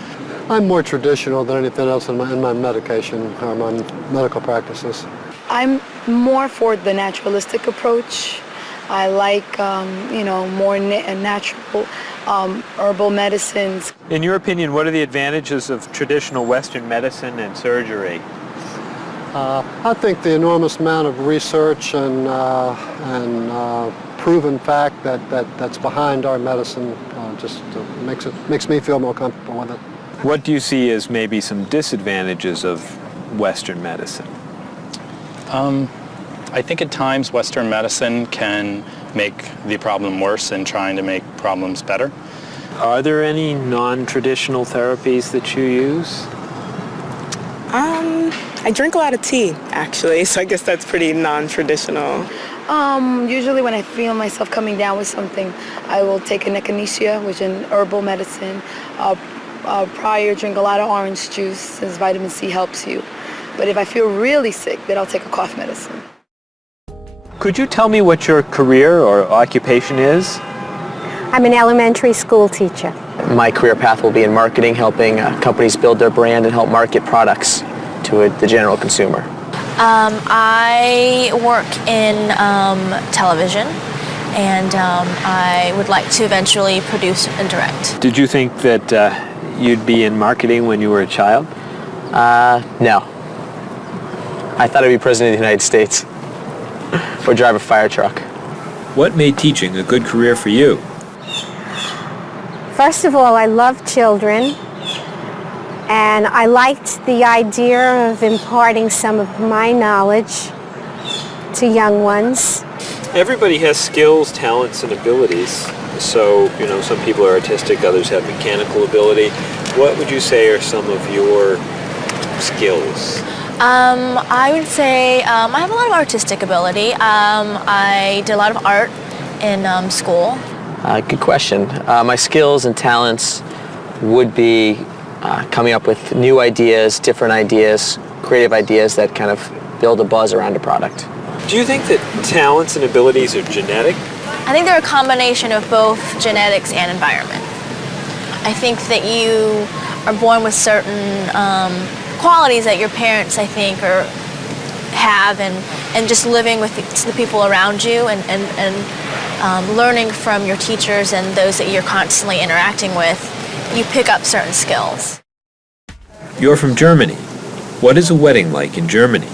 I'm more traditional than anything else in my medication or my medical practices. I'm more for the naturalistic approach. I like, more natural herbal medicines. In your opinion, what are the advantages of traditional Western medicine and surgery? I think the enormous amount of research and proven fact that's behind our medicine just makes me feel more comfortable with it. What do you see as maybe some disadvantages of Western medicine? I think at times Western medicine can make the problem worse in trying to make problems better. Are there any non-traditional therapies that you use? I drink a lot of tea, actually, so I guess that's pretty non-traditional. Usually when I feel myself coming down with something, I will take an echinacea, which is an herbal medicine. Prior, drink a lot of orange juice, since vitamin C helps you. But if I feel really sick, then I'll take a cough medicine. Could you tell me what your career or occupation is? I'm an elementary school teacher. My career path will be in marketing, helping companies build their brand and help market products to the general consumer. I work in television, and I would like to eventually produce and direct. Did you think that you'd be in marketing when you were a child? No. I thought I'd be president of the United States or drive a fire truck. What made teaching a good career for you? First of all, I love children, and I liked the idea of imparting some of my knowledge to young ones. Everybody has skills, talents, and abilities. So, some people are artistic, others have mechanical ability. What would you say are some of your skills? I would say I have a lot of artistic ability. I did a lot of art in school? Good question. My skills and talents would be coming up with new ideas, different ideas, creative ideas that kind of build a buzz around a product. Do you think that talents and abilities are genetic? I think they're a combination of both genetics and environment. I think that you are born with certain qualities that your parents, I think, have, and just living with the people around you and learning from your teachers and those that you're constantly interacting with, you pick up certain skills. You're from Germany. What is a wedding like in Germany?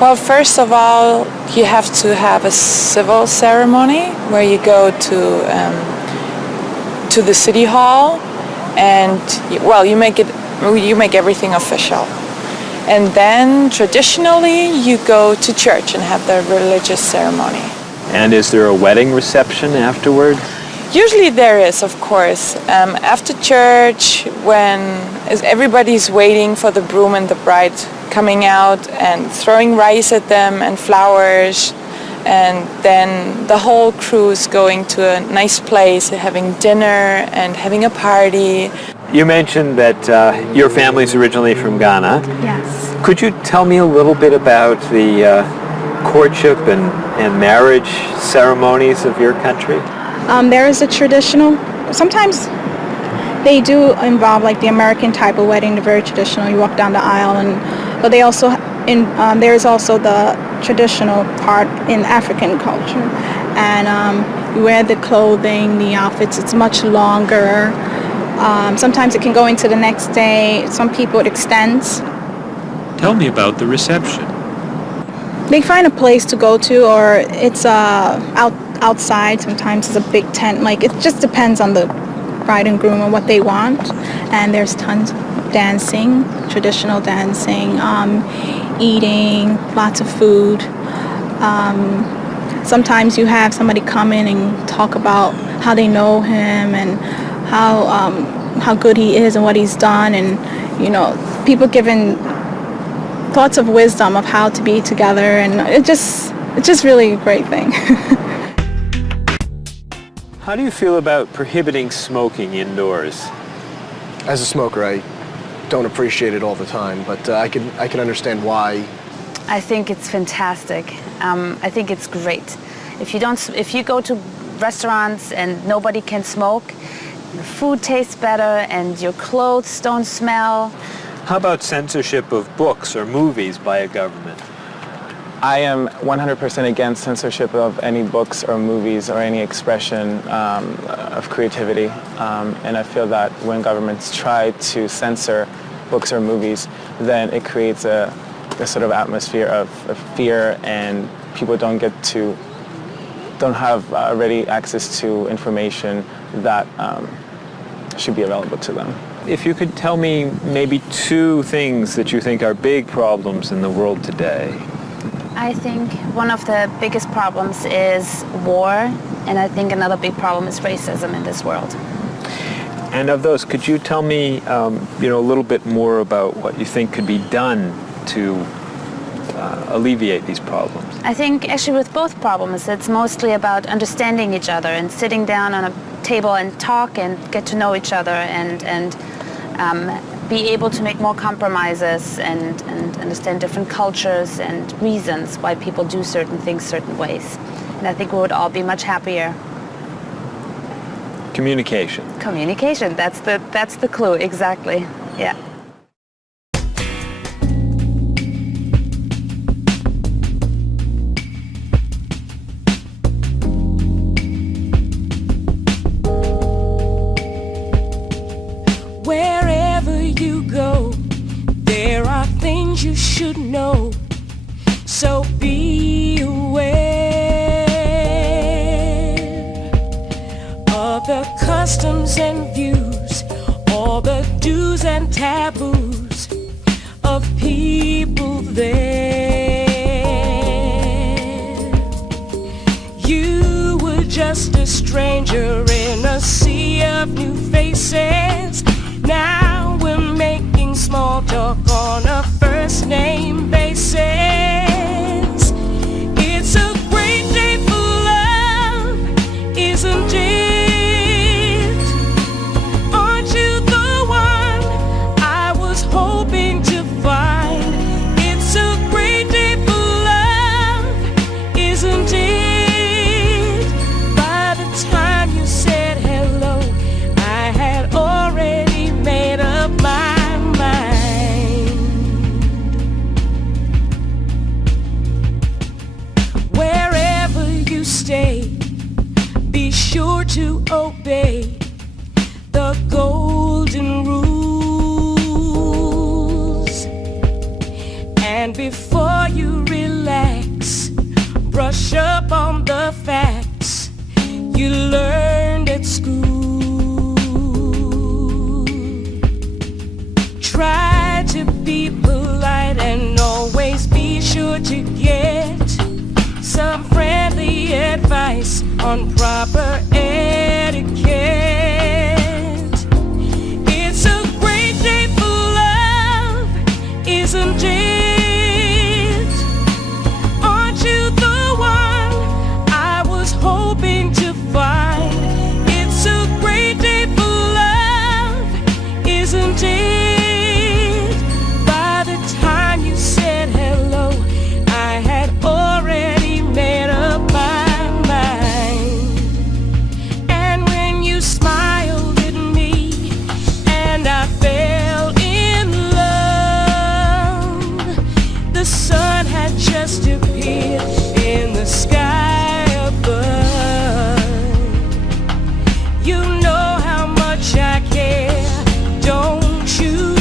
Well, first of all, you have to have a civil ceremony where you go to the city hall, and you make everything official. And then traditionally you go to church and have the religious ceremony. And is there a wedding reception afterward? Usually there is, of course. After church, when everybody's waiting for the groom and the bride coming out and throwing rice at them and flowers, and then the whole crew is going to a nice place, having dinner and having a party. You mentioned that your family's originally from Ghana. Yes. Could you tell me a little bit about the courtship and marriage ceremonies of your country? There is a traditional, sometimes they do involve like the American type of wedding, the very traditional, you walk down the aisle, but they also, there is also the traditional part in African culture. And you wear the clothing, the outfits, it's much longer. Sometimes it can go into the next day. Some people it extends. Tell me about the reception. They find a place to go to, or it's outside. Sometimes it's a big tent. Like, it just depends on the bride and groom and what they want. And there's tons of dancing, traditional dancing, eating, lots of food. Sometimes you have somebody come in and talk about how they know him and how good he is and what he's done, and people giving thoughts of wisdom of how to be together, and it's just really a great thing. How do you feel about prohibiting smoking indoors? As a smoker, I don't appreciate it all the time, but I can understand why. I think it's fantastic. I think it's great. If you go to restaurants and nobody can smoke, the food tastes better and your clothes don't smell. How about censorship of books or movies by a government? I am 100% against censorship of any books or movies or any expression of creativity. And I feel that when governments try to censor books or movies, then it creates a sort of atmosphere of fear, and people don't have ready access to information that should be available to them. If you could tell me maybe two things that you think are big problems in the world today. I think one of the biggest problems is war, and I think another big problem is racism in this world. And of those, could you tell me a little bit more about what you think could be done to alleviate these problems? I think actually with both problems, it's mostly about understanding each other and sitting down on a table and talk and get to know each other and be able to make more compromises and understand different cultures and reasons why people do certain things certain ways. And I think we would all be much happier. Communication. Communication, that's the clue, exactly, yeah. Wherever you go, there are things you should know, so be aware of the customs and views, all the do's and taboos of people there. You were just a stranger in a sea of new faces. Now we're making small talk on a first name basis. It's a great day for love. And before you relax, brush up on the facts you learned at school. Try to be polite and always be sure to get some friendly advice on proper etiquette. It's a great day for love, isn't it? Aren't you the one I was hoping to find? It's a great day for love, isn't it? By the time you said hello, I had already made up my mind. And when you smiled at me and I fell in love, the sun had just appeared in the sky above. You know how much I care, don't you?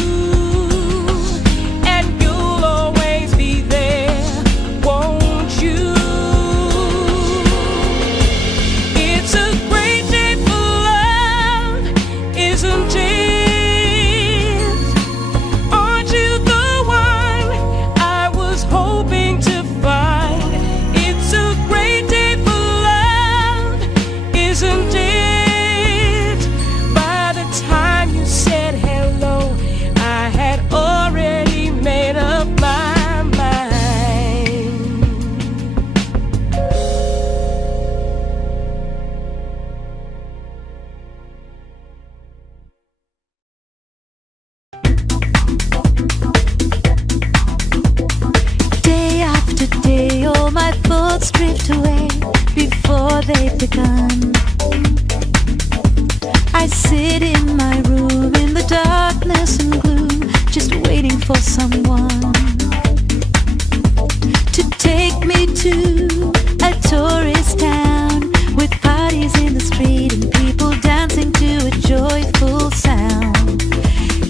And you'll always be there, won't you? It's a great day for love, isn't it? Aren't you the one I was hoping to find? It's a great day for love, isn't it? By the time you said hello, I had already made up my mind. Day after day, all my thoughts drift away before they've begun. I sit in my room in the darkness and gloom, just waiting for someone to take me to a tourist town with parties in the street and people dancing to a joyful sound.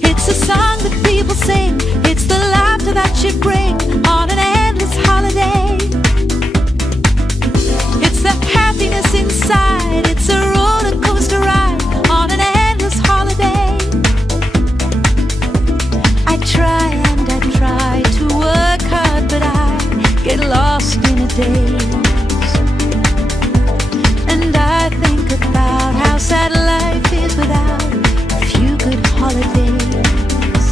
It's a song that people sing, it's the laughter that you bring on an endless holiday. It's the happiness inside, it's a roller coaster ride on an endless holiday. I try and I try to work hard, but I get lost in a daze. And I think about how sad life is without a few good holidays.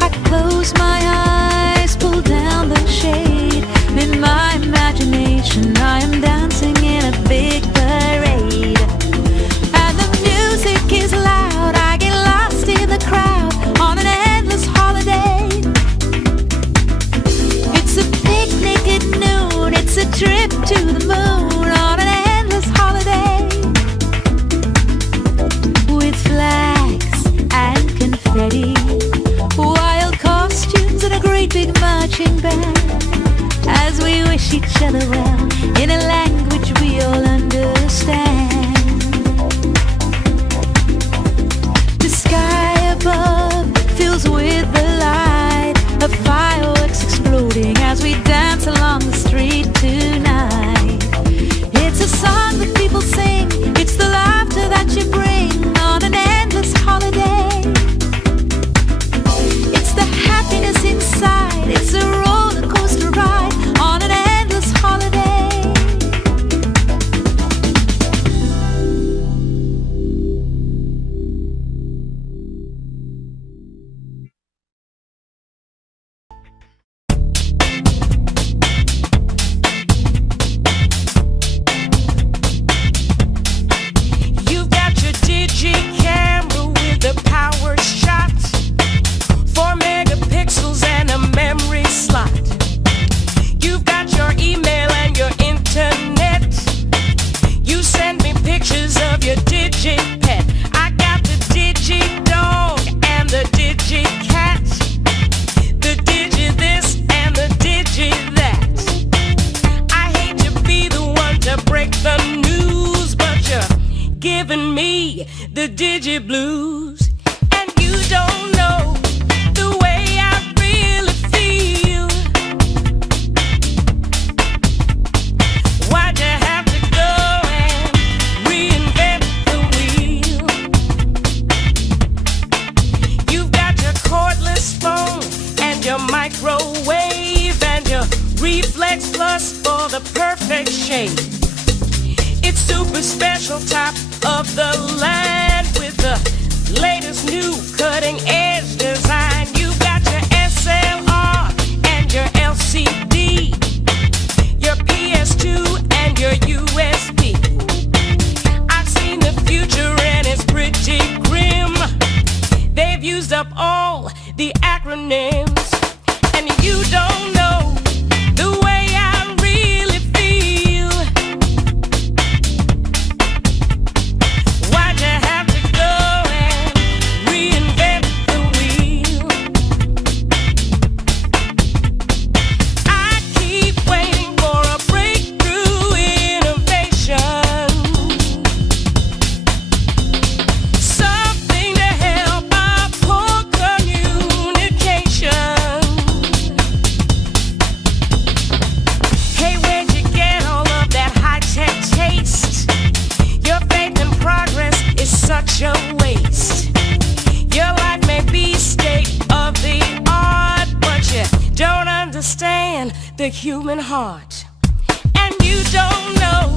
I close my eyes, pull down the shade. In my imagination, I am dancing in a big parade. And the music is loud, I get lost in the crowd on an endless holiday. It's a picnic at noon, it's a trip to the moon on an endless holiday. With flags and confetti, wild costumes and a great big marching band, as we wish each other well in a language we all understand. The sky above fills with the light of fireworks exploding as we dance along the street tonight. It's a song that people sing, it's the laughter that you bring on an endless holiday. It's the happiness inside, it's a roller coaster ride on an endless holiday. just for the perfect shape. It's super special, top of the line with the latest new cutting edge design. You got your SLR and your LCD, your PS2 and your USB. I've seen the future and it's pretty grim. They've used up all the acronyms, and you don't know the way I really feel. Why'd you have to go and reinvent the wheel? I keep waiting for a breakthrough innovation, something to help our poor communication. Hey, where'd you get all of that high-tech taste? Your faith in progress is such a waste. Your life may be state of the art, but you don't understand the human heart. And you don't know